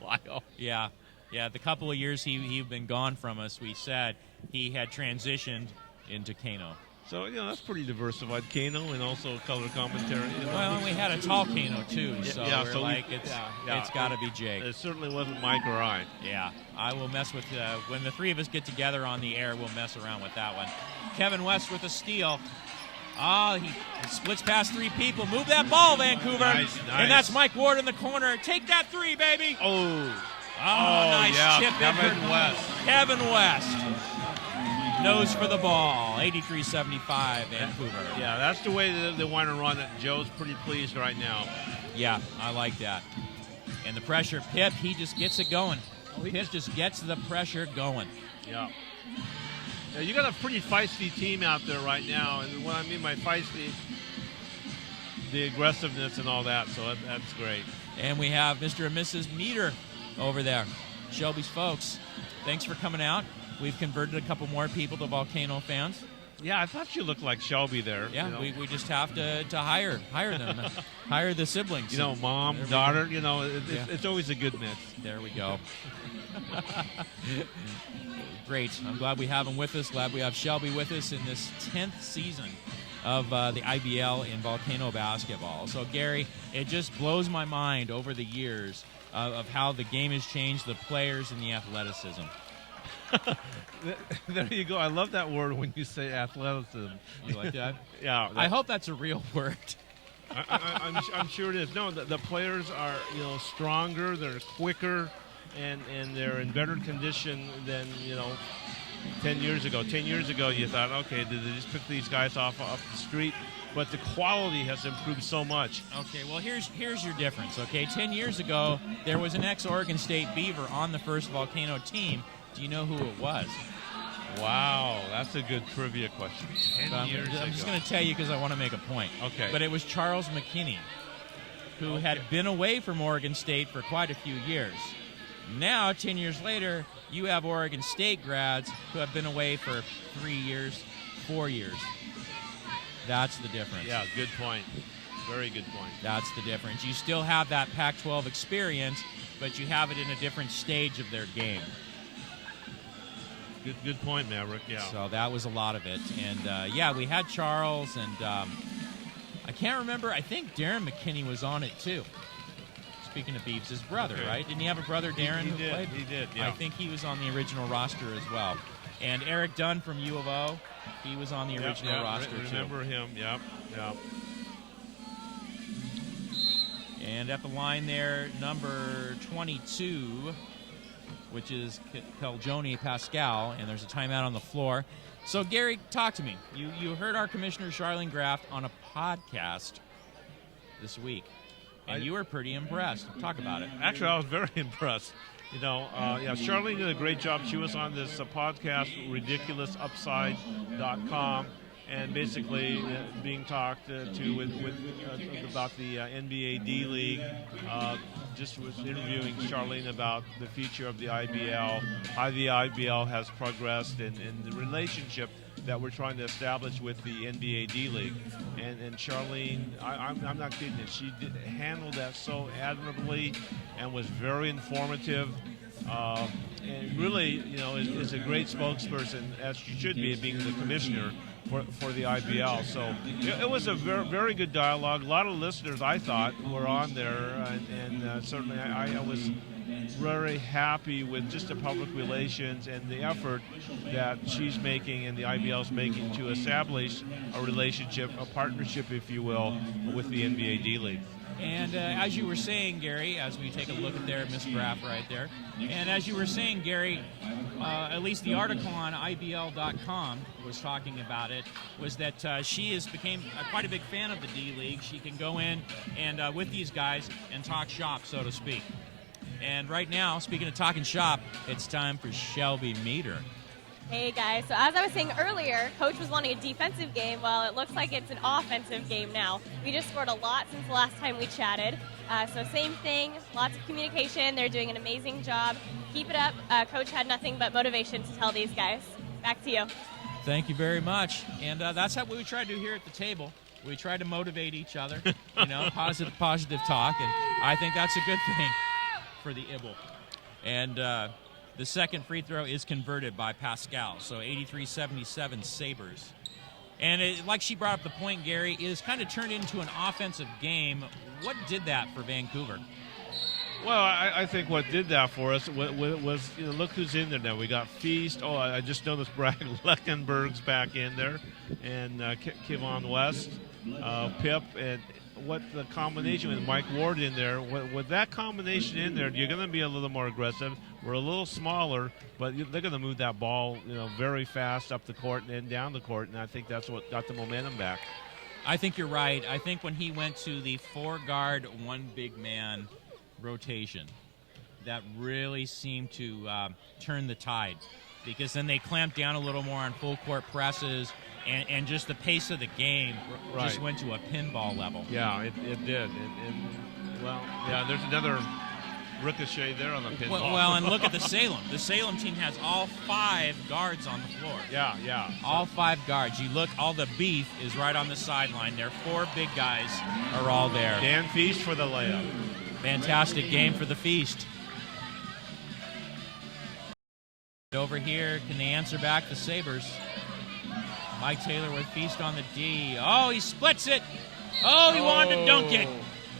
Carlisle. Yeah. The couple of years he'd been gone from us, we said he had transitioned into Kano. So, that's pretty diversified. Kano and also color commentary. Well, and we had a tall Kano, too. So it's got to be Jake. It certainly wasn't Mike or I. Yeah. I will mess with, when the three of us get together on the air, we'll mess around with that one. Kevin West with a steal. He splits past 3 people. Move that ball, Vancouver. Nice. And that's Mike Ward in the corner. Take that 3, baby. Oh, nice chip in Kevin West. Kevin West. Nose for the ball. 83-75, Vancouver. Yeah, that's the way they want to run it. Joe's pretty pleased right now. Yeah, I like that. And the pressure, Pip, he just gets it going. Pip just gets the pressure going. Yeah. You got a pretty feisty team out there right now, and what I mean by feisty, the aggressiveness and all that, so that's great. And we have Mr. and Mrs. Meter over there. Shelby's folks, thanks for coming out. We've converted a couple more people to Volcano fans. Yeah, I thought you looked like Shelby there. Yeah, you know. we just have to hire them, hire the siblings. You know, mom, daughter, you know, it's always a good mix. There we go. Great. I'm glad we have him with us. Glad we have Shelby with us in this 10th season of the IBL in Volcano basketball. So, Gary, it just blows my mind over the years of how the game has changed, the players, and the athleticism. There you go. I love that word when you say athleticism. You like that? Yeah. I hope that's a real word. I'm sure it is. No, the players are, you know, stronger. They're quicker, and they're in better condition than, you know, 10 years ago. 10 years ago, you thought, okay, did they just pick these guys off the street? But the quality has improved so much. Okay, well, here's your difference, okay? 10 years ago, there was an ex-Oregon State Beaver on the first Volcano team. Do you know who it was? Wow, that's a good trivia question. 10 years ago. I'm just going to tell you because I want to make a point. Okay. But it was Charles McKinney, who had been away from Oregon State for quite a few years. Now, 10 years later, you have Oregon State grads who have been away for 3 years, 4 years. That's the difference. Yeah, good point. Very good point. That's the difference. You still have that Pac-12 experience, but you have it in a different stage of their game. Good point, Maverick. Yeah. So that was a lot of it. And, yeah, we had Charles, and I can't remember. I think Darren McKinney was on it, too. Speaking of Beeves, his brother, right? Didn't he have a brother, Darren, he who did, played? He did, yeah. I think he was on the original roster as well. And Eric Dunn from U of O, he was on the original roster, remember too. him, yep. And at the line there, number 22, which is Keljoni Pascal, and there's a timeout on the floor. So, Gary, talk to me. You heard our commissioner, Charlene Graft, on a podcast this week, and you were pretty impressed. Talk about it. Actually, I was very impressed. You know, Charlene did a great job. She was on this podcast, ridiculousupside.com, and basically being talked to with about the NBA D League. Just was interviewing Charlene about the future of the IBL, how the IBL has progressed, and the relationship that we're trying to establish with the NBA D League. And Charlene, I'm not kidding you, she handled that so admirably and was very informative. And really, you know, is a great spokesperson, as she should be, being the commissioner for the IBL. So it was a very, very good dialogue. A lot of listeners, I thought, were on there, and certainly I was very happy with just the public relations and the effort that she's making and the IBL's making to establish a relationship, a partnership, if you will, with the NBA D League. And as you were saying, Gary, as we take a look at there, Miss Graff right there, and as you were saying, Gary, at least the article on IBL.com was talking about it, was that she became quite a big fan of the D League. She can go in and with these guys and talk shop, so to speak. And right now, speaking of talking shop, it's time for Shelby Meter. Hey guys, so as I was saying earlier, Coach was wanting a defensive game. Well, it looks like it's an offensive game now. We just scored a lot since the last time we chatted. So same thing, lots of communication. They're doing an amazing job. Keep it up. Coach had nothing but motivation to tell these guys. Back to you. Thank you very much. And that's how we try to do here at the table. We try to motivate each other, you know, positive talk, and I think that's a good thing for the IBL. And the second free throw is converted by Pascal, so 83-77 Sabers. And like she brought up the point, Gary, it has kind of turned into an offensive game. What did that for Vancouver? Well, I think what did that for us was you know, look who's in there now. We got Feast. Oh, I just noticed Brad Leckenberg's back in there, and Kevon West, Pip, and what the combination with Mike Ward in there. With that combination in there, you're going to be a little more aggressive. We're a little smaller, but they're going to move that ball, you know, very fast up the court and then down the court, and I think that's what got the momentum back. I think you're right. I think when he went to the 4-guard, 1 big man rotation, that really seemed to turn the tide, because then they clamped down a little more on full court presses, and just the pace of the game just went to a pinball level. Yeah, it did. And well, yeah, there's another ricochet there on the pinball. Well, and look at the Salem. The Salem team has all 5 guards on the floor. Yeah. All 5 guards. You look, all the beef is right on the sideline. Their 4 big guys are all there. Dan Feast for the layup. Fantastic game for the Feast. Over here, can they answer back the Sabers? Mike Taylor with Feast on the D. Oh, he splits it. Oh, he wanted to dunk it.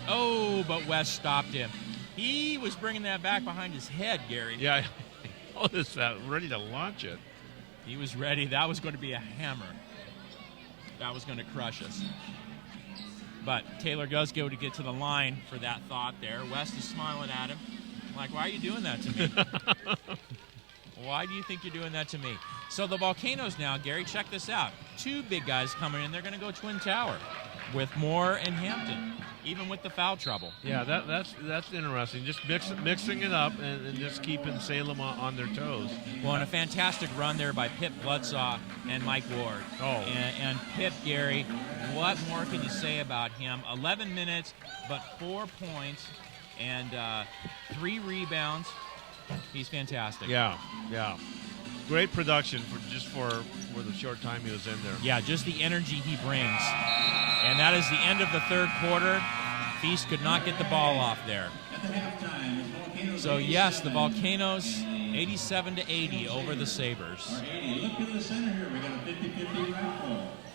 Oh, but West stopped him. He was bringing that back behind his head, Gary. Yeah, oh, this ready to launch it. He was ready. That was going to be a hammer. That was going to crush us. But Taylor does go to get to the line for that thought there. West is smiling at him. Like, why are you doing that to me? Why do you think you're doing that to me? So the Volcanoes now, Gary, check this out. 2 big guys coming in. They're going to go Twin Tower with Moore and Hampton, even with the foul trouble. Yeah, that's interesting. Just mixing it up and just keeping Salem on their toes. Well, and a fantastic run there by Pip Bloodsaw and Mike Ward. Oh. And Pip, Gary, what more can you say about him? 11 minutes, but 4 points and 3 rebounds. He's fantastic. Yeah. Great production for the short time he was in there. Yeah, just the energy he brings. And that is the end of the third quarter. Feast could not get the ball off there. So yes, the Volcanoes 87-80 over the Sabers.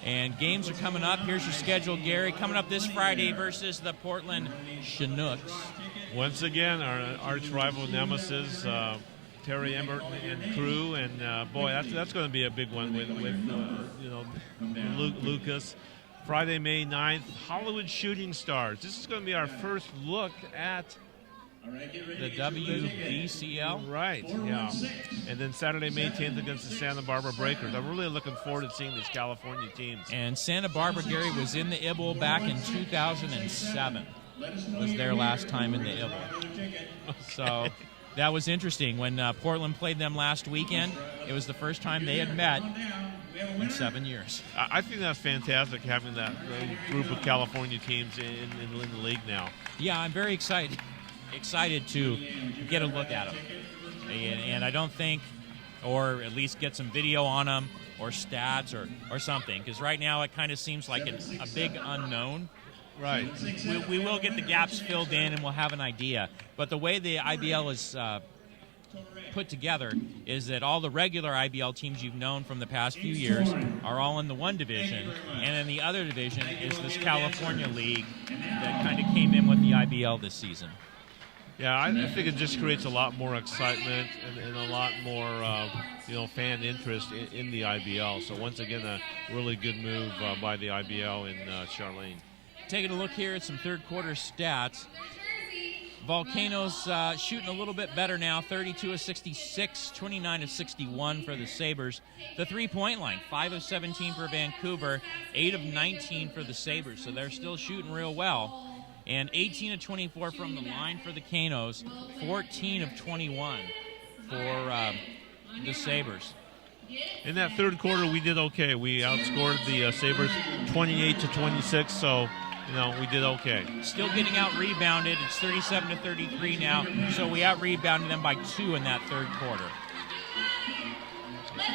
And games are coming up. Here's your schedule, Gary. Coming up this Friday versus the Portland Chinooks. Once again, our arch rival nemesis, Terry Emmert and crew, and boy, that's going to be a big one with Lucas. Friday, May 9th, Hollywood Shooting Stars. This is going to be our first look at the WBCL. Right, yeah. And then Saturday, May 10th against the Santa Barbara Breakers. I'm really looking forward to seeing these California teams. And Santa Barbara, Gary, was in the IBL back in 2007. Was their last time in the IBL. So that was interesting. When Portland played them last weekend, it was the first time they had met in 7 years. I think that's fantastic, having that group of California teams in the league now. Yeah, I'm very excited to get a look at them. And I don't think, or at least get some video on them or stats or something, because right now it kind of seems like a big unknown. Right. We will get the gaps filled in and we'll have an idea. But the way the IBL is put together is that all the regular IBL teams you've known from the past few years are all in the one division, and then the other division is this California league that kind of came in with the IBL this season. Yeah, I think it just creates a lot more excitement and a lot more fan interest in the IBL. So once again, a really good move by the IBL in Charlene. Taking a look here at some third quarter stats. Volcanoes shooting a little bit better now, 32 of 66, 29 of 61 for the Sabers. The three-point line, 5 of 17 for Vancouver, 8 of 19 for the Sabers, so they're still shooting real well. And 18 of 24 from the line for the Canos, 14 of 21 for the Sabers. In that third quarter, we did okay. We outscored the Sabers 28-26, so we did okay. Still getting out-rebounded. It's 37-33 now, so we out-rebounded them by 2 in that third quarter.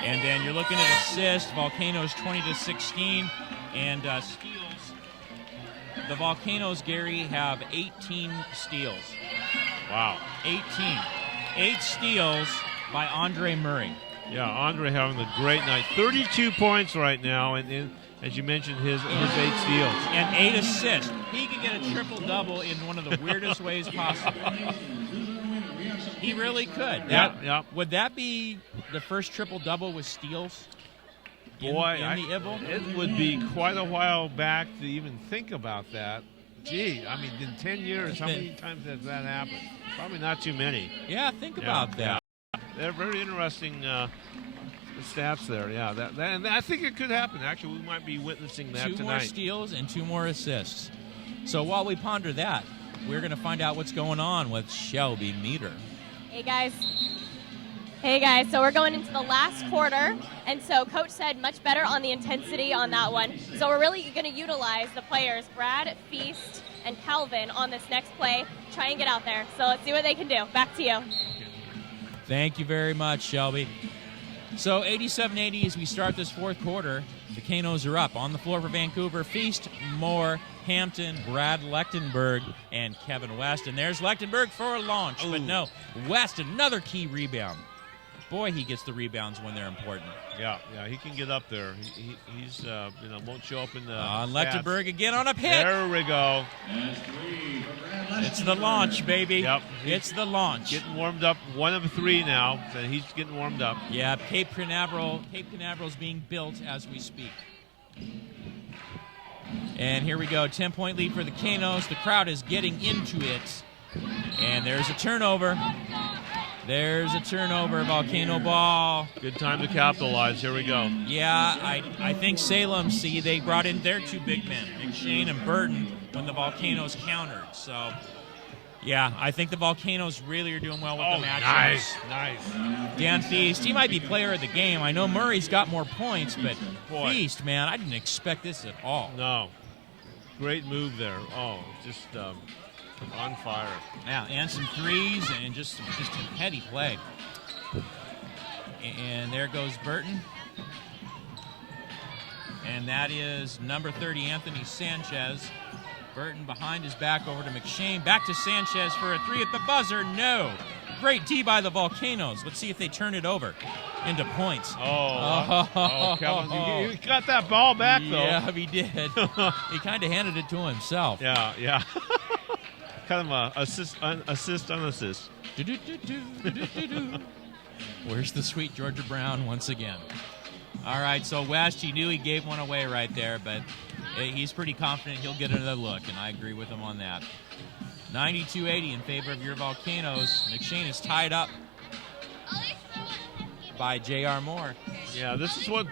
And then you're looking at assists, Volcanoes 20-16, and steals. The Volcanoes, Gary, have 18 steals. Wow. 18. 8 steals by Andre Murray. Yeah, Andre having a great night. 32 points right now, and as you mentioned, his 8 steals. And 8 assists. He could get a triple-double in one of the weirdest ways possible. He really could. Yeah. Would that be the first triple-double with steals? Boy, in the IBL? It would be quite a while back to even think about that. Gee, I mean, in 10 years, how many times has that happened? Probably not too many. Yeah, think about that. Yeah. They're very interesting stats there. Yeah, and I think it could happen. Actually, we might be witnessing that tonight. 2 more steals and 2 more assists. So while we ponder that, we're going to find out what's going on with Shelby Meter. Hey guys, so we're going into the last quarter, and so Coach said much better on the intensity on that one. So we're really going to utilize the players, Brad, Feast, and Calvin on this next play. Try and get out there. So let's see what they can do. Back to you. Thank you very much, Shelby. So 87-80 as we start this fourth quarter. The Volcanoes are up on the floor for Vancouver. Feast, Moore, Hampton, Brad Lechtenberg, and Kevin West. And there's Lechtenberg for a launch. But no, West, another key rebound. Boy, he gets the rebounds when they're important. Yeah, he can get up there. He's won't show up in the Lechtenberg again on a pick. There we go. It's the launch, baby. Yep. It's the launch. Getting warmed up. 1 of 3 now. So he's getting warmed up. Yeah, Cape Canaveral is being built as we speak. And here we go. 10-point lead for the Volcanoes. The crowd is getting into it. And there's a turnover. There's a turnover, Volcano ball. Good time to capitalize. Here we go. Yeah, I think Salem, they brought in their 2 big men, McShane and Burton, when the Volcanoes countered. So, yeah, I think the Volcanoes really are doing well with the matchups. Nice. Dan Feast, he might be player of the game. I know Murray's got more points, but Feast, man, I didn't expect this at all. No. Great move there. Oh, just on fire. Yeah, and some threes and just a heady play. And there goes Burton. And that is number 30, Anthony Sanchez. Burton behind his back over to McShane. Back to Sanchez for a 3 at the buzzer. No. Great D by the Volcanoes. Let's see if they turn it over into points. Kevin, you got that ball back, though. Yeah, he did. He kind of handed it to himself. Yeah. Kind of a assist on assist. Where's the sweet Georgia Brown once again? All right, so West, he knew he gave one away right there, but he's pretty confident he'll get another look, and I agree with him on that. 92-80 in favor of your Volcanoes. McShane is tied up by J.R. Moore. Yeah, this is what,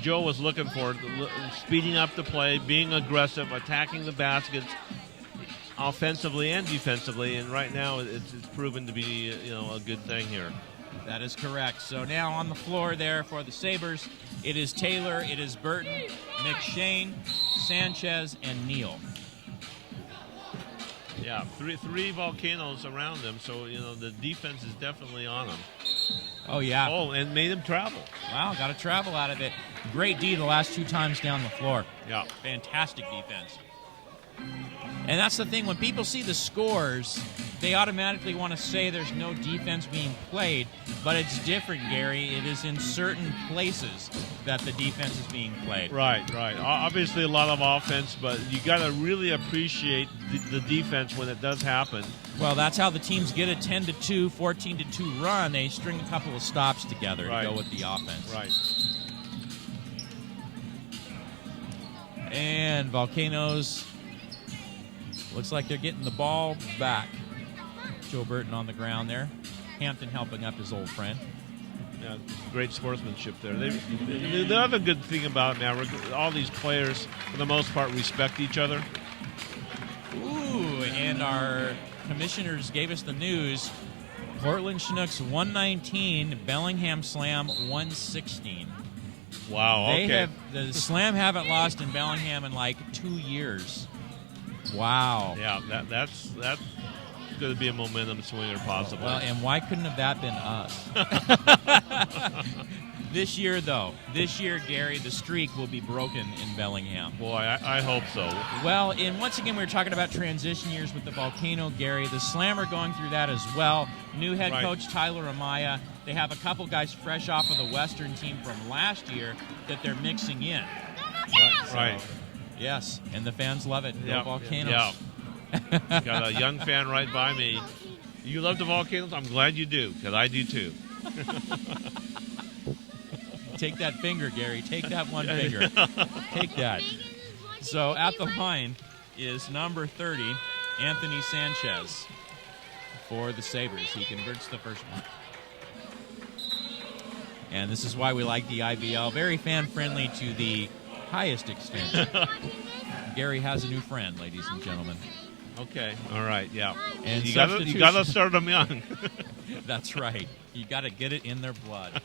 Joe was looking for, speeding up the play, being aggressive, attacking the baskets, offensively and defensively, and right now it's proven to be a good thing here. That is correct. So now on the floor there for the Sabers, it is Taylor, it is Burton, McShane, Sanchez, and Neal. Yeah, three Volcanoes around them, so the defense is definitely on them. Oh yeah. Oh, and made them travel. Wow, got to travel out of it. Great D the last 2 times down the floor. Yeah. Fantastic defense. And that's the thing, when people see the scores, they automatically want to say there's no defense being played, but it's different, Gary. It is in certain places that the defense is being played. Right. Obviously a lot of offense, but you got to really appreciate the defense when it does happen. Well, that's how the teams get a 10-2, 14-2 run. They string a couple of stops together to go with the offense. Right. And Volcanoes, looks like they're getting the ball back. Joe Burton on the ground there. Hampton helping up his old friend. Yeah, great sportsmanship there. The other good thing about it now, all these players, for the most part, respect each other. Ooh, and our commissioners gave us the news. Portland Chinooks 119, Bellingham Slam 116. Wow, okay. The Slam haven't lost in Bellingham in like 2 years. Wow. Yeah, that's going to be a momentum swinger possibly. Well, and why couldn't have that been us? This year, Gary, the streak will be broken in Bellingham. Boy, I hope so. Well, and once again, we were talking about transition years with the Volcano, Gary. The Slammer going through that as well. New head coach Tyler Amaya. They have a couple guys fresh off of the Western team from last year that they're mixing in. Right. Yes, and the fans love it. Yep. The Volcanoes. Yeah. Got a young fan right by me. You love the Volcanoes? I'm glad you do, because I do too. Take that finger, Gary. Take that one finger. Take that. So at the line is number 30, Anthony Sanchez for the Sabers. He converts the first one. And this is why we like the IBL. Very fan-friendly to the highest extent. Gary has a new friend, ladies and gentlemen. Okay. All right. Yeah. And you gotta start them young. That's right. You got to get it in their blood.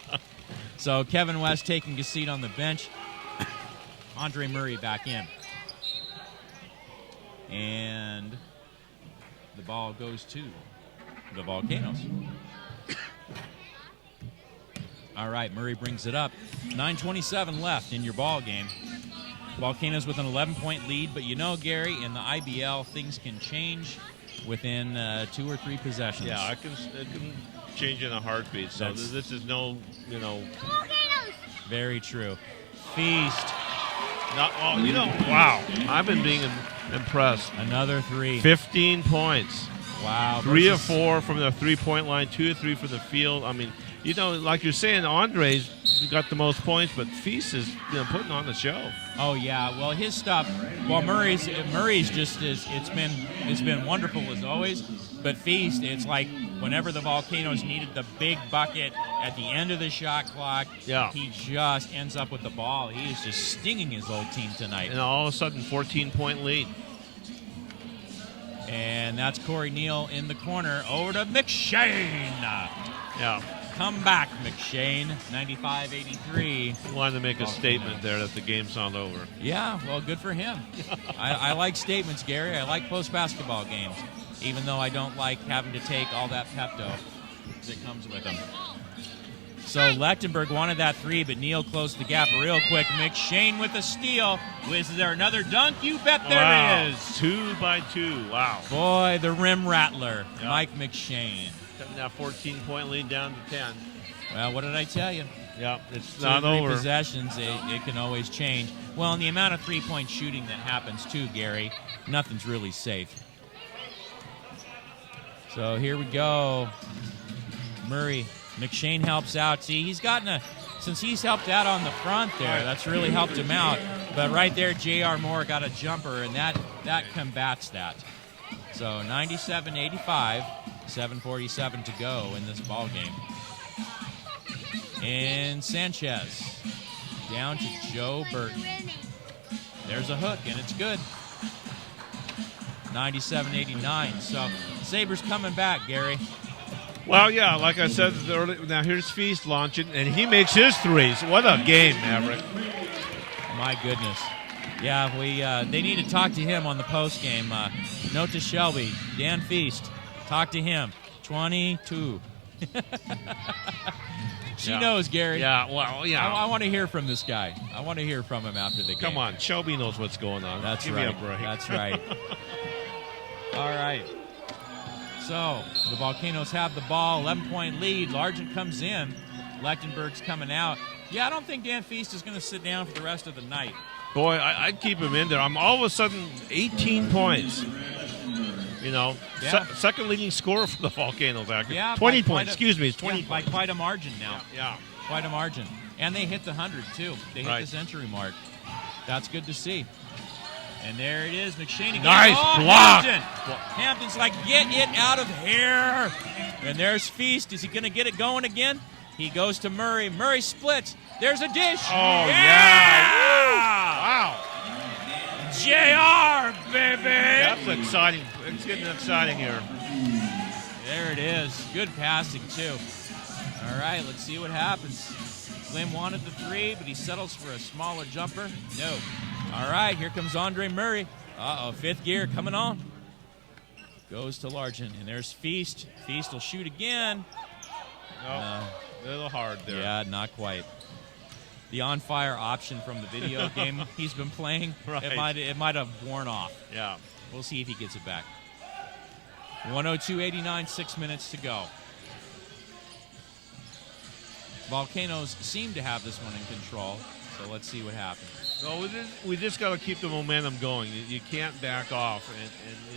So Kevin West taking a seat on the bench. Andre Murray back in. And the ball goes to the Volcanoes. All right, Murray brings it up. 9:27 left in your ball game. Volcanoes with an 11-point lead, but you know, Gary, in the IBL, things can change within 2 or 3 possessions. Yeah, it can change in a heartbeat. So this is no, Very true. Feast. Wow. I've been being impressed. Another 3. 15 points. Wow. 3 of 4 from the 3-point line, 2 of 3 from the field. I mean, like you're saying, Andre's got the most points, but Feast is putting on the show. Oh yeah, well his stuff. Well, Murray's just it's been wonderful as always. But Feast, it's like whenever the Volcanoes needed the big bucket at the end of the shot clock, he just ends up with the ball. He is just stinging his old team tonight. And all of a sudden, 14-point lead. And that's Corey Neal in the corner over to McShane. Yeah. Come back, McShane, 95-83. Wanted to make a statement there that the game's not over. Yeah, well, good for him. I like statements, Gary. I like close basketball games, even though I don't like having to take all that Pepto that comes with them. So Lechtenberg wanted that 3, but Neal closed the gap real quick. McShane with a steal. Is there another dunk? You bet there is. 2 by 2. Wow. Boy, the rim rattler, Mike McShane. Cutting that 14-point lead down to 10. Well, what did I tell you? Yeah, it's 2 not or 3 over. possessions, it can always change. Well, and the amount of 3-point shooting that happens too, Gary, nothing's really safe. So here we go. Murray. McShane helps out. See, since he's helped out on the front there, that's really helped him out. But right there, J.R. Moore got a jumper, and that combats that. So 97-85, 7:47 to go in this ball game. And Sanchez down to Joe Burton. There's a hook, and it's good. 97-89. So Sabres coming back, Gary. Well, yeah, like I said earlier, now here's Feast launching, and he makes his 3s. What a game, Maverick. My goodness. Yeah, they need to talk to him on the post game. Note to Shelby, Dan Feast, talk to him. 22. She knows, Gary. Yeah, well, yeah. I want to hear from this guy. I want to hear from him after the game. Come on, Shelby knows what's going on. That's Give right. me a break. That's right. All right. So the Volcanoes have the ball, 11-point lead. Largent comes in. Lechtenberg's coming out. Yeah, I don't think Dan Feast is going to sit down for the rest of the night. Boy, I'd keep him in there. I'm all of a sudden 18 points. Second leading scorer for the Volcanoes. Actually. Yeah, 20 points. Excuse me, it's 20 by points. quite a margin now. Yeah. Quite a margin. And they hit the 100, too. They hit the century mark. That's good to see. And there it is, McShane again. Nice block. Hampton's like, get it out of here. And there's Feast. Is he going to get it going again? He goes to Murray. Murray splits. There's a dish. Oh, yeah. Wow. JR, baby. That's exciting. It's getting exciting here. There it is. Good passing, too. All right, let's see what happens. Slim wanted the 3, but he settles for a smaller jumper. No. All right, here comes Andre Murray. Uh-oh, 5th gear coming on. Goes to Largent, and there's Feast. Feast will shoot again. A little hard there. Yeah, not quite. The on-fire option from the video game he's been playing, it might have worn off. Yeah. We'll see if he gets it back. 102-89, 6 minutes to go. Volcanoes seem to have this one in control, so let's see what happens. No, we just got to keep the momentum going. You can't back off,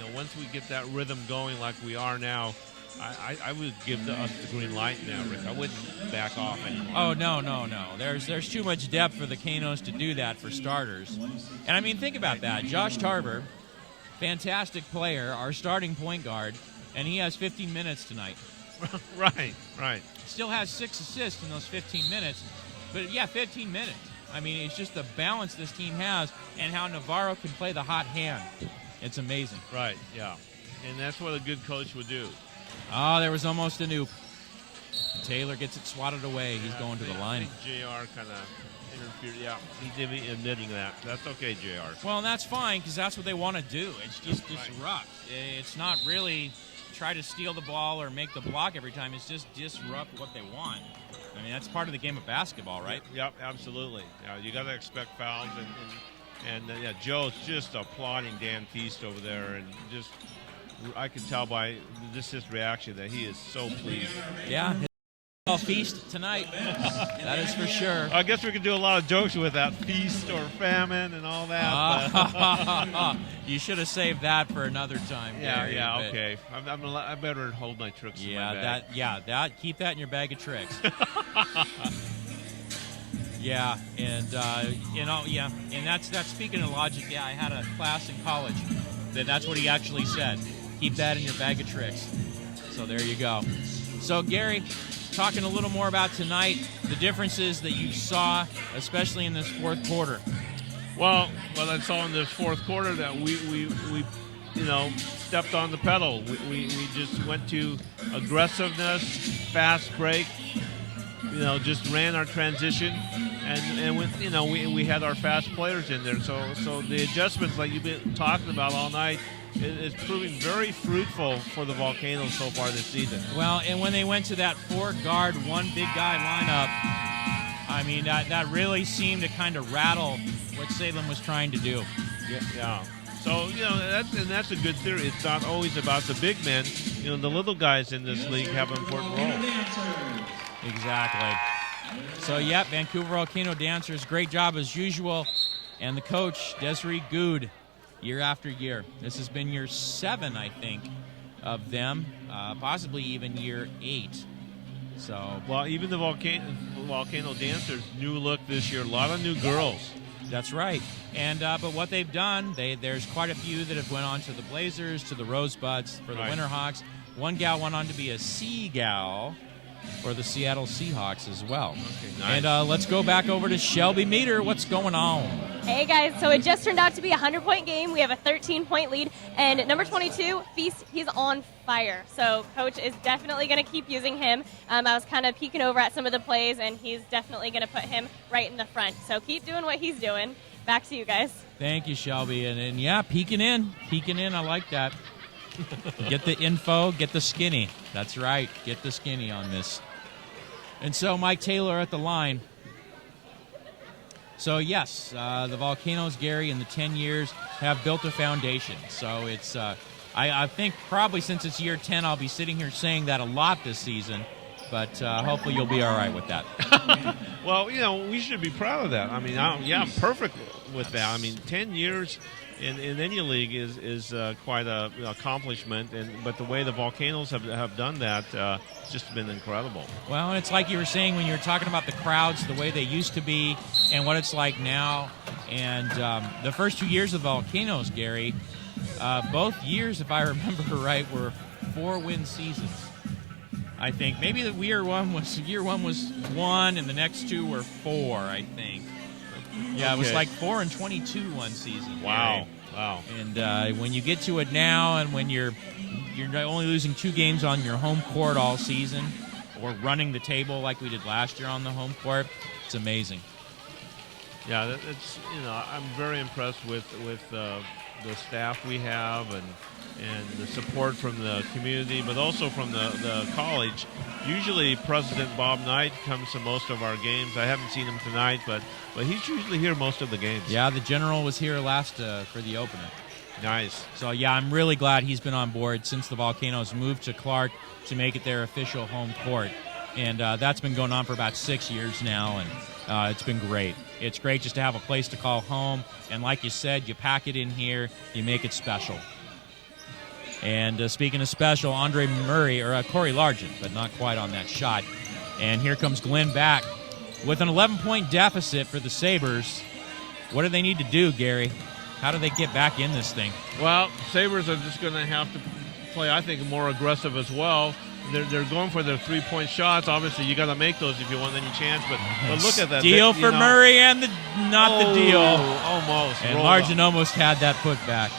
and once we get that rhythm going like we are now, I would give us the green light now, Rick. I wouldn't back off anymore. Oh no. There's too much depth for the Canos to do that for starters. And I mean, think about that. Josh Tarver, fantastic player, our starting point guard, and he has 15 minutes tonight. Right. Still has 6 assists in those 15 minutes, but yeah, 15 minutes. I mean, it's just the balance this team has and how Navarro can play the hot hand. It's amazing. Right, yeah. And that's what a good coach would do. Oh, there was almost an oop. Taylor gets it swatted away. He's going to the line. I think JR kind of interfered. Yeah, he's admitting that. That's okay, JR. Well, and that's fine because that's what they want to do. It's just disrupt. It's not really try to steal the ball or make the block every time. It's just disrupt what they want. I mean, that's part of the game of basketball, right? Yep, absolutely. Yeah, you got to expect fouls, and yeah, Joe's just applauding Dan Feast over there, and just I can tell by just his reaction that he is so pleased. Yeah, feast tonight. That is for sure. I guess we could do a lot of jokes with that feast or famine and all that. You should have saved that for another time. Gary, yeah, okay. I better hold my tricks in my bag. Keep that in your bag of tricks. Yeah, and and that's speaking of logic. Yeah, I had a class in college that's what he actually said. Keep that in your bag of tricks. So there you go. So Gary, talking a little more about tonight, the differences that you saw, especially in this fourth quarter. Well, what I saw in this fourth quarter that we stepped on the pedal. We just went to aggressiveness, fast break. Just ran our transition, and we had our fast players in there. So the adjustments like you've been talking about all night is proving very fruitful for the Volcanoes so far this season. Well, and when they went to that 4-guard, 1 big guy lineup, I mean that really seemed to kind of rattle what Salem was trying to do. Yeah. So that's a good theory. It's not always about the big men. The little guys in this league have an important role. Exactly. So, Vancouver Volcano Dancers, great job as usual. And the coach, Desiree Good, year after year. This has been year 7, I think, of them, possibly even year 8. So, well, even the Volcano Dancers, new look this year, a lot of new girls. That's right. And but what they've done, there's quite a few that have went on to the Blazers, to the Rosebuds, for the Winterhawks. One gal went on to be a Sea Gal for the Seattle Seahawks as well. Okay, nice. And let's go back over to Shelby Meter. What's going on? Hey guys, so it just turned out to be a 100-point game. We have a 13-point lead, and number 22, Feast, he's on fire. So Coach is definitely going to keep using him. I was kind of peeking over at some of the plays, and he's definitely going to put him right in the front. So keep doing what he's doing. Back to you guys. Thank you, Shelby. And peeking in. I like that. Get the info, get the skinny. That's right, get the skinny on this. And so Mike Taylor at the line. So yes, the Volcanoes, Gary, in the 10 years have built a foundation. So it's, I think probably since it's year 10, I'll be sitting here saying that a lot this season. But hopefully you'll be all right with that. Well, we should be proud of that. I mean, I'm perfect with that. I mean, 10 years in any league is quite an accomplishment, but the way the Volcanoes have done that it's just been incredible. Well, and it's like you were saying when you were talking about the crowds, the way they used to be and what it's like now. And the first 2 years of Volcanoes, Gary, both years, if I remember right, were 4-win seasons. I think maybe the year one was 1, and the next 2 were 4. I think. Yeah, okay. It was like 4-22 one season. Wow. And when you get to it now, and when you're only losing 2 games on your home court all season, or running the table like we did last year on the home court, it's amazing. Yeah, it's I'm very impressed with the staff we have and the support from the community, but also from the college. Usually President Bob Knight comes to most of our games. I haven't seen him tonight, but he's usually here most of the games. Yeah, the General was here last for the opener. Nice. So, yeah, I'm really glad he's been on board since the Volcanoes moved to Clark to make it their official home court. And that's been going on for about 6 years now, and it's been great. It's great just to have a place to call home. And like you said, you pack it in here, you make it special. And speaking of special, Corey Largent, but not quite on that shot. And here comes Glenn back with an 11-point deficit for the Sabers. What do they need to do, Gary? How do they get back in this thing? Well, Sabers are just going to have to play, I think, more aggressive as well. They're going for their 3-point shots. Obviously, you got to make those if you want any chance. But look at that steal for Murray, and not the deal. Almost. And Largent almost had that put back.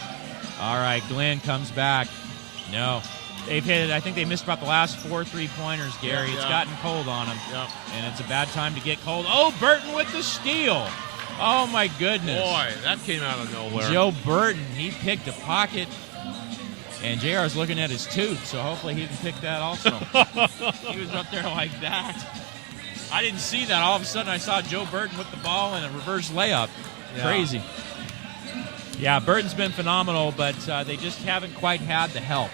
All right, Glenn comes back. No. They've hit, I think they missed about the last 4 3-pointers, Gary. Yeah. It's gotten cold on them. Yep. And it's a bad time to get cold. Oh, Burton with the steal. Oh, my goodness. Boy, that came out of nowhere. Joe Burton, he picked a pocket. And JR's looking at his tooth, so hopefully he can pick that also. He was up there like that. I didn't see that. All of a sudden, I saw Joe Burton with the ball and a reverse layup. Yeah. Crazy. Yeah, Burton's been phenomenal, but they just haven't quite had the help.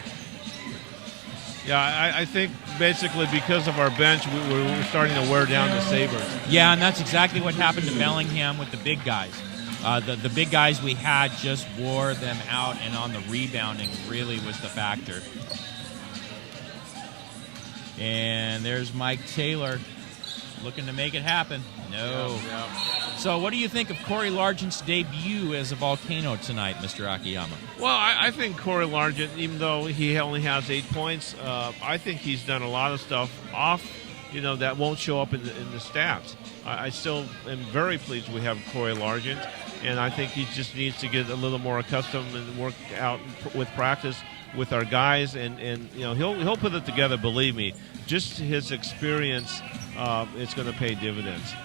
Yeah, I think basically because of our bench, we're starting to wear down the Sabers. Yeah, and that's exactly what happened to Bellingham with the big guys. The big guys we had just wore them out, and on the rebounding really was the factor. And there's Mike Taylor looking to make it happen. No. Yeah. So what do you think of Corey Largent's debut as a Volcano tonight, Mr. Akiyama? Well, I think Corey Largent, even though he only has 8 points, I think he's done a lot of stuff off, that won't show up in the stats. I still am very pleased we have Corey Largent, and I think he just needs to get a little more accustomed and work out with practice with our guys, and he'll put it together. Believe me, just his experience, it's going to pay dividends.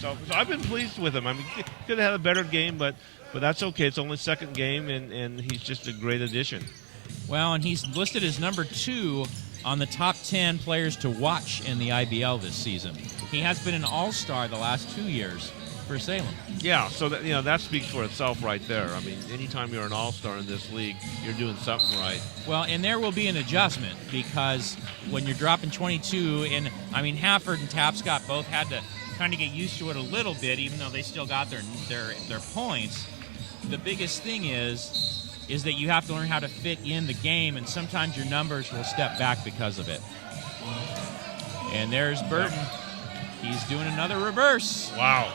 So I've been pleased with him. I mean, he could have had a better game, but that's okay. It's only second game, and he's just a great addition. Well, and he's listed as number 2 on the top 10 players to watch in the IBL this season. He has been an all-star the last 2 years for Salem. Yeah, so that speaks for itself right there. I mean, anytime you're an all-star in this league, you're doing something right. Well, and there will be an adjustment because when you're dropping 22, and I mean, Hafford and Tapscott both had to kind of get used to it a little bit, even though they still got their points. The biggest thing is that you have to learn how to fit in the game, and sometimes your numbers will step back because of it. And there's Burton. He's doing another reverse. Wow.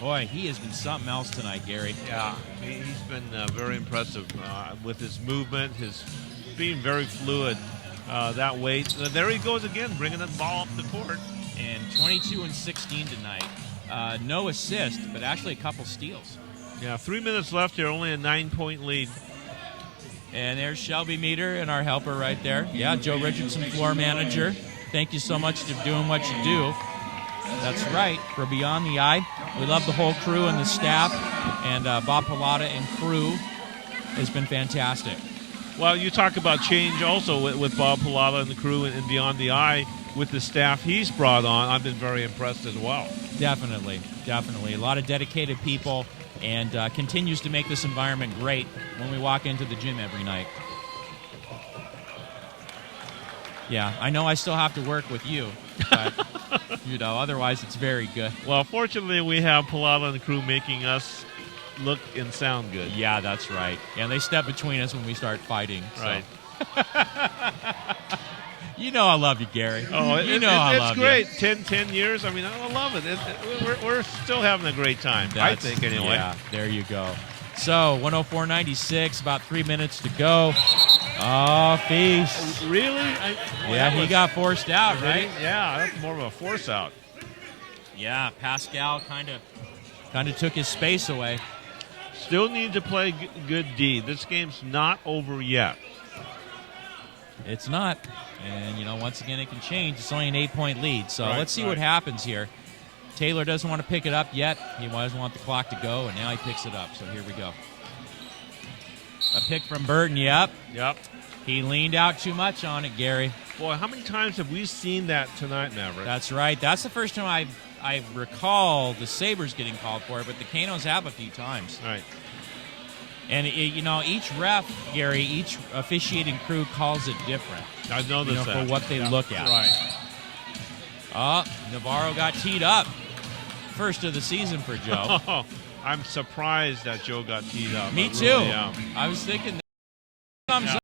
Boy, he has been something else tonight, Gary. Yeah, he's been very impressive with his movement, his being very fluid, that weight. There he goes again, bringing the ball up the court. And 22 and 16 tonight. No assist, but actually a couple steals. Yeah, 3 minutes left here, only a 9-point lead. And there's Shelby Meter and our helper right there. Yeah, Joe Richardson, floor manager. Thank you so much for doing what you do. That's right, for Beyond the Eye. We love the whole crew and the staff. And Bob Pilata and crew has been fantastic. Well, you talk about change also with Bob Pilata and the crew and Beyond the Eye with the staff he's brought on. I've been very impressed as well. Definitely. A lot of dedicated people, and continues to make this environment great when we walk into the gym every night. Yeah, I know I still have to work with you, but otherwise it's very good. Well, fortunately, we have Pilata and the crew making us look and sound good. Yeah, that's right. And they step between us when we start fighting. Right. So. I love you, Gary. Oh, I love it's great. 10 years. I mean, I love it. We're still having a great time. I think, anyway. Yeah, there you go. So, 104.96, about 3 minutes to go. Oh, feast. Really? He got forced out, right? Yeah, that's more of a force out. Yeah, Pascal kind of took his space away. Still need to play good D. This game's not over yet. It's not. And, once again, it can change. It's only an 8-point lead. So let's see what happens here. Taylor doesn't want to pick it up yet. He doesn't want the clock to go, and now he picks it up. So here we go. A pick from Burton, yep. He leaned out too much on it, Gary. Boy, how many times have we seen that tonight, Maverick? That's right. That's the first time I recall the Sabers getting called for it, but the Canos have a few times. Right. And, each ref, Gary, each officiating crew calls it different. I've noticed that. For what they look at. Right. Oh, Navarro got teed up. First of the season for Joe. I'm surprised that Joe got teed up. Me too. Really am. I was thinking